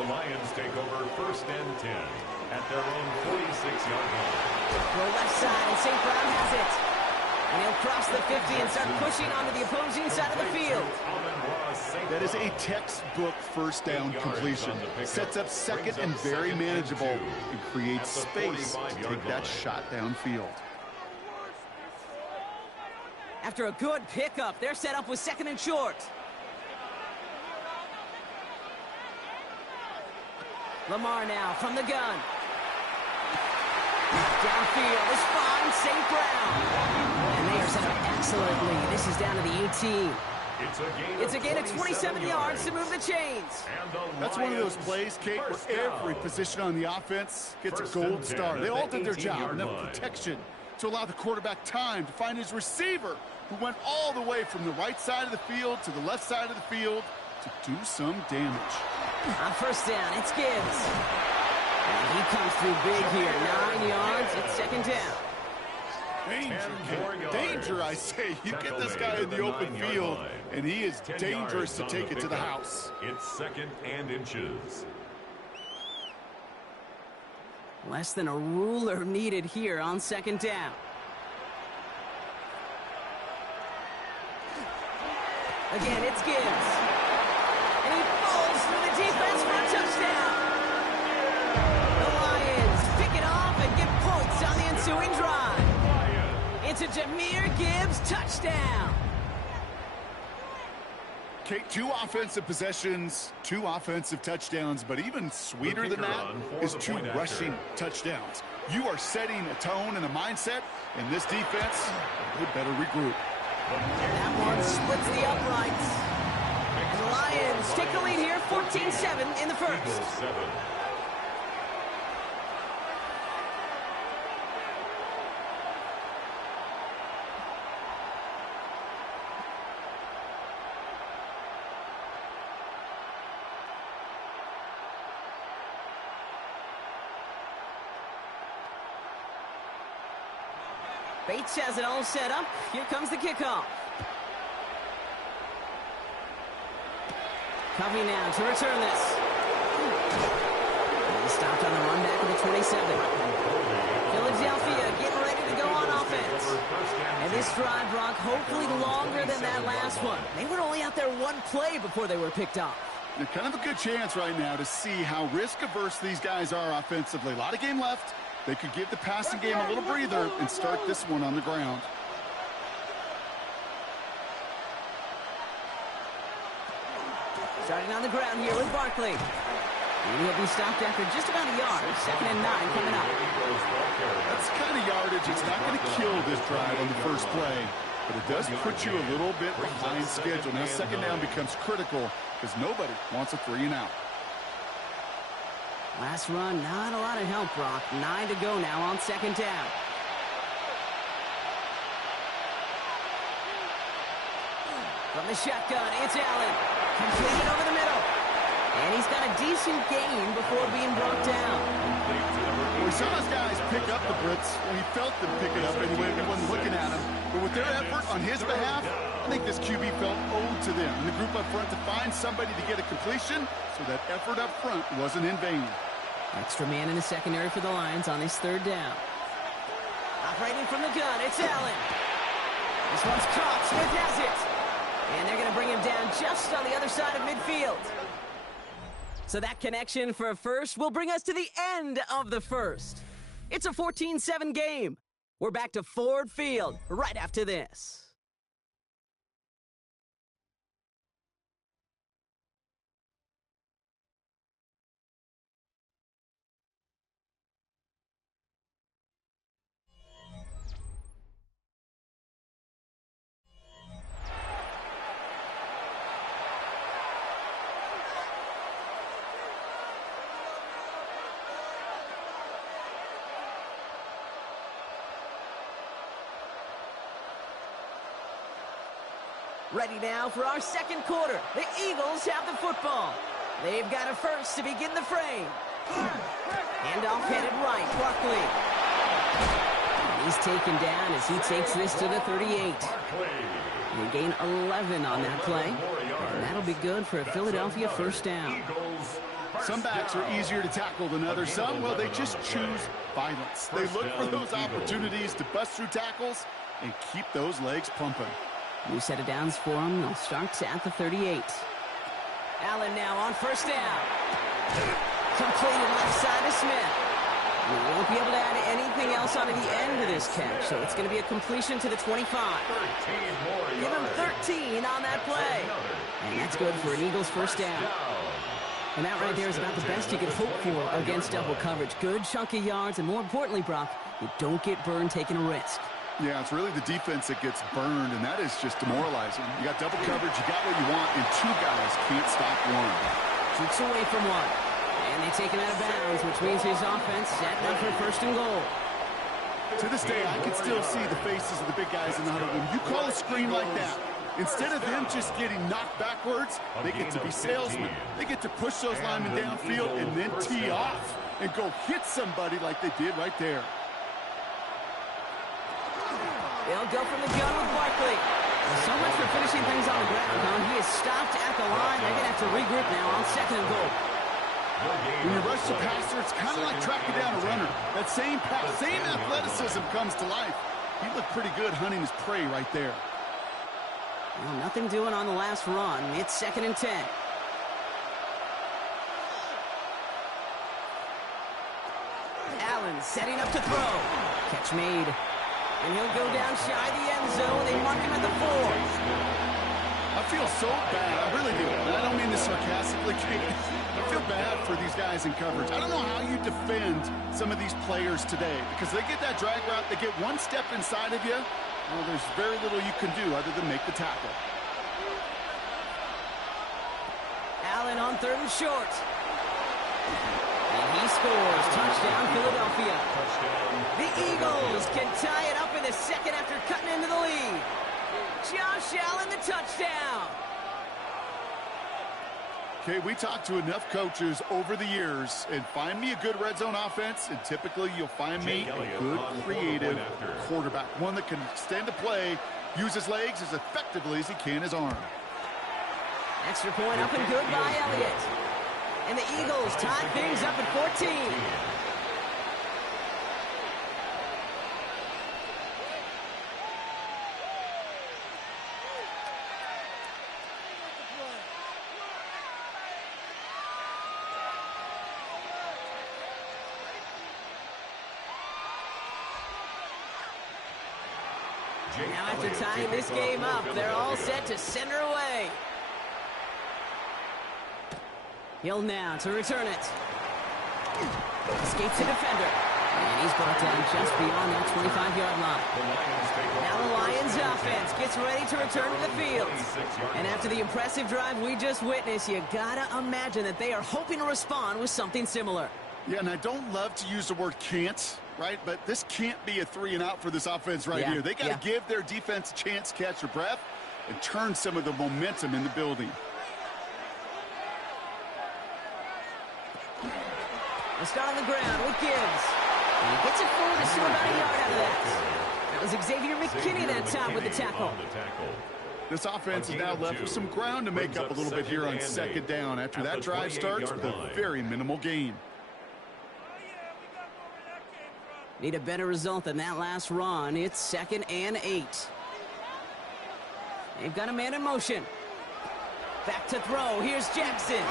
The Lions take over 1st and 10 at their own 46-yard line. Go left side, and St. Brown has it. And he'll cross the 50 and start pushing onto the opposing side of the field. That is a textbook first down completion. Sets up second and very manageable and creates space to take that shot downfield. After a good pickup, they're set up with 2nd and short. Lamar now from the gun. Downfield is fine, St. Brown. And they are set up excellently. This is down to the 18. It's a gain of 27 yards to move the chains. That's one of those plays, Kate, where every position on the offense gets a gold star. They all did their job. Enough protection to allow the quarterback time to find his receiver, who went all the way from the right side of the field to the left side of the field to do some damage. On 1st down, it's Gibbs. And he comes through big here. 9 yards, it's 2nd down. Danger, I say. You get this guy in the open field, and he is dangerous to take it to the house. It's 2nd and inches. Less than a ruler needed here on 2nd down. Again, it's Gibbs. And he falls through the defense for a touchdown. The Lions pick it off and get points on the ensuing drive. It's a Jahmyr Gibbs touchdown. Kate, 2 offensive possessions, 2 offensive touchdowns, but even sweeter than that is 2 rushing touchdowns. You are setting a tone and a mindset, and this defense would better regroup. That one splits the uprights. And the Lions take the lead here, 14-7 in the first. Bates has it all set up. Here comes the kickoff. Covey now to return this. And he stopped on the run back of the 27. Philadelphia getting ready to go on offense. And this drive, Brock, hopefully longer than that last one. They were only out there 1 play before they were picked off. They're kind of a good chance right now to see how risk-averse these guys are offensively. A lot of game left. They could give the passing game a little breather and start this one on the ground. Starting on the ground here with Barkley. And he'll be stopped after just about a yard. 2nd and 9 coming up. That's the kind of yardage. It's not going to kill this drive on the first play, but it does put you a little bit behind schedule. Now 2nd down becomes critical because nobody wants a 3 and out. Last run, not a lot of help, Brock. 9 to go now on 2nd down. From the shotgun, it's Allen. Completed over the middle. And he's got a decent gain before being brought down. Well, we saw his guys pick up the blitz. Well, he felt them pick it up anyway. He wasn't looking at him. But with their effort on his behalf, I think this QB felt owed to them and the group up front to find somebody to get a completion, so that effort up front wasn't in vain. Extra man in the secondary for the Lions on this 3rd down. Operating from the gun, it's Allen. This one's caught. Smith has it. And they're going to bring him down just on the other side of midfield. So that connection for a first will bring us to the end of the first. It's a 14-7 game. We're back to Ford Field right after this. Ready now for our second quarter. The Eagles have the football. They've got a first to begin the frame. Handoff headed right, Barkley. He's taken down as he takes this to the 38. They gain 11 on that play, and that'll be good for a Philadelphia first down. Some backs are easier to tackle than others. Some, well, they just choose violence. They look for those opportunities to bust through tackles and keep those legs pumping. New set of downs for him. They'll start at the 38. Allen now on first down. Completed left side to Smith. He won't be able to add anything else onto the end of this catch, so it's going to be a completion to the 25. Give him 13 on that play. And that's good for an Eagles first down. And that right there is about the best you can hope for against double coverage. Good chunk of yards, and more importantly, Brock, you don't get burned taking a risk. Yeah, it's really the defense that gets burned, and that is just demoralizing. You got double coverage, you got what you want, and two guys can't stop one. Keeps away from one. And they take him out of bounds, which means his offense setting up for first and goal. To this day, I can still see the faces of the big guys in the huddle. When you call a screen like that, instead of them just getting knocked backwards, they get to be salesmen. They get to push those linemen downfield and then tee off and go hit somebody like they did right there. They'll go from the gun with Barkley. So much for finishing things on the ground, huh? He is stopped at the line. They're going to have to regroup now on second and goal. When you rush the passer, it's kind of like tracking down a runner. That same pass, same athleticism comes to life. He looked pretty good hunting his prey right there. Well, nothing doing on the last run. It's 2nd and 10. Allen setting up to throw. Catch made. And he'll go down shy the end zone. They mark him at the 4. I feel so bad. I really do. And I don't mean this sarcastically, Kate. I feel bad for these guys in coverage. I don't know how you defend some of these players today because they get that drag route, they get one step inside of you. Well, there's very little you can do other than make the tackle. Allen on 3rd and short. And he scores. Touchdown, Philadelphia. The Eagles can tie it up in the second after cutting into the lead. Josh Allen, the touchdown. Okay, we talked to enough coaches over the years, and find me a good red zone offense, and typically you'll find me a good, creative quarterback. One that can extend the play, use his legs as effectively as he can his arm. Extra point up and good by Elliott. And the Eagles tie things up at 14. Now after tying this game up, they're all set to send her away. Hill now to return it. Escapes a defender. And he's brought down just beyond that 25-yard line. Now the Lions offense gets ready to return to the field. And after the impressive drive we just witnessed, you gotta imagine that they are hoping to respond with something similar. Yeah, and I don't love to use the word can't, right? But this can't be a 3-and-out for this offense right here. They got to give their defense a chance to catch their breath and turn some of the momentum in the building. They'll start on the ground with Gibbs. And he gets it forward to shoot about a yard out of that. That was Xavier McKinney that time with the tackle. This offense is now left with some ground to make up a little bit here on second down after that drive starts with a very minimal gain. Need a better result than that last run. It's 2nd and 8. They've got a man in motion. Back to throw. Here's Jackson.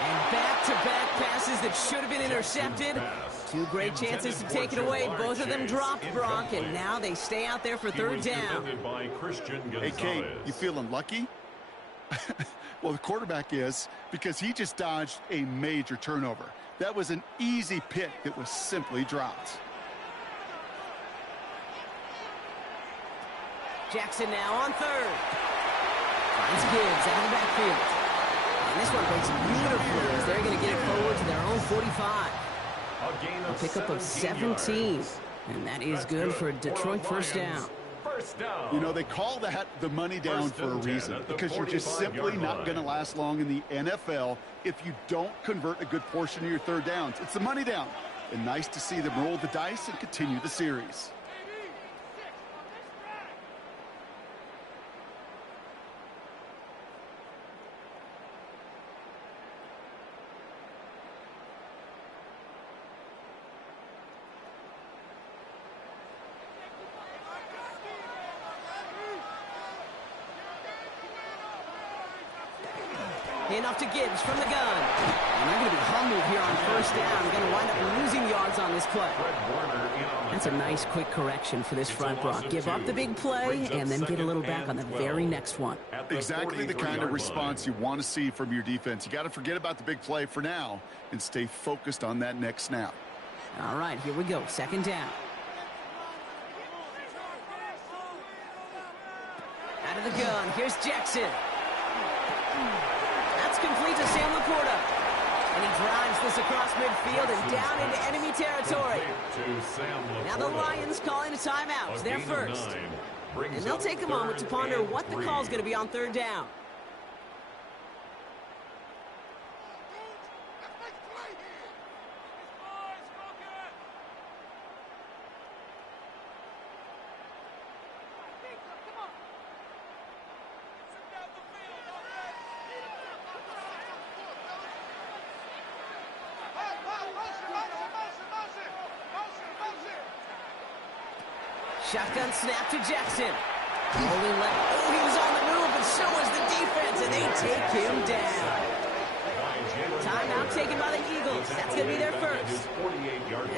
And back-to-back passes that should have been intercepted. Two great chances to take it away. Both of them dropped, Brock, and now they stay out there for 3rd down. Hey, Kate, you feeling lucky? Well, the quarterback is, because he just dodged a major turnover. That was an easy pick that was simply dropped. Jackson now on 3rd. Finds Gibbs out of the backfield. And this one breaks beautifully as they're going to get it forward to their own 45. A pickup of 17. And that is good for a Detroit first down. First down. You know, they call that the money down for a reason, because you're just simply not going to last long in the NFL if you don't convert a good portion of your third downs. It's the money down. And nice to see them roll the dice and continue the series. Handoff to Gibbs from the gun. And they're going to be humbled here on first down. They're going to wind up losing yards on this play. That's a nice quick correction for this front block. Give up the big play and then get a little back on the very next one. Exactly the kind of response you want to see from your defense. You got to forget about the big play for now and stay focused on that next snap. All right, here we go. Second down. Out of the gun. Here's Jackson. That's complete to Sam Laporta. And he drives this across midfield and down into enemy territory. Now the Lions calling a timeout. They're first. And they'll take a moment to ponder what the call is going to be on third down. Shotgun snap to Jackson. Oh, he was on the move, but so was the defense, and they take him down. Timeout taken by the Eagles. That's going to be their first.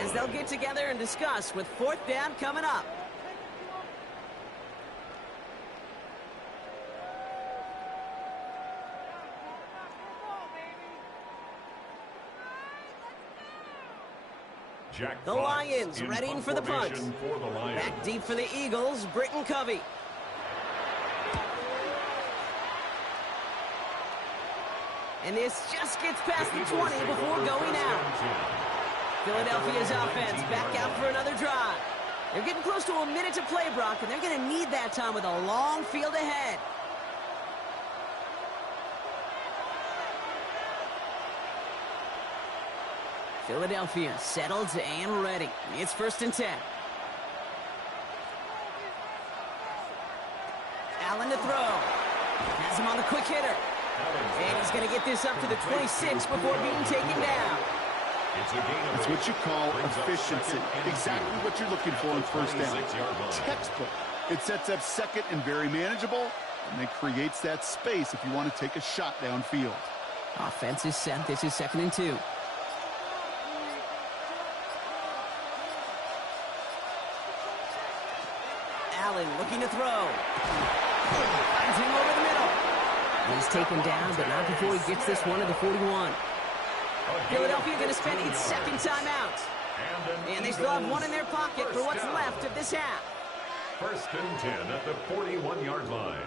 As they'll get together and discuss with fourth down coming up. The Lions readying for the punt. Back deep for the Eagles, Britton Covey. And this just gets past the 20 before going out. Philadelphia's offense back out for another drive. They're getting close to a minute to play, Brock, and they're going to need that time with a long field ahead. Philadelphia settled and ready. It's 1st and 10. Allen to throw. Has him on the quick hitter. And he's going to get this up to the 26 before being taken down. It's what you call efficiency. Exactly what you're looking for in first down. Textbook. It sets up second and very manageable, and it creates that space if you want to take a shot downfield. Offense is set. This is 2nd and 2. Allen looking to throw. Finds him over the middle. He's taken down, but not before he gets this one to the 41. Philadelphia going to spend its second timeout. And they still have one in their pocket for what's left of this half. 1st and 10 at the 41-yard line.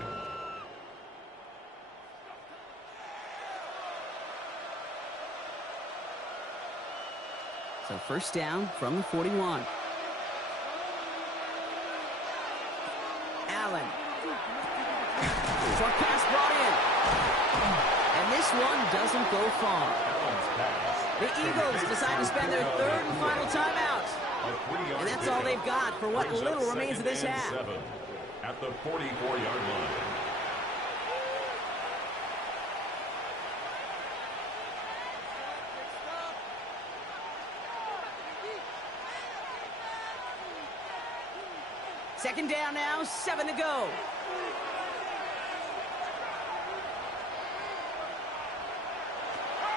So first down from the 41. Allen. Short pass brought in. And this one doesn't go far. The Eagles decide to spend their third and final timeout. And that's all they've got for what little remains of this half. At the 44-yard line. Second down now, 7 to go.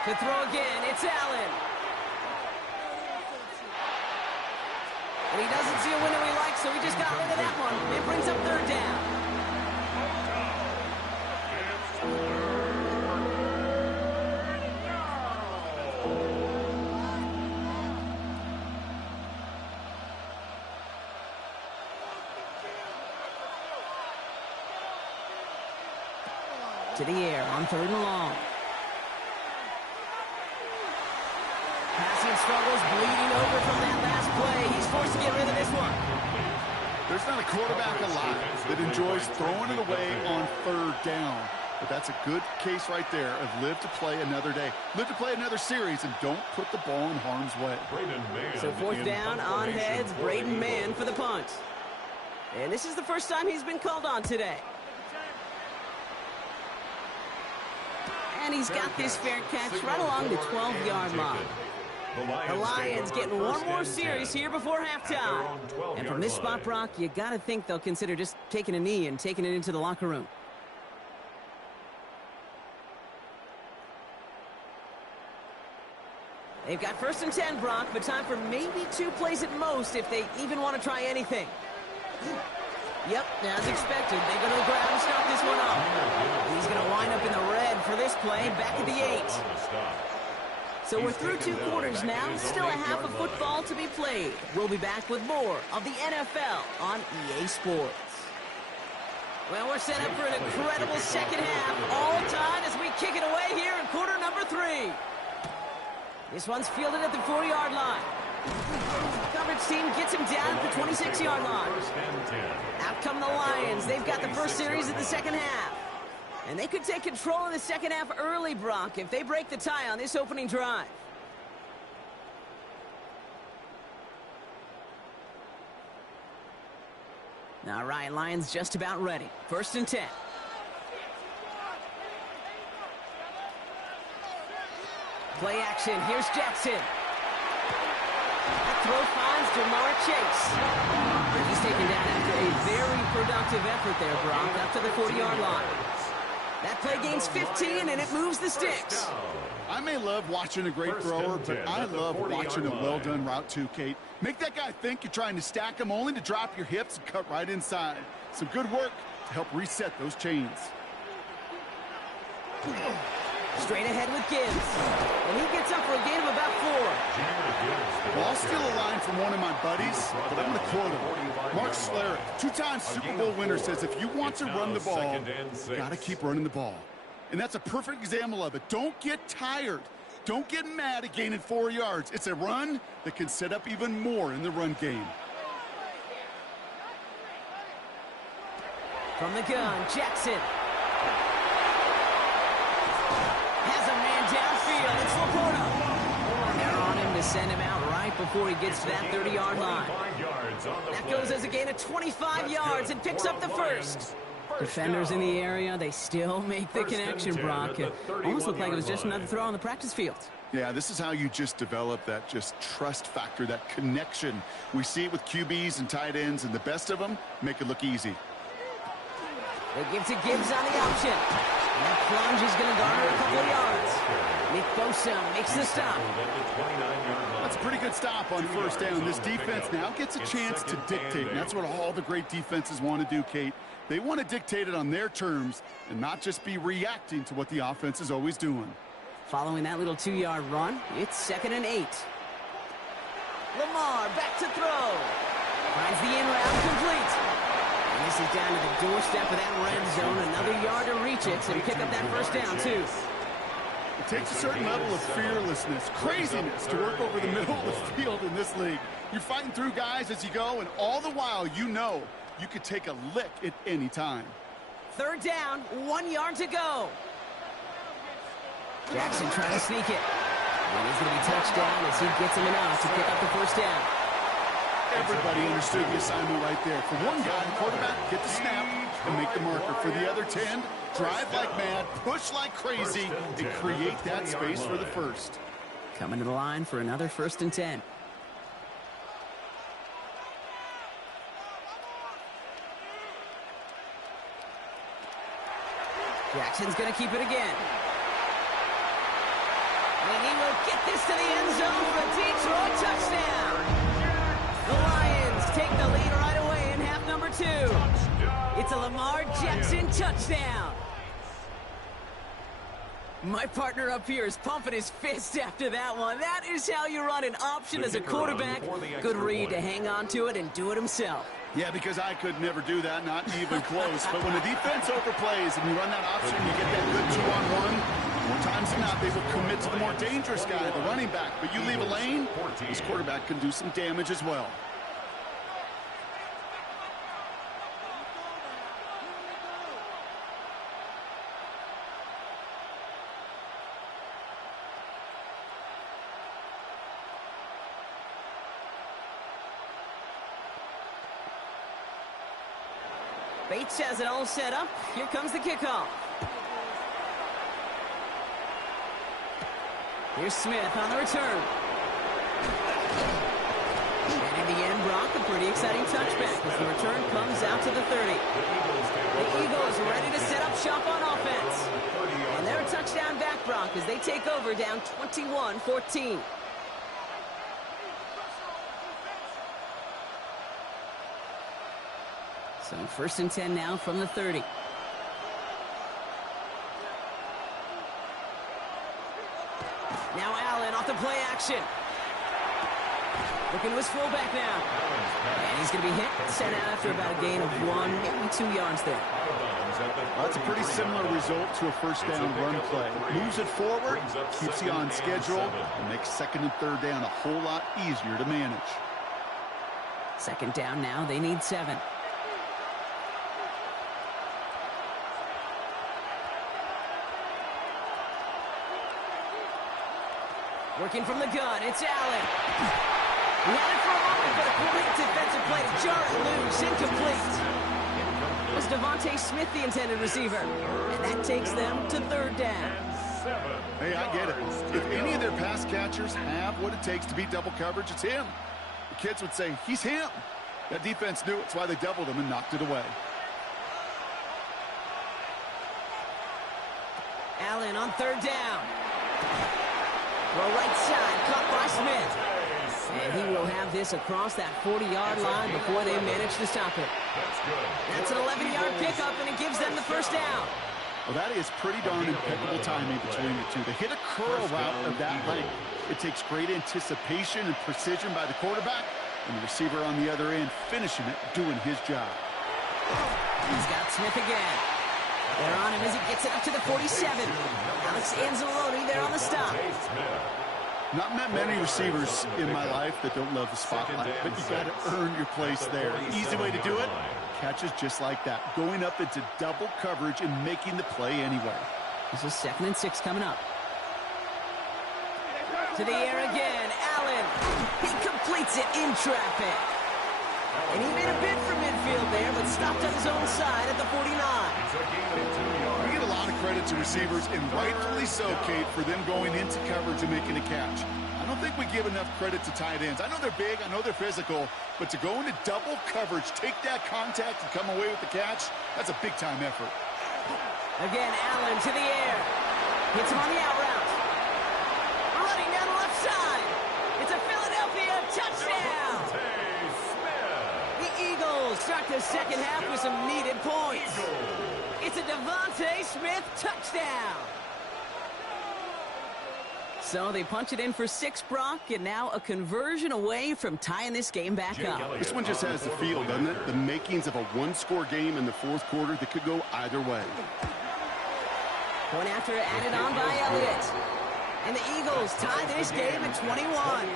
To throw again, it's Allen. And he doesn't see a window he likes, so he just got rid of that one. It brings up third down. To the air on 3rd and long. Passing struggles, bleeding over from that last play. He's forced to get rid of this one. There's not a quarterback alive that enjoys throwing it away on third down. But that's a good case right there of live to play another day. Live to play another series and don't put the ball in harm's way. So fourth down on heads, Braden Mann for the punt. And this is the first time he's been called on today. And he's got this fair catch right along the 12-yard line. The Lions getting one more series here before halftime. And from this spot, Brock, you got to think they'll consider just taking a knee and taking it into the locker room. They've got 1st and 10, Brock, but time for maybe 2 plays at most if they even want to try anything. Yep, as expected, they go to the ground and start this one off. He's going to wind up in the red for this play, back at the 8. So we're through 2 quarters now, still a half of football to be played. We'll be back with more of the NFL on EA Sports. Well, we're set up for an incredible second half, all tied as we kick it away here in quarter number 3. This one's fielded at the 4-yard line. Coverage team gets him down at the 26-yard line. Out come the Lions. They've got the first series of the second half. And they could take control of the second half early, Brock, if they break the tie on this opening drive. All right, Lions just about ready. 1st and 10. Play action. Here's Jackson. That throw finds Jamar Chase. He's taken down after a very productive effort there, Brock, up to the 40-yard line. That play gains 15, and it moves the sticks. I may love watching a great thrower, but I love watching a well-done route too, Kate. Make that guy think you're trying to stack him only to drop your hips and cut right inside. Some good work to help reset those chains. Straight ahead with Gibbs. And he gets up for a gain of about 4. Well, I'll steal a line from one of my buddies, but I'm going to quote him. Mark Schlereth, 2-time Super Bowl winner, says if you want to run the ball, you got to keep running the ball. And that's a perfect example of it. Don't get tired. Don't get mad at gaining 4 yards. It's a run that can set up even more in the run game. From the gun, Jackson. Has a man downfield. It's Laporta. They're on him to send him out right before he gets to that 30-yard line. That goes as a gain of 25 yards and picks up the first. Defenders in the area, they still make the connection, Brock. It almost looked like it was just another throw on the practice field. Yeah, this is how you just develop that just trust factor, that connection. We see it with QBs and tight ends, and the best of them make it look easy. They give to Gibbs on the option. And that plunge is going to garner a couple of yards. Nick Bosa makes the stop. That's a pretty good stop on 1st down. This defense now gets a chance to dictate, and that's what all the great defenses want to do, Kate. They want to dictate it on their terms and not just be reacting to what the offense is always doing. Following that little 2-yard run, it's 2nd and 8. Lamar back to throw. Finds the in route complete. And this is down to the doorstep of that red zone. Another yard to reach it and pick up that 1st down, too. It takes a certain level of fearlessness, craziness to work over the middle of the field in this league. You're fighting through guys as you go, and all the while you know you could take a lick at any time. 3rd down, 1 yard to go. Jackson trying to sneak it. And he's going to be touched down as he gets him enough to pick up the 1st down. Everybody understood the assignment right there. For one guy, the quarterback, get the snap and make the marker. For the other 10, drive like mad, push like crazy, and create that space for the first. Coming to the line for another 1st and 10. Jackson's going to keep it again. And he will get this to the end zone for a Detroit touchdown. The Lions take the lead right away in half number 2. It's a Lamar Jackson touchdown. My partner up here is pumping his fist after that one. That is how you run an option as a quarterback. Good read to hang on to it and do it himself. Yeah, because I could never do that, not even close. But when the defense overplays and you run that option, you get that good 2-on-1, more times than not, they will commit to the more dangerous guy, the running back. But you leave a lane, this quarterback can do some damage as well. Bates has it all set up. Here comes the kickoff. Here's Smith on the return. And in the end, Brock, a pretty exciting touchback as the return comes out to the 30. The Eagles ready to set up shop on offense. And they're a touchdown back, Brock, as they take over down 21-14. So 1st and 10 now from the 30. Now Allen off the play action. Looking to his fullback now. And he's going to be hit, sent out after about a gain of 1, maybe 2 yards there. That's a pretty similar result to a first down run play. Moves it forward, keeps you on schedule, and makes 2nd and 3rd down a whole lot easier to manage. 2nd down now, they need 7. Working from the gun, it's Allen. He had it for a moment, but a complete defensive play to jar it loose, incomplete. Was Devontae Smith the intended receiver? And that takes them to 3rd down. Hey, I get it. If any of their pass catchers have what it takes to beat double coverage, it's him. The kids would say, he's him. That defense knew it. It's why they doubled him and knocked it away. Allen on 3rd down. Well, right side, caught by Smith. And he will have this across that 40-yard line before they manage to stop it. That's an 11-yard pickup, and it gives them the 1st down. Well, that is pretty darn impeccable timing between the two. They hit a curl route of that length. It takes great anticipation and precision by the quarterback, and the receiver on the other end finishing it, doing his job. He's got Smith again. They're on him as he gets it up to the 47. Alex Anzalone there on the stop. Not met many receivers in my life that don't love the spotlight, but you got to earn your place there. Easy way to do it, catches just like that, going up into double coverage and making the play anyway. This is 2nd and 6 coming up. To the air again, Allen. He completes it in traffic. And he made a bid for midfield there, but stopped on his own side at the 49. We get a lot of credit to receivers, and rightfully so, Kate, for them going into coverage and making a catch. I don't think we give enough credit to tight ends. I know they're big, I know they're physical, but to go into double coverage, take that contact, and come away with the catch, that's a big-time effort. Again, Allen to the air. Hits him on the out route. Running down the left side. It's a Philadelphia touchdown. The Eagles start the 2nd half with some needed points. It's a Devontae Smith touchdown. So they punch it in for 6, Brock, and now a conversion away from tying this game back up. This one just has the feel, doesn't it? The makings of a one-score game in the 4th quarter that could go either way. Point after added on by Elliott. And the Eagles tie this game at 21.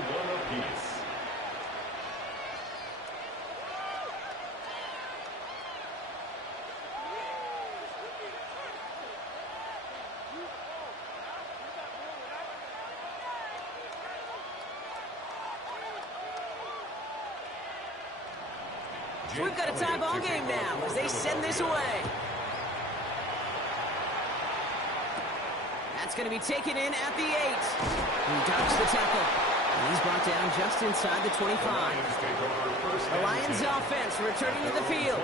We've got a tie ball game now as they send this away. That's going to be taken in at the 8. He dodges the tackle. And he's brought down just inside the 25. The Lions offense returning to the field.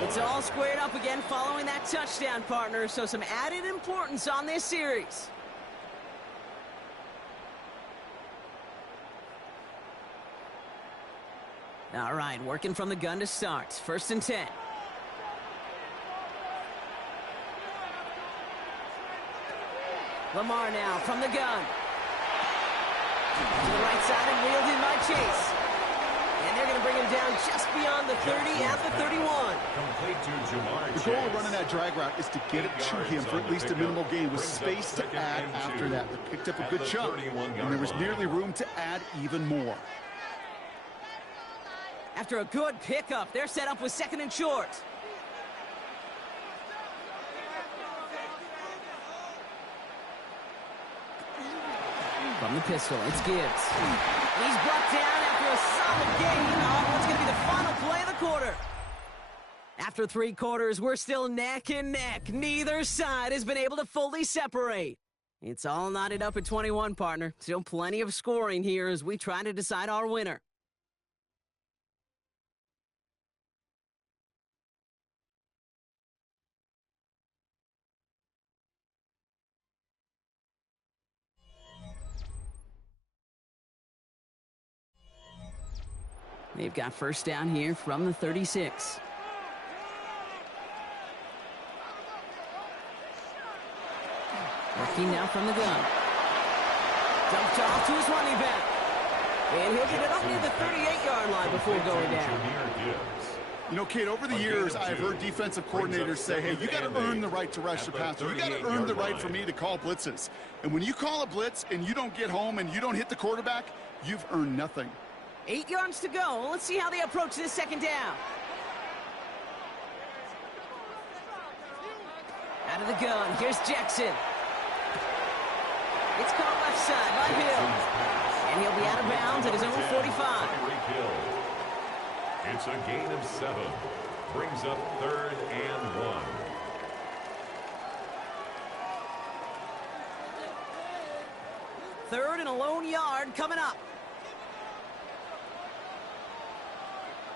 It's all squared up again following that touchdown, partner, so some added importance on this series. All right, working from the gun to start. 1st and 10. Lamar now from the gun. To the right side and wheeled in by Chase. And they're going to bring him down just beyond the 30 at the 31. The goal of running that drag route is to get it to him for at least a minimal gain with space to add after that. They picked up a good chunk, and there was nearly room to add even more. After a good pickup, they're set up with 2nd and short. From the pistol, it's Gibbs. He's brought down after a solid gain on what's going to be the final play of the quarter. After after 3 quarters, we're still neck and neck. Neither side has been able to fully separate. It's all knotted up at 21, partner. Still plenty of scoring here as we try to decide our winner. They've got first down here from the 36. Working now from the gun. Dumped off to his running back. And he'll get it up near the 38-yard line before going down. You know, Kate, over the years, I've heard defensive coordinators say, hey, you got to earn the right to rush the passer. You got to earn the right for me to call blitzes. And when you call a blitz and you don't get home and you don't hit the quarterback, you've earned nothing. 8 yards to go. Let's see how they approach this second down. Out of the gun. Here's Jackson. It's caught left side by Hill. And he'll be out of bounds at his own 45. It's a gain of 7. Brings up 3rd and 1. Third and a lone yard coming up.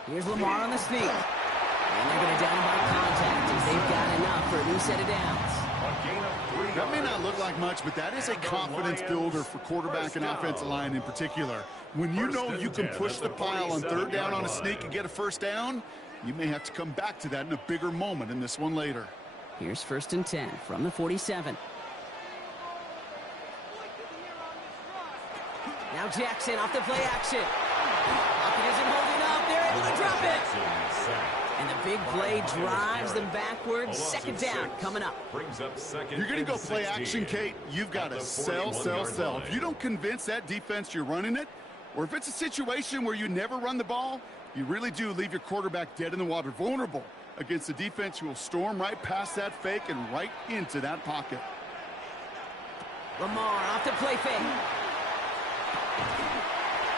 Here's Lamar on the sneak. And they're going to down him by contact as they've got enough for a new set of downs. That may not look like much, but that is a confidence builder for quarterback and offensive line in particular. When you know you can push the pile on 3rd down on a sneak and get a first down, you may have to come back to that in a bigger moment in this one later. Here's 1st and 10 from the 47. Now Jackson off the play action. Pocket isn't holding up. They're able to drop it. And the big play drives them backwards. 2nd down coming up. You're going to go play action, Kate. You've got to sell. If you don't convince that defense you're running it, or if it's a situation where you never run the ball, you really do leave your quarterback dead in the water, vulnerable against a defense who will storm right past that fake and right into that pocket. Lamar off the play fake.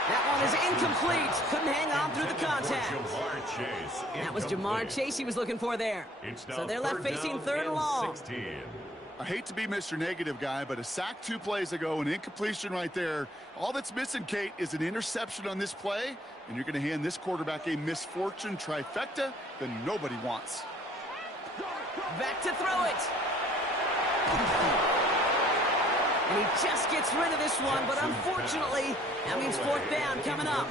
That one is incomplete. Couldn't hang on through the contact. That was Jamar Chase he was looking for there. So they're left facing 3rd and long. I hate to be Mr. Negative guy, but a sack 2 plays ago, an incompletion right there. All that's missing, Kate, is an interception on this play, and you're going to hand this quarterback a misfortune trifecta that nobody wants. Back to throw it. And he just gets rid of this one, but unfortunately, that means 4th down coming up.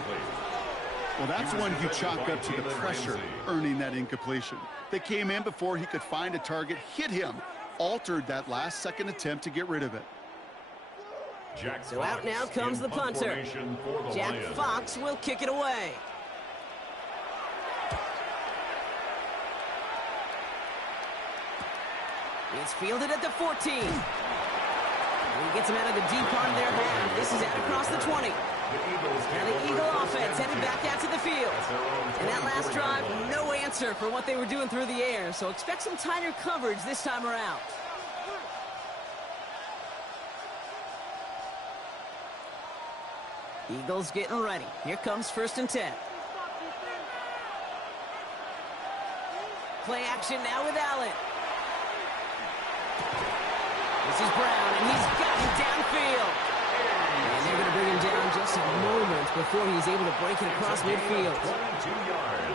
Well, that's one you chalk up to the pressure, earning that incompletion. They came in before he could find a target, hit him, altered that last-second attempt to get rid of it. So out now comes the punter. Jack Fox will kick it away. It's fielded at the 14. And he gets him out of the deep part of their half. This is out across the 20. Now the Eagle offense headed back out to the field. And that last drive, no answer for what they were doing through the air. So expect some tighter coverage this time around. Eagles getting ready. Here comes 1st and 10. Play action now with Allen. This is Brown, and he's got him downfield. And they're going to bring him down just a moment before he's able to break it across midfield.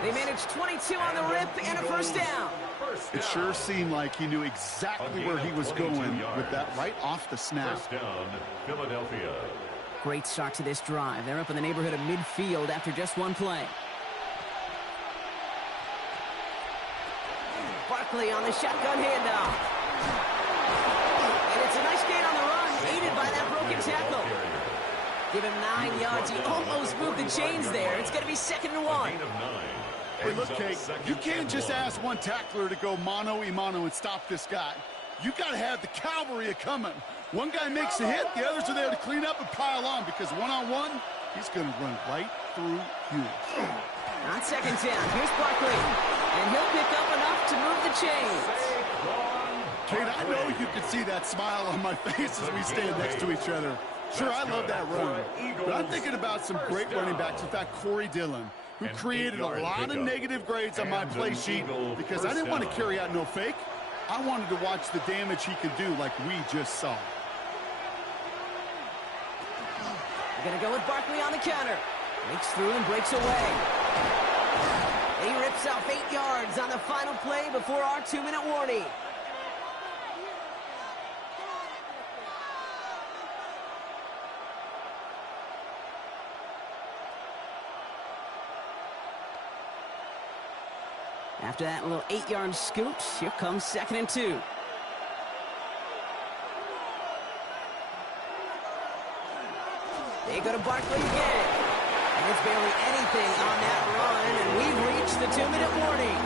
They managed 22 on the rip and a 1st down. It sure seemed like he knew exactly where he was going with that right off the snap. 1st down, Philadelphia. Great start to this drive. They're up in the neighborhood of midfield after just one play. Barkley on the shotgun handoff. And it's a nice gain on the run, aided by that broken tackle. Give him 9 yards. He almost moved the chains there. It's going to be 2nd and 1. Hey, look, Kate, you can't just ask one tackler to go mano-a-mano and stop this guy. You got to have the cavalry coming. One guy makes a hit, the others are there to clean up and pile on, because one-on-one, he's going to run right through you. On 2nd down, here's Barkley, and he'll pick up enough to move the chains. Kate, I know you can see that smile on my face as we stand next to each other. Sure, I love that run, but I'm thinking about some great running backs. In fact, Corey Dillon. who created a lot of negative grades on my play sheet because I didn't want to carry out no fake. I wanted to watch the damage he could do like we just saw. We're going to go with Barkley on the counter. Breaks through and breaks away. He rips off 8 yards on the final play before our 2-minute warning. After that little 8-yard scoot, here comes 2nd and 2. They go to Barkley again. And it's barely anything on that run, and we've reached the 2-minute warning.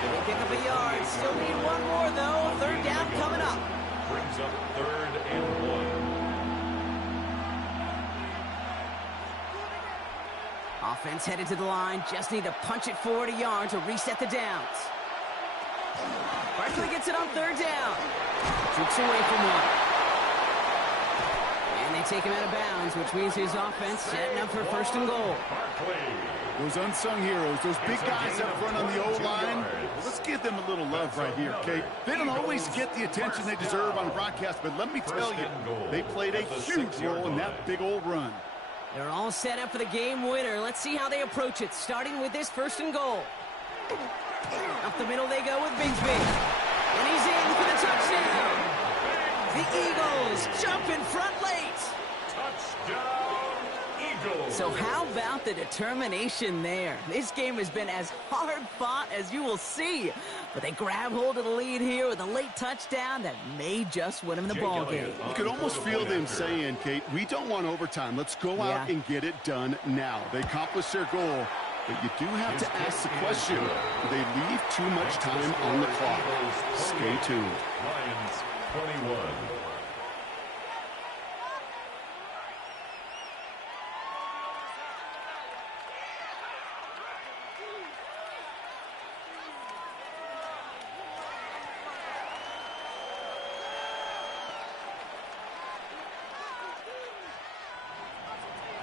They pick up a yard. Still need one more, though. 3rd down coming up. Brings up 3rd and 1. Offense headed to the line. Just need to punch it forward a yard to reset the downs. Barkley gets it on 3rd down. Shoots away from one. And they take him out of bounds, which means his offense setting up for 1st and goal. Those unsung heroes, those big guys up front on the O-line, let's give them a little love right here, okay? They don't always get the attention they deserve on broadcast, but let me tell you, they played a huge role in that big old run. They're all set up for the game winner. Let's see how they approach it, starting with this 1st and goal. Up the middle they go with Bigsby. And he's in for the touchdown. The Eagles jump in front late. Touchdown, Eagles. So how about the determination there? This game has been as hard fought as you will see. But they grab hold of the lead here with a late touchdown that may just win them the ball game. You could almost feel them saying, Kate, we don't want overtime. Let's go out and get it done now. They accomplished their goal, but you do have to ask the question, do they leave too much time on the clock? Stay tuned. Lions 21.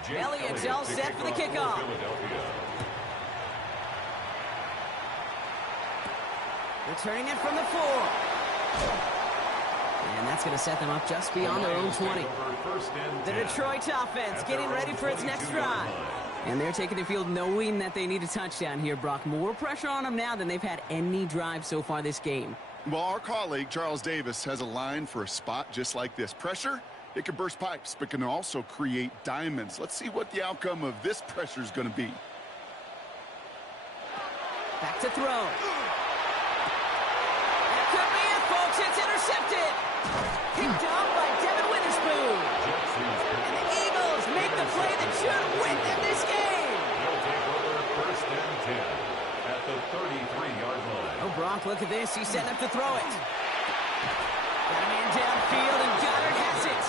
Elliott's all set for the kickoff. Returning it from the 4. And that's going to set them up just beyond their own 20. The Detroit offense getting ready for its next drive. And they're taking the field knowing that they need a touchdown here, Brock. More pressure on them now than they've had any drive so far this game. Well, our colleague, Charles Davis, has a line for a spot just like this. Pressure, it can burst pipes, but can also create diamonds. Let's see what the outcome of this pressure is going to be. Back to throw. That could be it, folks. It's intercepted. Picked up by Devin Witherspoon. And the Eagles make the play that should win them this game. They'll take over 1st and 10 at the 33-yard line. Oh, Brock, look at this. He's setting up to throw it. Got a man downfield, and Goddard has it.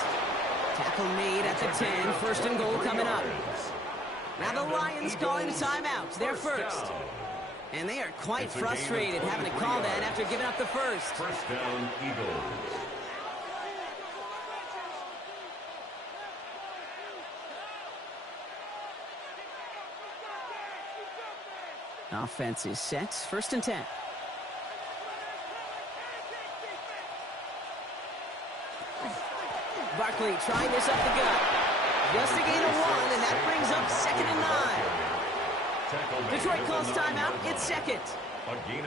Tackle made at the 10. 1st and goal coming up. Now the Lions calling a timeout. They're first. And they are quite frustrated having to call that after giving up the first. 1st down, Eagles. Offense is set. 1st and 10. Barkley trying this up the gut. Just a gain of 1, and that brings up 2nd and 9. Detroit calls timeout. It's 2nd.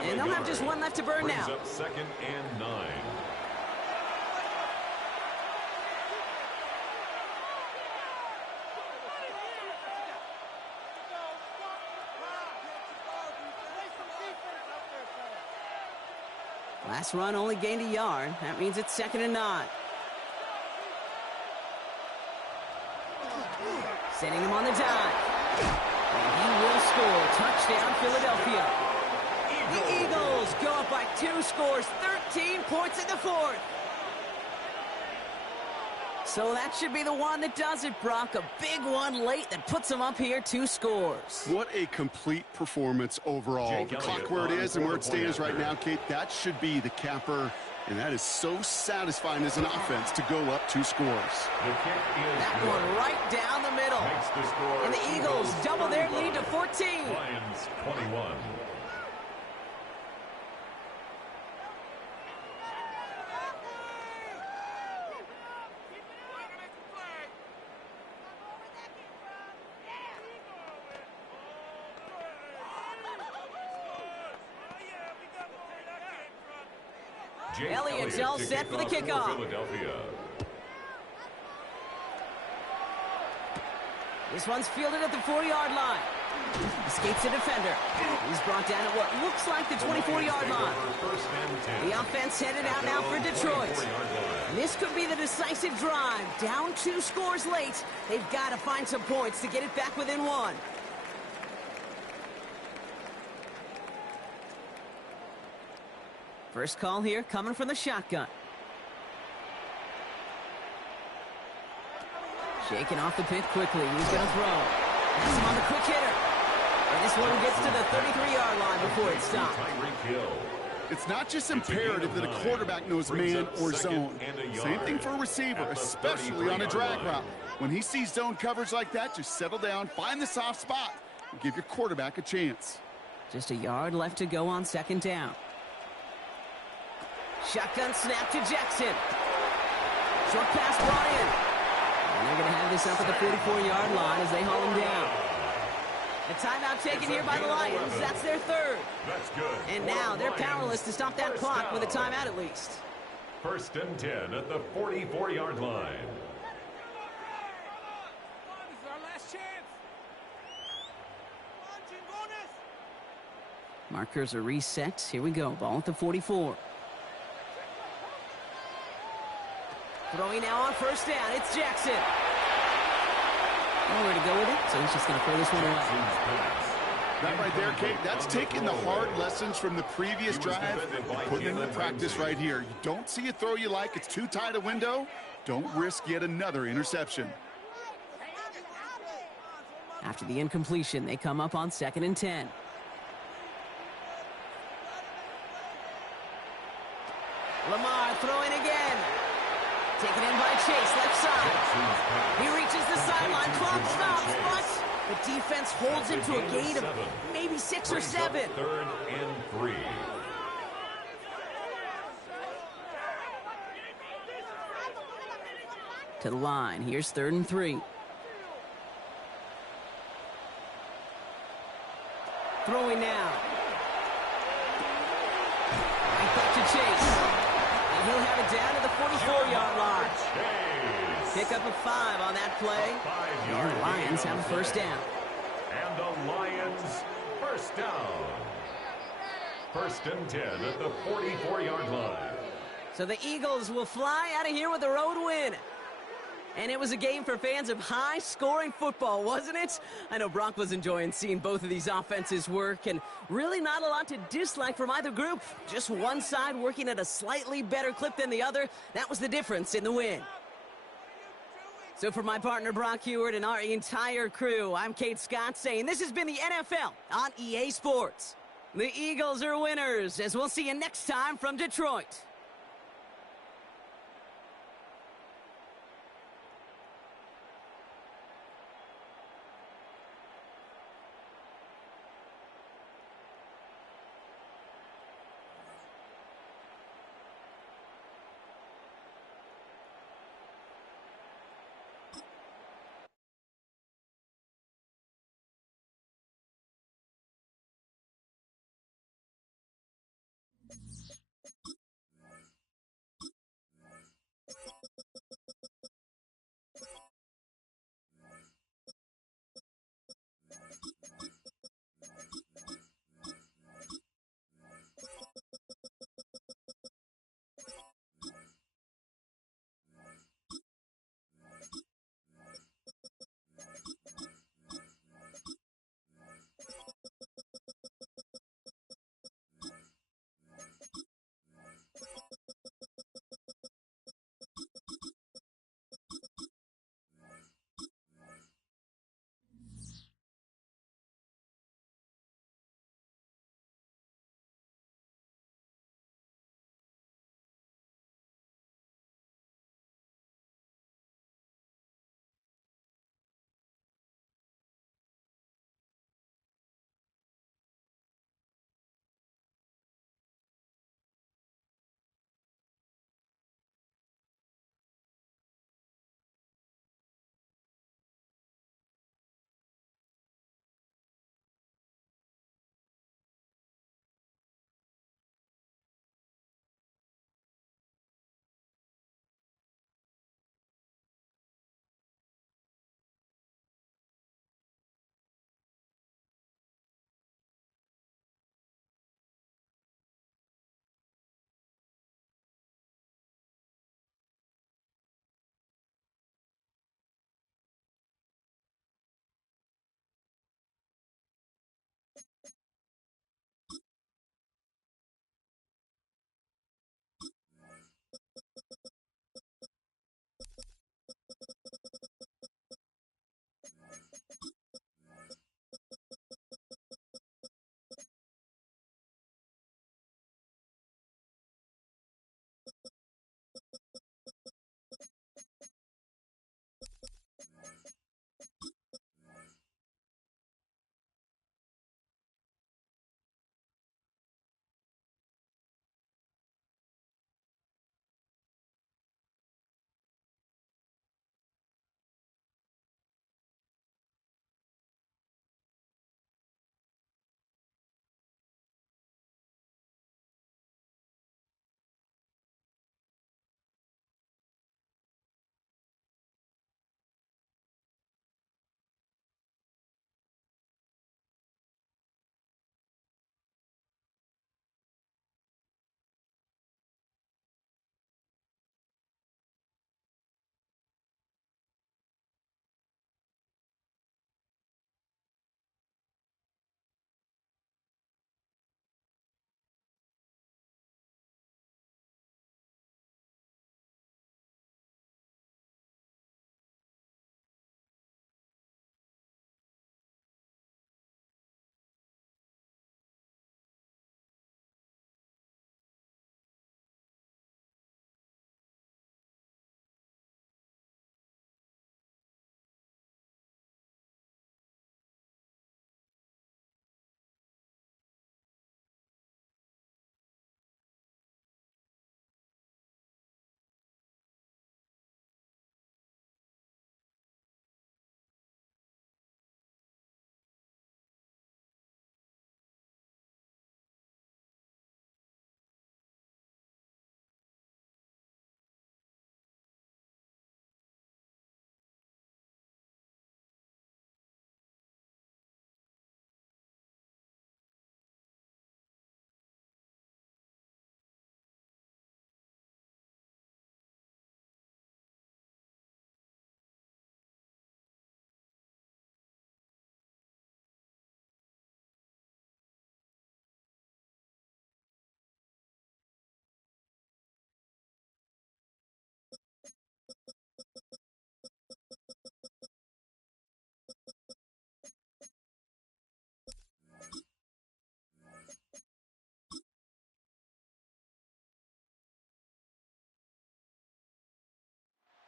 And they'll have just 1 left to burn now. Up 2nd and 9. Last run only gained a yard. That means it's 2nd and 9. Sending him on the dive. And he will score. Touchdown, Philadelphia. The Eagles go up by 2 scores, 13 points in the 4th. So that should be the one that does it, Brock. A big one late that puts them up here 2 scores. What a complete performance overall. The clock where it is and where it stands right now, Kate, that should be the capper And that is so satisfying as an offense to go up 2 scores. The kick is That good. one right down the middle. Makes the score And the Eagles double their 35. lead to 14. Lions 21. Jake Elliott's all to set kick for the off kickoff. Philadelphia. This one's fielded at the 4-yard line. Escapes the defender. He's brought down at what looks like the 24-yard line. First and 10. The offense headed out now for Detroit. This could be the decisive drive. Down 2 scores late. They've got to find some points to get it back within 1. First call here coming from the shotgun. Shaking off the pit quickly. He's going to throw. That's him on the quick hitter. And this one gets to the 33-yard line before it stops. Tyreek Hill. It's not just imperative that a quarterback knows man or zone. Same thing for a receiver, especially on a drag route. When he sees zone coverage like that, just settle down, find the soft spot, and give your quarterback a chance. Just a yard left to go on second down. Shotgun snap to Jackson. Short pass brought in. And they're going to have this up at the 44-yard line as they haul him down. A timeout taken here by the Lions. That's their 3rd. That's good. And now they're powerless to stop that clock with a timeout at least. First and 10 at the 44-yard line. Markers are reset. Here we go. Ball at the 44. Throwing now on first down. It's Jackson. Nowhere to go with it, so he's just going to throw this one away. That right there, Kate, that's taking the hard lessons from the previous drive and putting it into practice right here. You don't see a throw you like, it's too tight a window, don't risk yet another interception. After the incompletion, they come up on 2nd and 10. Lamar throwing again. Taken in by Chase, left side. He reaches the sideline, clock stops, but the defense holds him to a gain of maybe 6 or 7. 3rd and 3. To the line, here's 3rd and 3. Throwing now. Right back to Chase. And he'll have it down to the 44-yard line. Pick up a 5 on that play. And the Lions have a first down. And the Lions first down. First and 10 at the 44-yard line. So the Eagles will fly out of here with a road win. And it was a game for fans of high-scoring football, wasn't it? I know Brock was enjoying seeing both of these offenses work, and really not a lot to dislike from either group. Just one side working at a slightly better clip than the other. That was the difference in the win. So for my partner Brock Huard and our entire crew, I'm Kate Scott saying this has been the NFL on EA Sports. The Eagles are winners, as we'll see you next time from Detroit.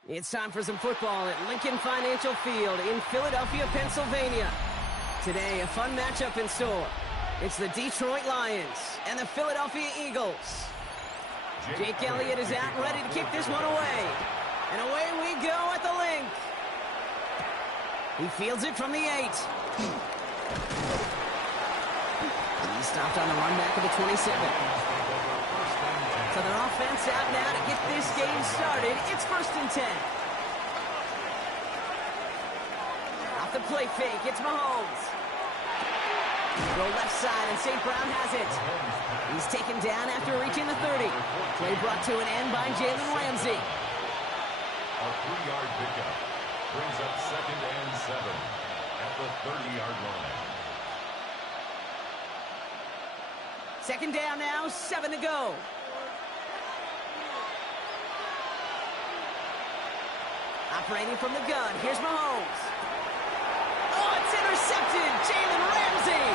It's time for some football at Lincoln Financial Field in Philadelphia, Pennsylvania. Today, a fun matchup in store. It's the Detroit Lions and the Philadelphia Eagles. Jake Elliott is out and ready to kick this one away. And away we go at the link. He fields it from the 8. He stopped on the run back of the 27. So their offense out now to get this game started. It's 1st and 10. Off the play fake, it's Mahomes. Throw left side, and St. Brown has it. He's taken down after reaching the 30. Play brought to an end by Jalen Ramsey. A 3-yard pickup brings up 2nd and 7 at the 30-yard line. 2nd down now, 7 to go. Operating from the gun, here's Mahomes. Oh, it's intercepted, Jalen Ramsey.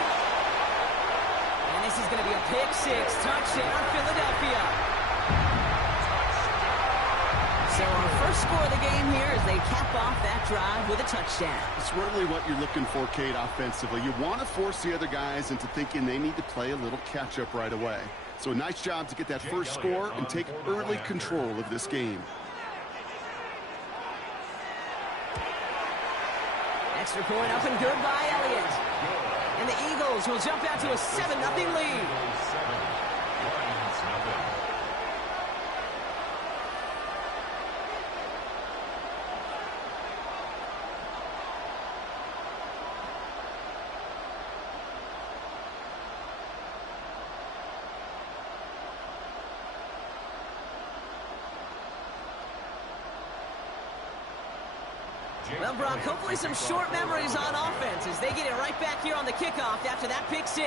And this is going to be a pick 6, touchdown Philadelphia. So our first score of the game here as they cap off that drive with a touchdown. It's really what you're looking for, Kate, offensively. You want to force the other guys into thinking they need to play a little catch-up right away. So a nice job to get that first score and take early control of this game. Extra point up and good by Elliott. And the Eagles will jump out to a 7-0 lead. Well, Brock, hopefully some short memories on offense as they get it right back here on the kickoff after that pick 6.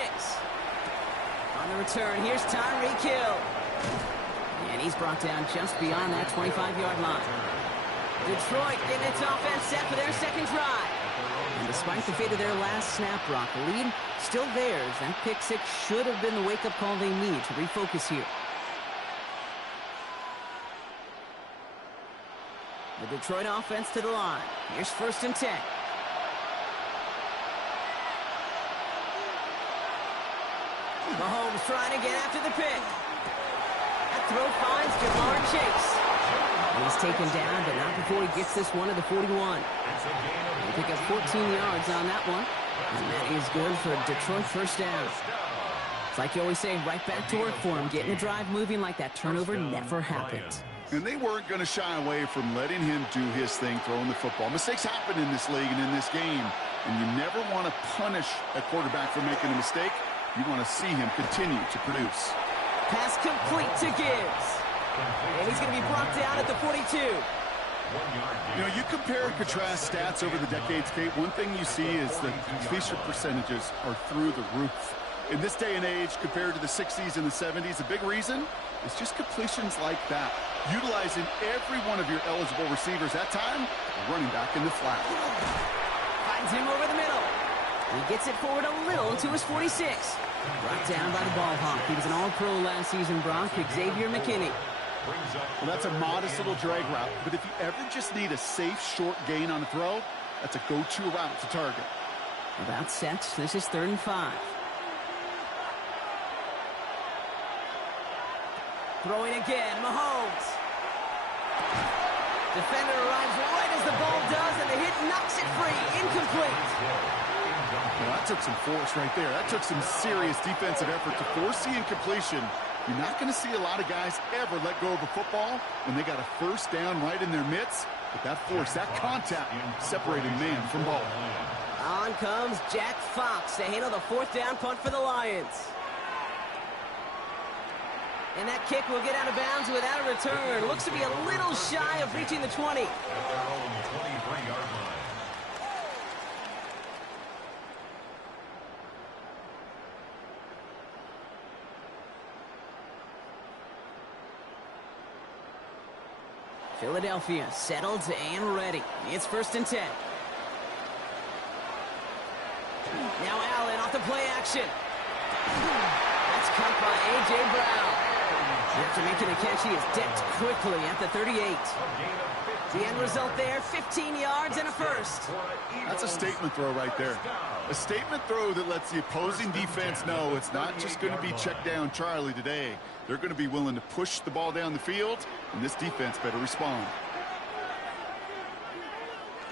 On the return, here's Tyreek Hill. And he's brought down just beyond that 25-yard line. Detroit getting its offense set for their second drive. And despite the fate of their last snap, Brock, the lead still theirs. That pick 6 should have been the wake-up call they need to refocus here. The Detroit offense to the line. Here's 1st and 10. Mahomes trying to get after the pick. That throw finds Jamar Chase. And he's taken down, but not before he gets this one to the 41. He'll pick up 14 yards on that one. And that is good for Detroit 1st down. It's like you always say, right back to work for him. Getting the drive moving like that turnover never happened. And they weren't going to shy away from letting him do his thing, throwing the football. Mistakes happen in this league and in this game, and you never want to punish a quarterback for making a mistake. You want to see him continue to produce. Pass complete to Gibbs. And he's going to be brought down at the 42. You know, you compare and contrast stats over the decades, Kate. One thing you see is the completion percentages are through the roof. In this day and age, compared to the 60s and the 70s, a big reason is just completions like that. Utilizing every one of your eligible receivers that time, running back in the flat. Finds him over the middle. He gets it forward a little to his 46. Brought down by the ball hawk. He was an all-pro last season, Brock, Xavier McKinney. Well, that's a modest little drag route, but if you ever just need a safe, short gain on a throw, that's a go-to route to target. About set. This is 3rd and 5. Throwing again, Mahomes. Defender arrives right as the ball does, and the hit knocks it free. Incomplete. Well, that took some force right there. That took some serious defensive effort to force the incompletion. You're not going to see a lot of guys ever let go of a football when they got a 1st down right in their midst. But that force, that contact, separated man from ball. On comes Jack Fox to handle the 4th down punt for the Lions. And that kick will get out of bounds without a return. Looks to be a little shy of reaching the 20. At their own 23-yard line. Philadelphia settled and ready. It's 1st and 10. Now Allen off the play action. That's caught by A.J. Brown. After making a catch, he is decked quickly at the 38. A gain of The end result there, 15 yards and a first. That's a statement throw right there. A statement throw that lets the opposing defense know it's not just going to be check down Charlie today. They're going to be willing to push the ball down the field, and this defense better respond.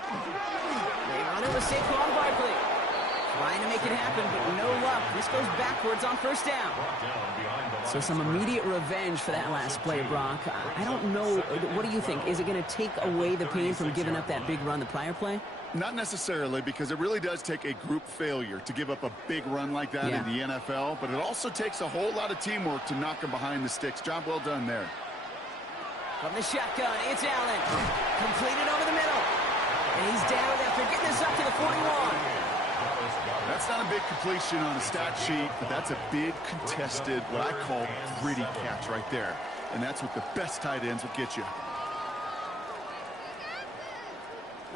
They run it with Saquon Barkley. Trying to make it happen, but no luck. This goes backwards on first down. So some immediate revenge for that last play, Brock. I don't know. What do you think? Is it going to take away the pain from giving up that big run the prior play? Not necessarily, because it really does take a group failure to give up a big run like that in the NFL, but it also takes a whole lot of teamwork to knock them behind the sticks. Job well done there. From the shotgun, it's Allen. Completed over the middle. And he's down after getting this up to the 41. That's not a big completion on a stat sheet, but that's a big contested, what I call gritty catch right there. And that's what the best tight ends will get you.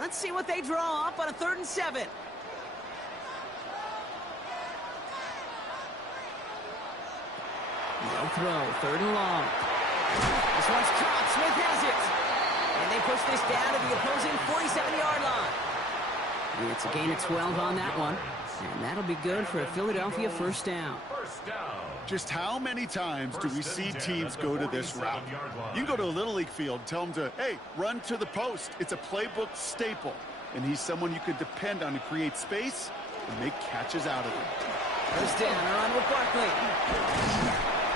Let's see what they draw up on a 3rd and 7. No throw, 3rd and long. This one's caught. Smith has it. And they push this down to the opposing 47-yard line. It's a gain of 12 on that one. And that'll be good for a Philadelphia first down. Just how many times do we see teams go to this route? You can go to a Little League field and tell them to, hey, run to the post. It's a playbook staple. And he's someone you can depend on to create space and make catches out of it. First down, a run with Barkley.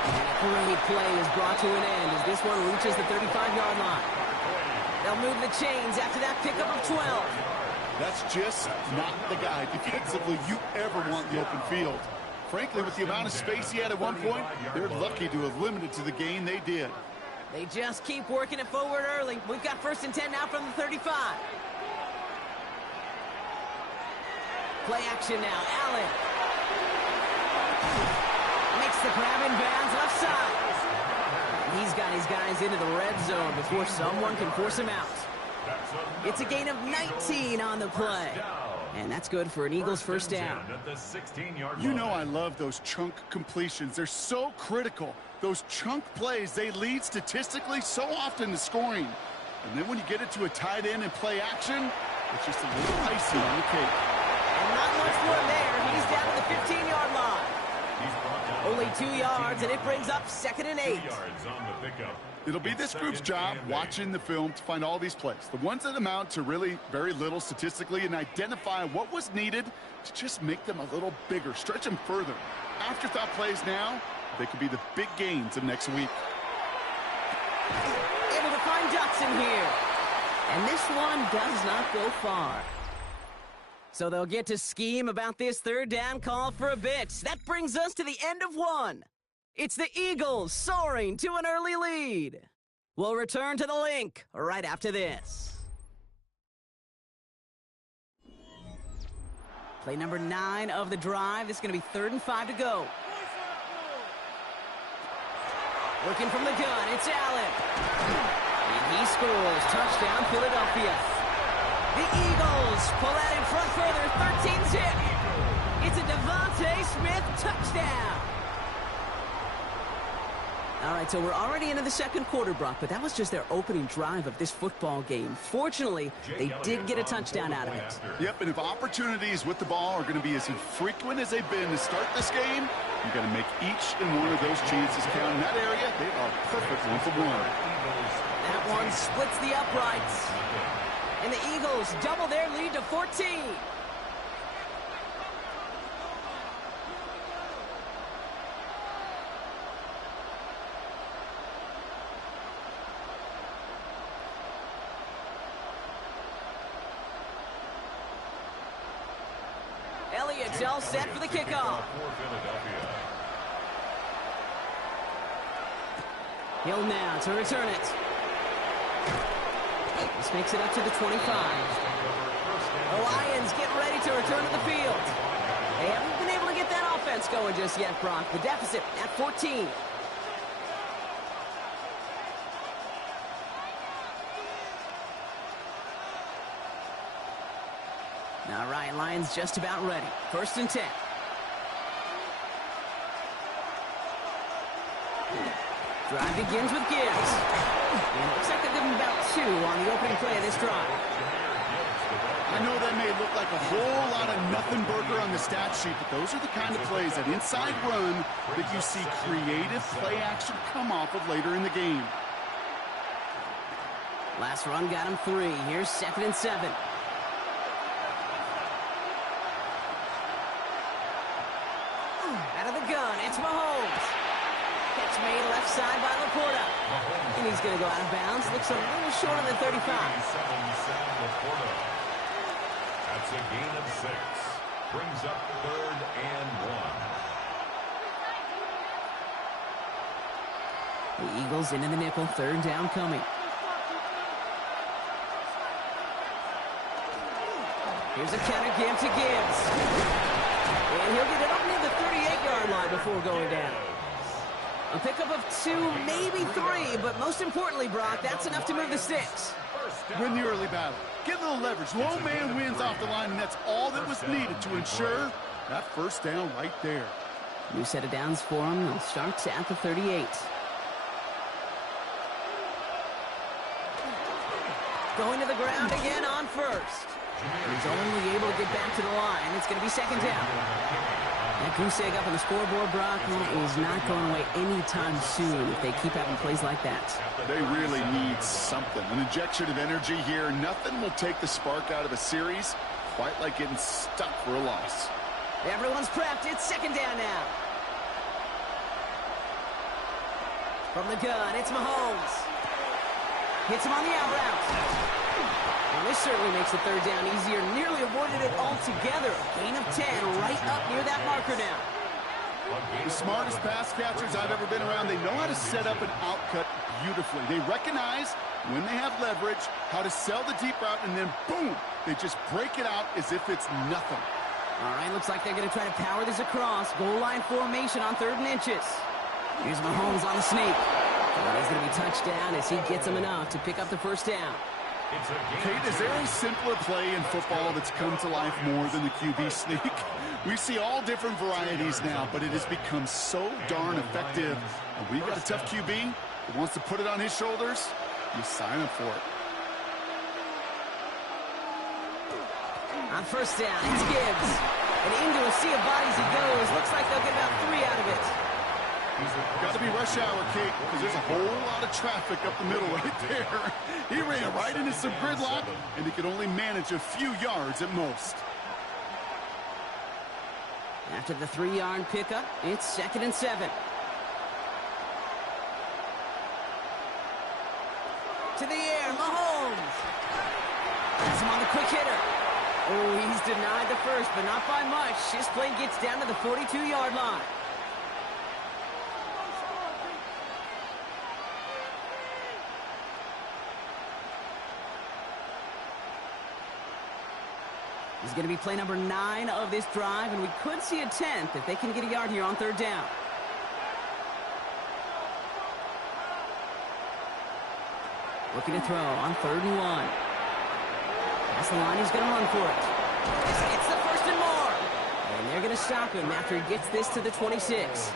And a great play is brought to an end as this one reaches the 35-yard line. They'll move the chains after that pickup of 12. That's just not the guy defensively you ever want in the open field. Frankly, with the amount of space he had at one point, they're lucky to have limited to the gain they did. They just keep working it forward early. We've got 1st and 10 now from the 35. Play action now. Allen makes the grab in bounds left side. He's got his guys into the red zone before someone can force him out. It's a gain of 19 on the play. And that's good for an Eagles first down. You know I love those chunk completions. They're so critical. Those chunk plays, they lead statistically so often to scoring. And then when you get it to a tight end and play action, it's just a little icing on the cake. And not much more there. He's down to the 15-yard line. Only 2 yards, and it brings up 2nd and 8. It'll be this group's job watching the film to find all these plays, the ones that amount to really very little statistically, and identify what was needed to just make them a little bigger, stretch them further. Afterthought plays now, they could be the big gains of next week. Able to find Dotson here. And this one does not go far. So they'll get to scheme about this 3rd down call for a bit. That brings us to the end of one. It's the Eagles soaring to an early lead. We'll return to the link right after this. Play number 9 of the drive. This is going to be 3rd and 5 to go. Working from the gun, it's Allen. And he scores. Touchdown, Philadelphia. The Eagles pull out in front further, 13-zip. It's a Devontae Smith touchdown. All right, so we're already into the 2nd quarter, Brock, but that was just their opening drive of this football game. Fortunately, they did get a touchdown out of it. Yep, and if opportunities with the ball are going to be as infrequent as they've been to start this game, you've got to make each and one of those chances count. In that area, they are perfect 1-for-1. That one splits the uprights. And the Eagles double their lead to 14. Elliott's all set for the kickoff. Hill now to return it. This makes it up to the 25. The Lions get ready to return to the field. They haven't been able to get that offense going just yet, Brock. The deficit at 14. All right, Lions just about ready. 1st and 10. Drive begins with Gibbs. And it looks like they're giving about 2 on the opening play of this drive. I know that may look like a whole lot of nothing burger on the stat sheet, but those are the kind of plays, that inside run, that you see creative play action come off of later in the game. Last run got him 3. Here's 2nd and 7. Out of the gun, it's Mahomes. Catch made left side by Laporta. And he's going to go out of bounds. Looks a little short on the 35. That's a gain of 6. Brings up 3rd and 1. The Eagles into the nickel. 3rd down coming. Here's a counter give to Gibbs. And he'll get it up near the 38-yard line before going down. A pickup of 2, maybe 3, but most importantly, Brock, that's enough to move the sticks. Win the early battle. Get a little leverage. Low man wins off the line, and that's all that was needed to ensure that first down right there. New set of downs for him. They'll start at the 38. Going to the ground again on first. He's only able to get back to the line. It's going to be 2nd down. That goose egg up on the scoreboard, Brock, is not going away anytime soon if they keep having plays like that. They really need something. An injection of energy here. Nothing will take the spark out of a series quite like getting stuck for a loss. Everyone's prepped. It's 2nd down now. From the gun, it's Mahomes. Hits him on the out route. And this certainly makes the 3rd down easier. Nearly avoided it altogether. Gain of 10 right up near that marker now. The smartest pass catchers I've ever been around, they know how to set up an outcut beautifully. They recognize when they have leverage, how to sell the deep route, and then boom, they just break it out as if it's nothing. All right, looks like they're going to try to power this across. Goal line formation on 3rd and inches. Here's Mahomes on the sneak. And he's going to be touchdown as he gets him enough to pick up the 1st down. Kate, is there a simpler play in football that's come to life more than the QB sneak? We see all different varieties now, but it has become so darn effective. And we've got a tough QB that wants to put it on his shoulders. You sign up for it. On 1st down, it's Gibbs. And into a sea of bodies he goes. Looks like they'll get about 3 out of it. Got to be rush hour, Kate, because there's a whole lot of traffic up the middle right there. He ran right into some gridlock, and he could only manage a few yards at most. After the 3-yard pickup, it's 2nd and 7. To the air, Mahomes. Has him on the quick hitter. Oh, he's denied the first, but not by much. This play gets down to the 42-yard line. This is going to be play number 9 of this drive, and we could see a 10th if they can get a yard here on 3rd down. Looking to throw on 3rd and 1. That's the line. He's going to run for it. It's the 1st and more. And they're going to stop him after he gets this to the 26.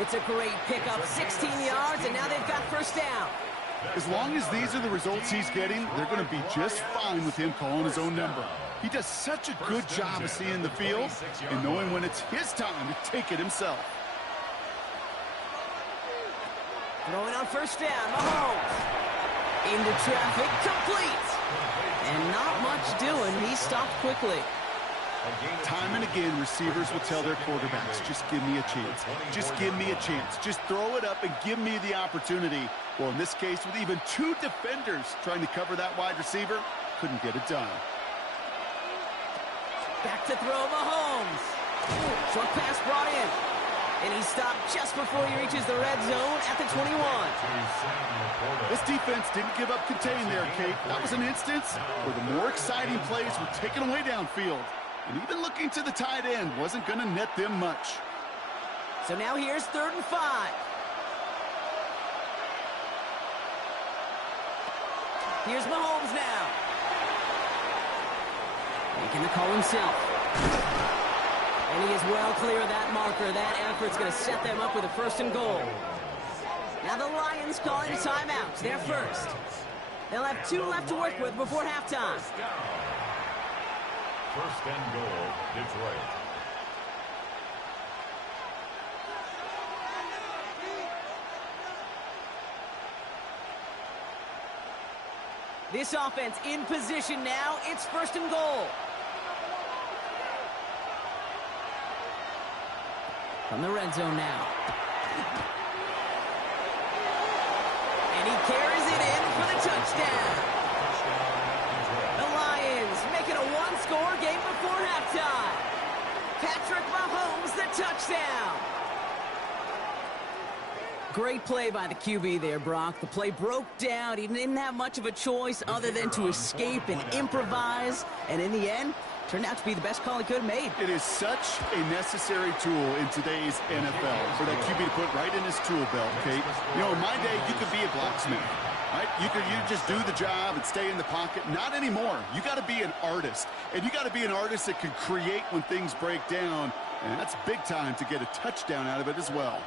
It's a great pickup, 16 yards, and now they've got 1st down. As long as these are the results he's getting, they're going to be just fine with him calling his own number. He does such a good job of seeing the field and knowing when it's his time to take it himself. Throwing on 1st down, Mahomes. Into traffic, complete. And not much doing. He stopped quickly. Time and again, receivers will tell their quarterbacks, just give me a chance. Just give me a chance. Just throw it up and give me the opportunity. Well, in this case, with even 2 defenders trying to cover that wide receiver, couldn't get it done. Back to throw, Mahomes. Short pass brought in. And he stopped just before he reaches the red zone at the 21. This defense didn't give up contain there, Kate. That was an instance where the more exciting plays were taken away downfield. And even looking to the tight end wasn't going to net them much. So now here's 3rd and 5. Here's Mahomes now. Making the call himself. And he is well clear of that marker. That effort's going to set them up with a 1st and goal. Now the Lions calling a timeout. They're first. They'll have 2 left to work with before halftime. First and goal, Detroit. This offense in position now. It's first and goal. From the red zone now. And he carries it in for the touchdown. The Lions make it a 1-score game before halftime. Patrick Mahomes, the touchdown. Great play by the QB there, Brock. The play broke down. He didn't have much of a choice other than to escape and improvise. And in the end, turned out to be the best call he could have made. It is such a necessary tool in today's NFL for that QB to put right in his tool belt, Kate. You know, in my day, you could be a blacksmith, right? You just do the job and stay in the pocket. Not anymore. You got to be an artist. And you got to be an artist that can create when things break down. And that's big time to get a touchdown out of it as well.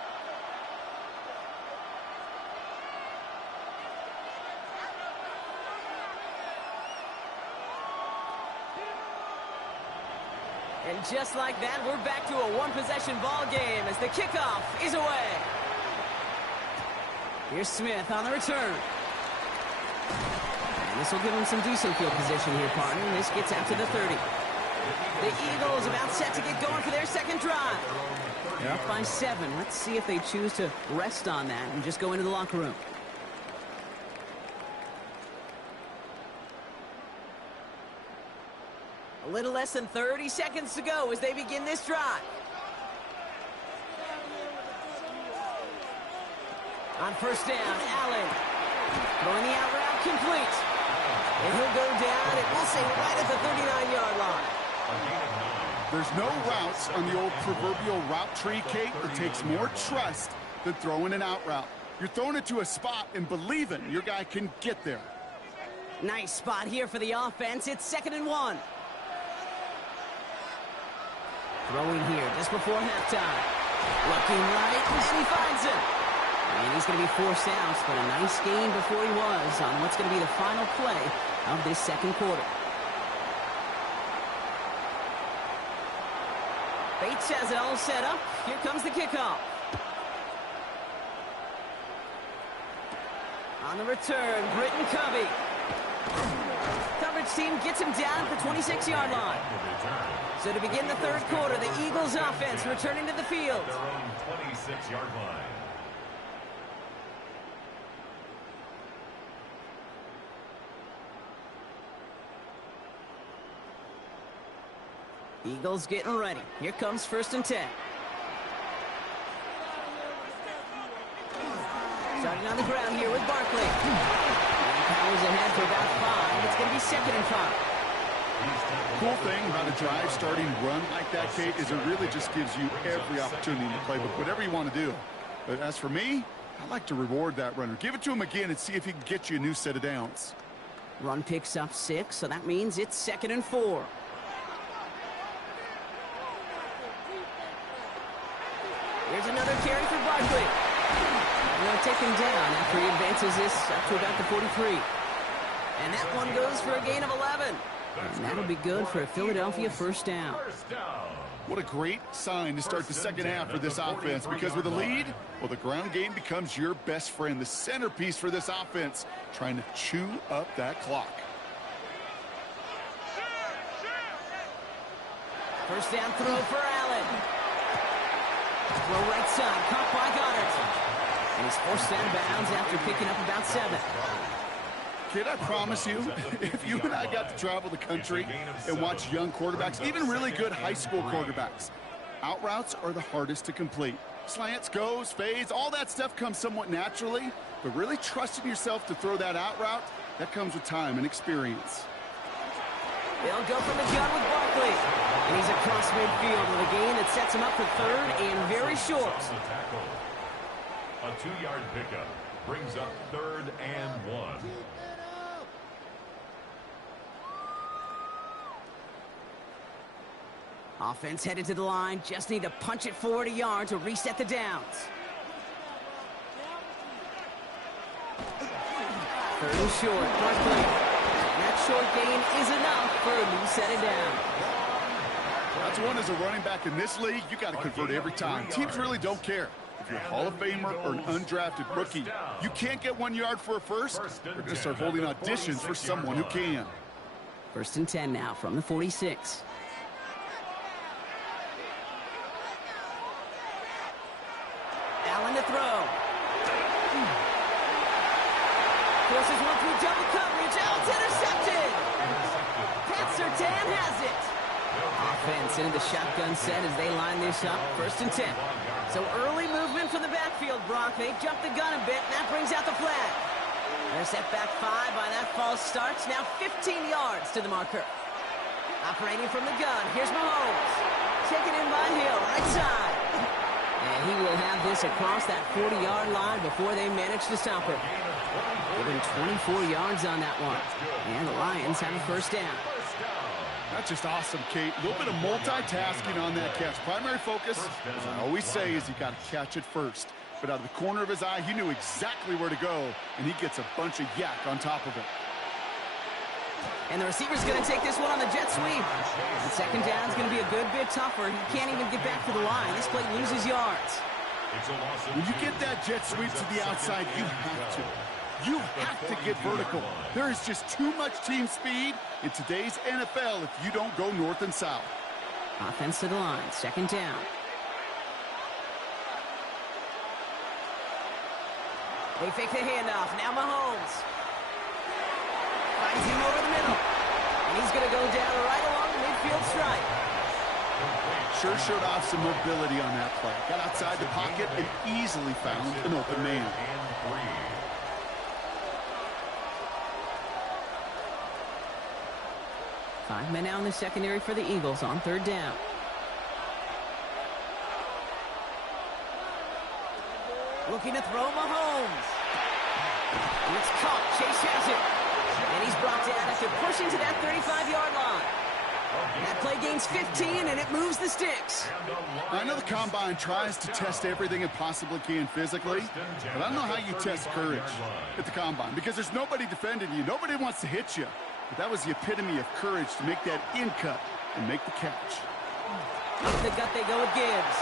And just like that, we're back to a one-possession ball game as the kickoff is away. Here's Smith on the return. And this will give him some decent field position here, partner. And this gets out to the 30. The Eagles about set to get going for their second drive. They're up by 7. Let's see if they choose to rest on that and just go into the locker room. A little less than 30 seconds to go as they begin this drive. On first down, Allen throwing the out route complete. And he'll go down, and we'll say right at the 39-yard line. There's no routes on the old proverbial route tree, Kate, that takes more trust than throwing an out route. You're throwing it to a spot and believing your guy can get there. Nice spot here for the offense. It's 2nd and 1. Throwing here just before halftime. Looking right, and he finds him. And he's going to be forced out, but a nice gain before he was on what's going to be the final play of this second quarter. Bates has it all set up. Here comes the kickoff. On the return, Britton Covey. Coverage team gets him down at the 26-yard line. So to begin the third quarter, the Eagles offense returning to the field. Their own 26-yard line. Eagles getting ready. Here comes 1st and 10. Starting on the ground here with Barkley. And powers ahead for about 5. It's going to be 2nd and 5. Cool thing about a drive starting run like that, Kate, is it really just gives you every opportunity in the playbook, whatever you want to do. But as for me, I like to reward that runner. Give it to him again and see if he can get you a new set of downs. Run picks up 6, so that means it's 2nd and 4. Here's another carry for Barkley. They'll take him down after he advances this up to about the 43. And that one goes for a gain of 11. And that'll be good for a Philadelphia first down. What a great sign to start the second half for this offense, because with a lead, well, the ground game becomes your best friend, the centerpiece for this offense, trying to chew up that clock. First down throw for Allen. Throw right side, caught by Goddard. And he's forced out of bounds after picking up about 7. Kid, I promise you, if you and I got to travel the country and watch young quarterbacks, even really good high school quarterbacks, out routes are the hardest to complete. Slants, goes, fades, all that stuff comes somewhat naturally, but really trusting yourself to throw that out route, that comes with time and experience. They'll go from the gun with Barkley. And he's across midfield with a gain that sets him up for 3rd and very short. A 2-yard pickup brings up 3rd and 1. Offense headed to the line. Just need to punch it forward a yard to reset the downs. Third and short. Barkley. And that short gain is enough for a new set it down. That's one as a running back in this league, you got to convert every time. Teams really don't care. If you're a Hall of Famer or an undrafted rookie, you can't get 1 yard for a first. They're going to start holding auditions for someone who can. First and 10 now from the 46. Allen to throw. Forces one through double coverage. Allen's intercepted. Pat Surtain has it. Offense into the shotgun set as they line this up. First and 10. So early movement from the backfield, Brock. They jumped the gun a bit, and that brings out the flag. They're set back 5 by that false start. Now 15 yards to the marker. Operating from the gun. Here's Mahomes. Taken in by Hill, right side. And he will have this across that 40-yard line before they manage to stop him. Given 24 yards on that one. And the Lions have a first down. That's just awesome, Kate. A little bit of multitasking on that catch. Primary focus, as I always say, is you got to catch it first. But out of the corner of his eye, he knew exactly where to go, and he gets a bunch of yak on top of it. And the receiver's going to take this one on the jet sweep. And second down is going to be a good bit tougher. He can't even get back to the line. This play loses yards. When you get that jet sweep to the outside, you have to. You have to get vertical. There is just too much team speed in today's NFL if you don't go north and south. Offense to the line. Second down. They fake the handoff. Now Mahomes. Finds him over the middle. And he's going to go down right along the midfield stripe. Sure showed off some mobility on that play. Got outside the pocket and easily found an open man. 5 men out in the secondary for the Eagles on third down. Looking to throw Mahomes. And it's caught. Chase has it. And he's brought down after pushing to that 35-yard line. That play gains 15, and it moves the sticks. I know the Combine tries to test everything it possibly can physically, but I don't know how you test courage at the Combine because there's nobody defending you. Nobody wants to hit you. But that was the epitome of courage to make that in cut and make the catch. Up the gut they go with Gibbs.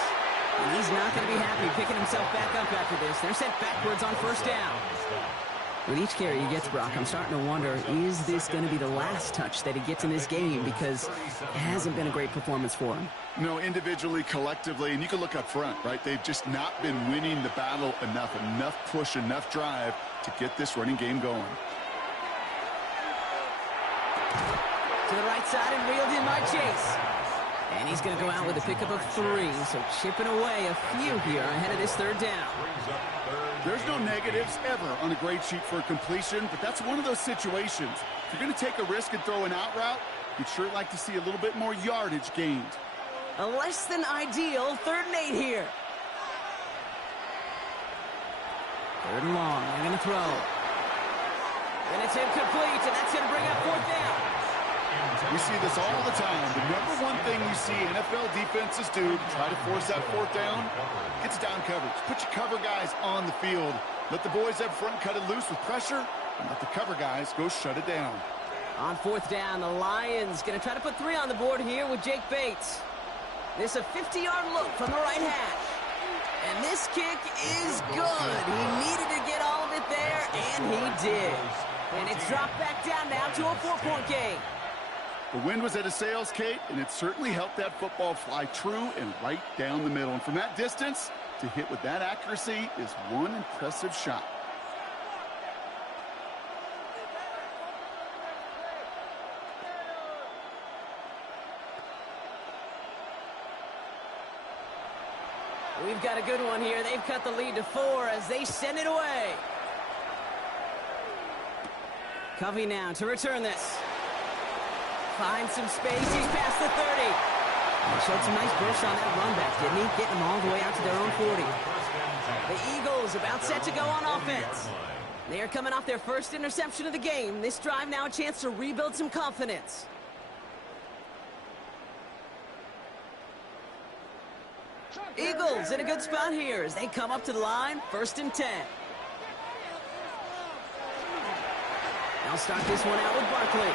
And he's not going to be happy picking himself back up after this. They're sent backwards on first down. With each carry he gets, Brock, I'm starting to wonder, is this going to be the last touch that he gets in this game? Because it hasn't been a great performance for him. You know, individually, collectively, and you can look up front, right? They've just not been winning the battle enough push, enough drive to get this running game going. To the right side and reeled in by Chase. And he's going to go out with a pickup of 3, so chipping away a few here ahead of this third down. There's no negatives ever on a grade sheet for a completion, but that's one of those situations. If you're going to take a risk and throw an out route, you'd sure like to see a little bit more yardage gained. A less than ideal 3rd and 8 here. 3rd and long, they're going to throw. And it's incomplete, and that's going to bring up 4th down. We see this all the time. The number one thing you see NFL defenses do to try to force that 4th down, it's down coverage. Put your cover guys on the field. Let the boys up front cut it loose with pressure, and let the cover guys go shut it down. On 4th down, the Lions going to try to put 3 on the board here with Jake Bates. This is a 50-yard look from the right hash. And this kick is good. He needed to get all of it there, and he did. And it's dropped back down now to a 4-point game. The wind was at a sails, Kate, and it certainly helped that football fly true and right down the middle. And from that distance, to hit with that accuracy is one impressive shot. We've got a good one here. They've cut the lead to 4 as they send it away. Covey now to return this. Finds some space. He's past the 30. He showed some nice burst on that run back, didn't he? Getting them all the way out to their own 40. The Eagles about set to go on offense. They are coming off their first interception of the game. This drive now a chance to rebuild some confidence. Eagles in a good spot here as they come up to the line. 1st and 10. They'll start this one out with Barkley.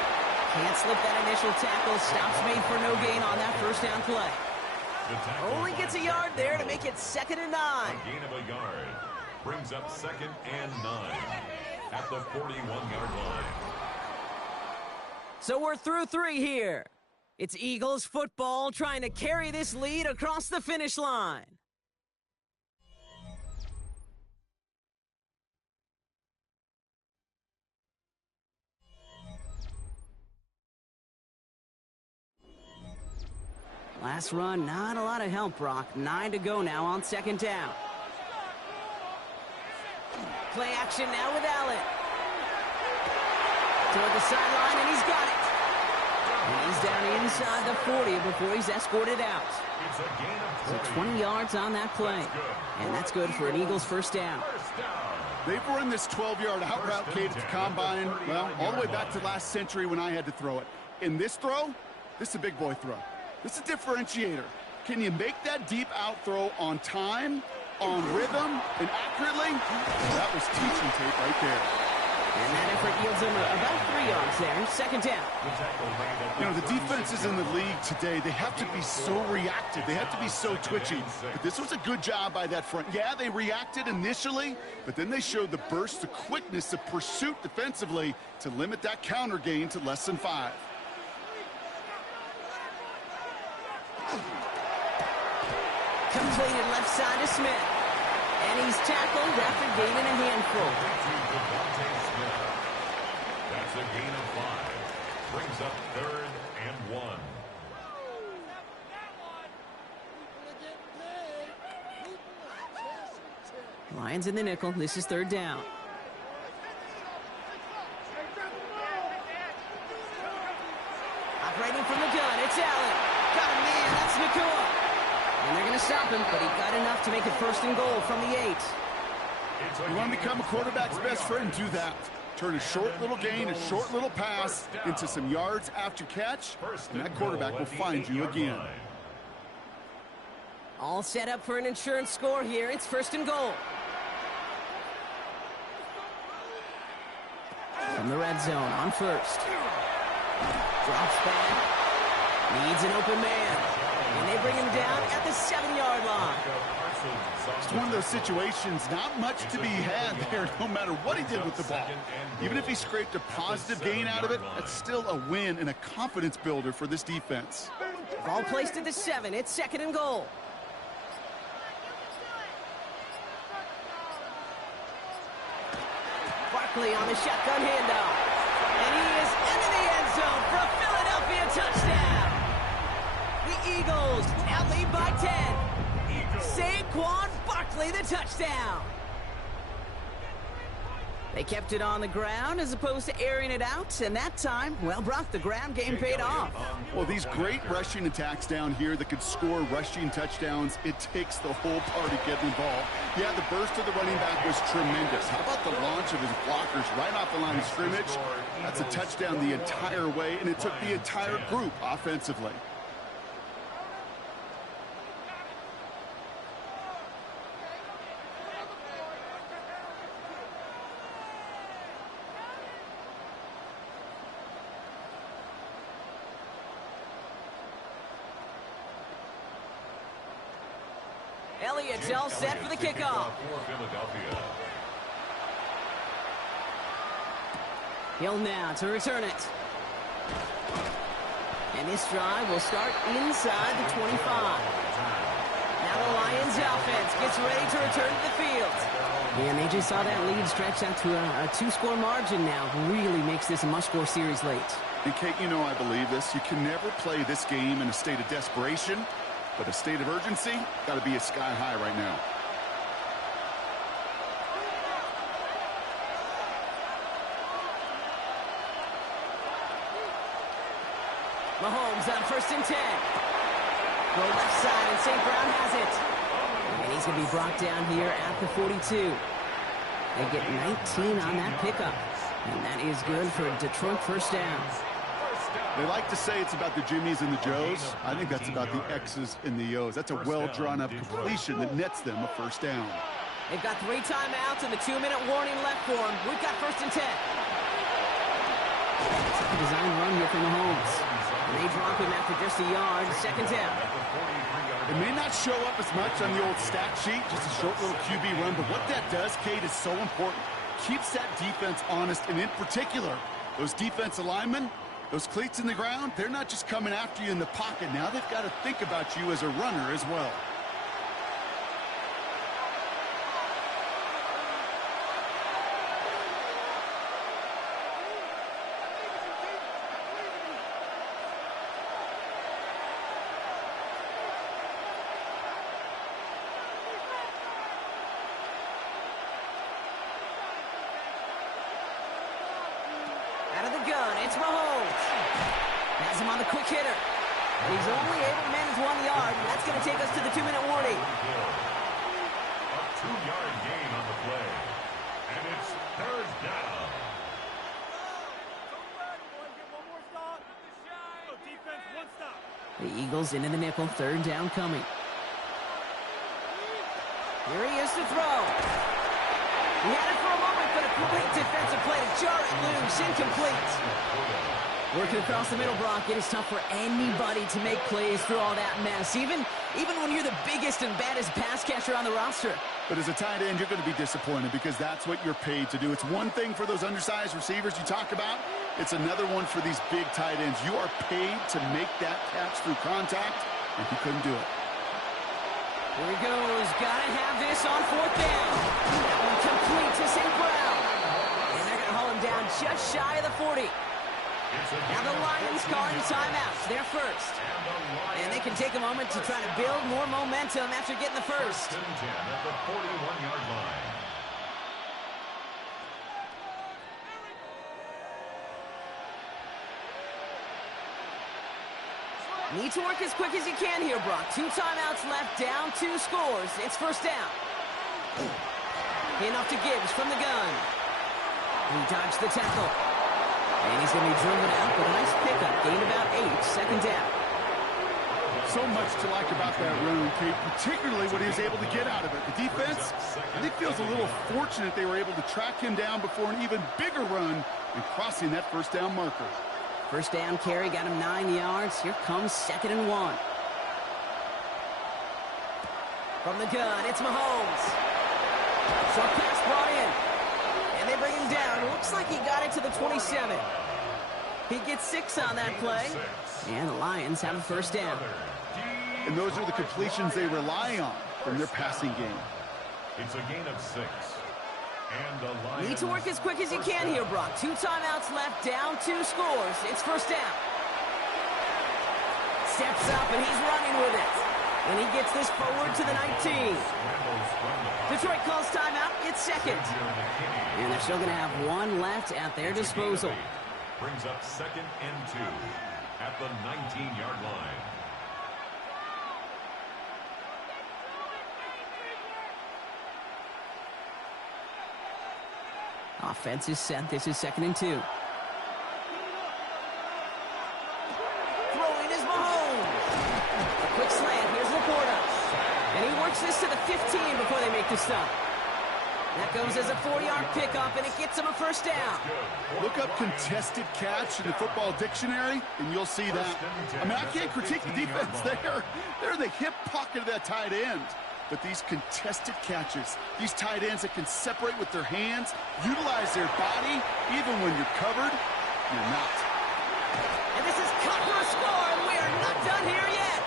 Can't slip that initial tackle. Stops made for no gain on that first down play. Only gets a yard there to make it 2nd and 9. A gain of a yard. Brings up 2nd and 9 at the 41-yard line. So we're through 3 here. It's Eagles football trying to carry this lead across the finish line. Last run, not a lot of help, Brock. 9 to go now on 2nd down. Play action now with Allen. Toward the sideline, and he's got it. And he's down inside the 40 before he's escorted out. It's a gain of 20. So 20 yards on that play. And that's good for an Eagles first down. They've run this 12-yard out route, Kate, at the combine, well, all the way back to last century when I had to throw it. In this throw, this is a big boy throw. This is a differentiator. Can you make that deep out throw on time, on rhythm, and accurately? Well, that was teaching tape right there. And that effort yields him about 3 yards there. 2nd down. You know, the defenses in the league today, they have to be so reactive. They have to be so twitchy. But this was a good job by that front. Yeah, they reacted initially, but then they showed the burst, the quickness of pursuit defensively to limit that counter gain to less than 5. Completed left side to Smith. And he's tackled after gaining a handful. That's a gain of 5. Brings up 3rd and 1. Lions in the nickel. This is 3rd down. Operating from the gun, it's Allen. Got a man, that's Nakua. And they're going to stop him, but he got enough to make it 1st and goal from the 8. You want to become a quarterback's best friend? Do that. Turn a short little gain, a short little pass into some yards after catch, and that quarterback will find you again. All set up for an insurance score here. It's 1st and goal. From the red zone on 1st. Drops back. Needs an open man. And they bring him down at the 7-yard line. It's one of those situations, not much to be had there, no matter what he did with the ball. Even if he scraped a positive gain out of it, that's still a win and a confidence builder for this defense. Ball placed at the 7. It's 2nd and goal. Barkley on the shotgun handoff. And he is into the end zone for a Philadelphia touchdown. The Eagles now lead by 10. Saquon Barkley, the touchdown. They kept it on the ground as opposed to airing it out, and that time, well, Brock, the ground game paid off. Well, these great rushing attacks down here that could score rushing touchdowns, it takes the whole party getting involved. Yeah, the burst of the running back was tremendous. How about the launch of his blockers right off the line of scrimmage? That's a touchdown the entire way, and it took the entire group offensively. Elliott's all set for the kickoff. Hill now to return it. And this drive will start inside the 25. Now the Lions offense gets ready to return to the field. And they just saw that lead stretch out to a 2-score margin now. Really makes this a must-score series late. And Kate, you know I believe this. You can never play this game in a state of desperation. But a state of urgency, got to be a sky high right now. Mahomes on 1st and 10. Go left side, and St. Brown has it. And he's going to be brought down here at the 42. They get 19 on that pickup. And that is good for Detroit first down. They like to say it's about the Jimmies and the Joes. I think that's about the X's and the O's. That's a well-drawn-up completion that nets them a first down. They've got 3 timeouts and the 2-minute warning left for them. We've got 1st and 10. Looks like a design run here from Mahomes. And they drop him after just a yard. Second down. It may not show up as much on the old stat sheet, just a short little QB run, but what that does, Kate, is so important. Keeps that defense honest, and in particular, those defensive linemen, those cleats in the ground, they're not just coming after you in the pocket. Now they've got to think about you as a runner as well. Out of the gun, it's Mahomes. Has him on the quick hitter. He's only able to manage 1 yard, and that's going to take us to the 2-minute warning. A 2-yard gain on the play. And it's third down. The Eagles into the nickel, third down coming. Here he is to throw. He had it for a moment, but a complete defensive play to jar it loose, incomplete. Working across the middle, Brock, it is tough for anybody to make plays through all that mess, even when you're the biggest and baddest pass catcher on the roster. But as a tight end, you're going to be disappointed because that's what you're paid to do. It's one thing for those undersized receivers you talk about. It's another one for these big tight ends. You are paid to make that catch through contact, and he couldn't do it. Here he goes. Gotta have this on fourth down. That one complete to St. Brown. And they're going to haul him down just shy of the 40. Now the Lions calling timeouts. They're first. And they can take a moment to try to build more momentum after getting the first. First and 10 at the 41-yard line. Need to work as quick as you can here, Brock. 2 timeouts left, down 2 scores. It's first down. Hand off to Gibbs from the gun. He dodged the tackle. And he's going to be driven out, but a nice pickup. Gain about 8, second down. So much to like about that run, Kate, particularly what he was able to get out of it. The defense, I think, feels a little fortunate they were able to track him down before an even bigger run and crossing that first down marker. First down carry, got him 9 yards. Here comes 2nd and 1. From the gun, it's Mahomes. Short pass brought in. And they bring him down. Looks like he got it to the 27. He gets 6 on that play. And the Lions have a first down. And those are the completions they rely on from their passing game. It's a gain of 6. And the Lions Need to work as quick as you can here, Brock. 2 timeouts left, down 2 scores. It's first down. Steps up, and he's running with it. And he gets this forward to the 19. Detroit calls timeout. It's second. And they're still going to have 1 left at their disposal. Brings up 2nd and 2 at the 19-yard line. Offense is set. This is 2nd and 2. Throwing is Mahomes. A quick slant. Here's Laporta. And he works this to the 15 before they make the stop. That goes as a 40-yard pickup, and it gets him a first down. Look up contested catch in the football dictionary, and you'll see that. I mean, I can't critique the defense there. They're in the hip pocket of that tight end. But these contested catches, these tight ends that can separate with their hands, utilize their body, even when you're covered, you're not. And this is cut for a score, and we are not done here yet.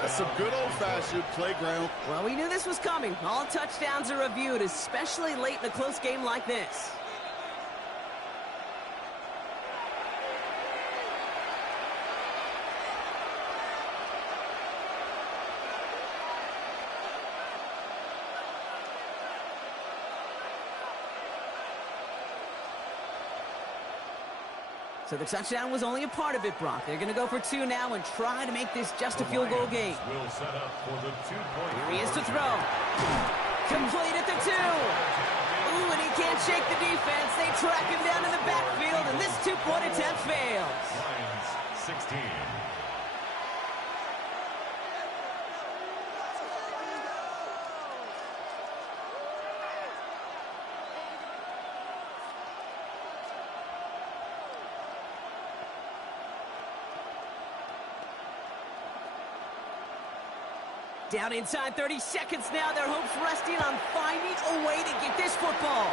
That's some good old-fashioned playground. Well, we knew this was coming. All touchdowns are reviewed, especially late in a close game like this. So the touchdown was only a part of it, Brock. They're going to go for 2 now and try to make this just a field goal game. Will set up for the 2-point. Here he is to throw. Complete at the 2. Ooh, and he can't shake the defense. They track him down in the backfield, and this 2-point attempt fails. Lions 16. Down inside 30 seconds now. Their hopes resting on finding a way to get this football.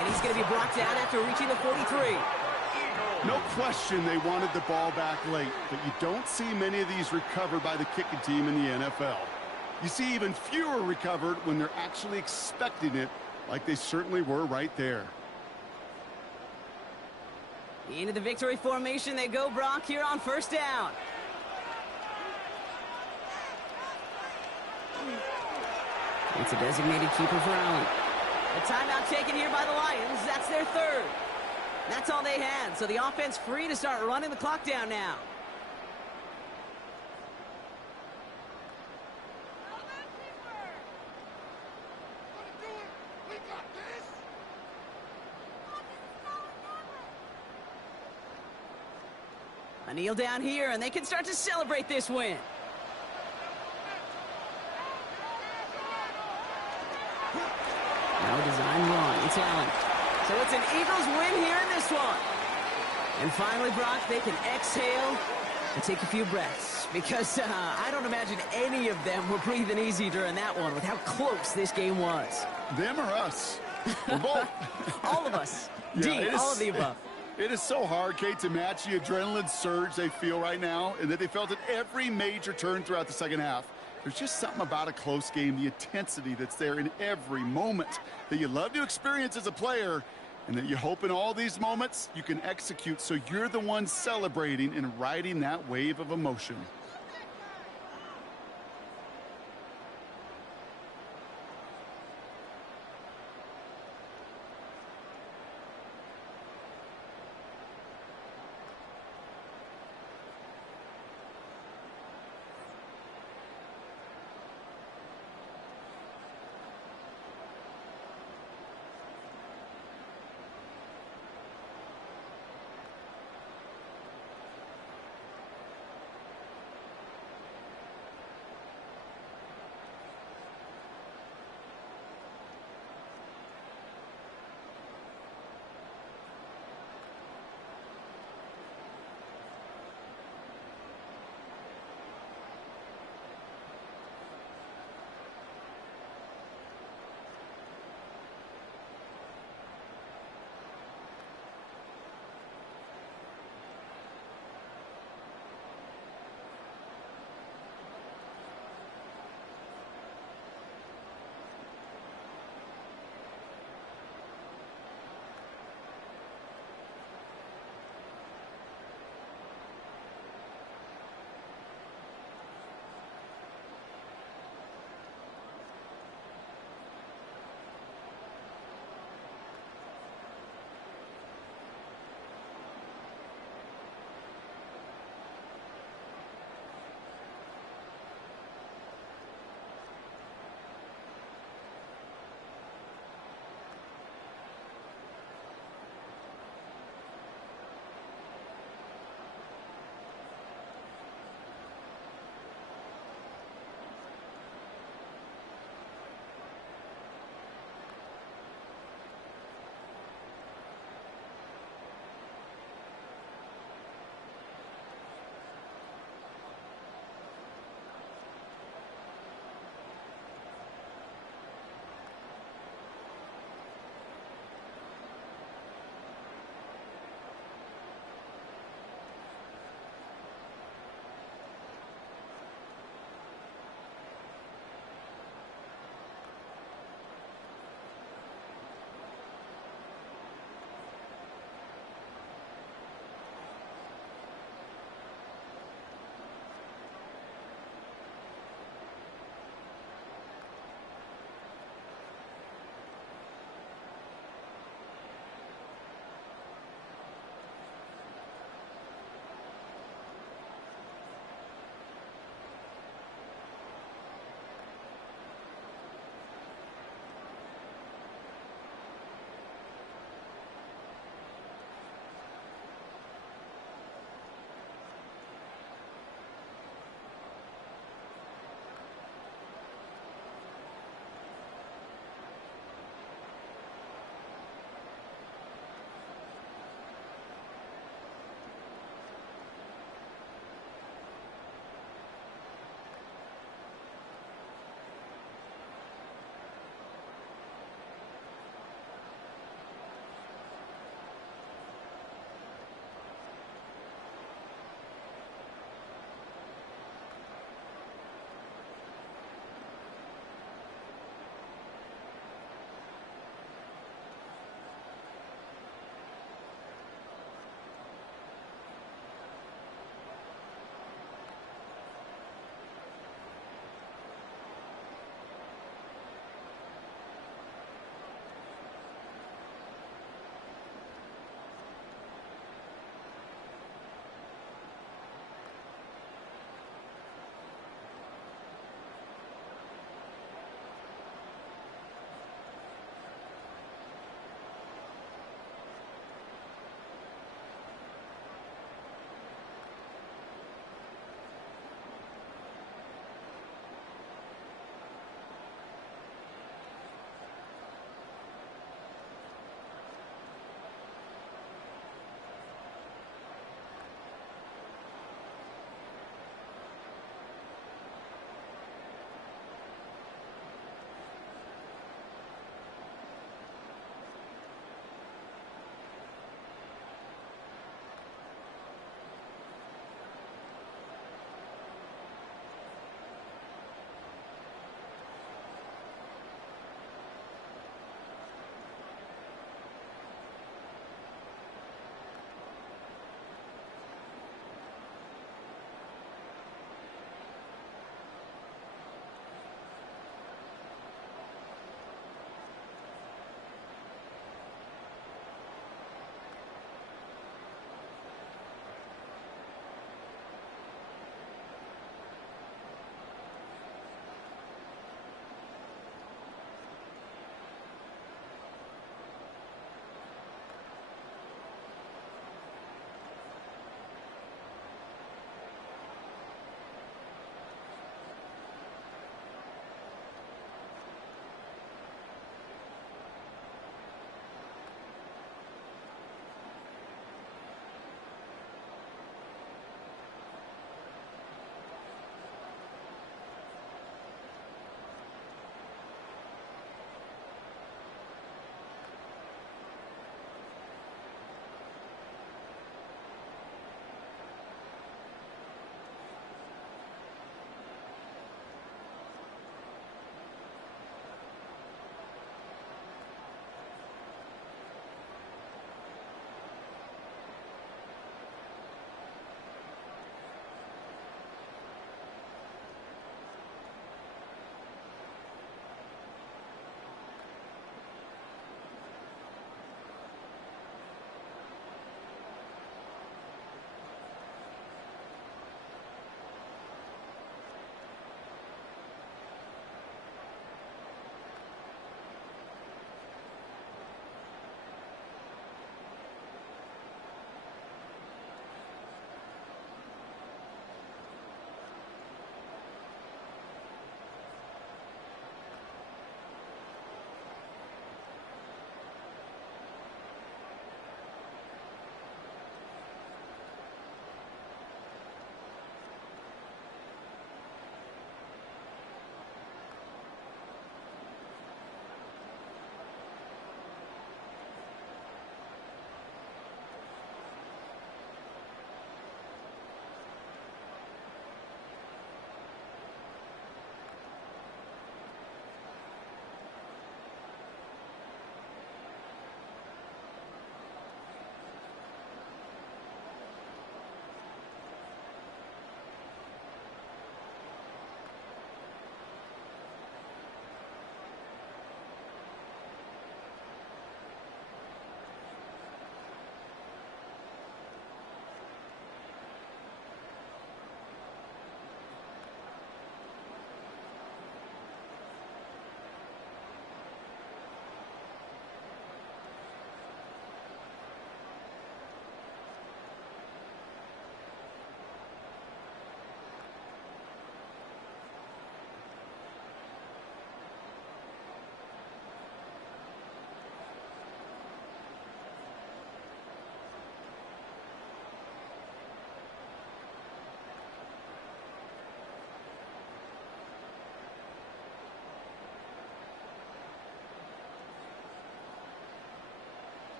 And he's going to be brought down after reaching the 43. No question they wanted the ball back late, but you don't see many of these recovered by the kicking team in the NFL. You see even fewer recovered when they're actually expecting it, like they certainly were right there. Into the victory formation they go, Brock, here on first down. It's a designated keeper for Allen. A timeout taken here by the Lions. That's their third. That's all they had, so the offense free to start running the clock down now. A kneel down here, and they can start to celebrate this win. Now a design run. It's Allen. So it's an Eagles win here in this one. And finally, Brock, they can exhale and take a few breaths. Because I don't imagine any of them were breathing easy during that one with how close this game was. Them or us? We're both. All of us. Yeah, D, all of the above. It is so hard, Kate, to match the adrenaline surge they feel right now and that they felt at every major turn throughout the second half. There's just something about a close game, the intensity that's there in every moment that you love to experience as a player, and that you hope in all these moments you can execute so you're the one celebrating and riding that wave of emotion.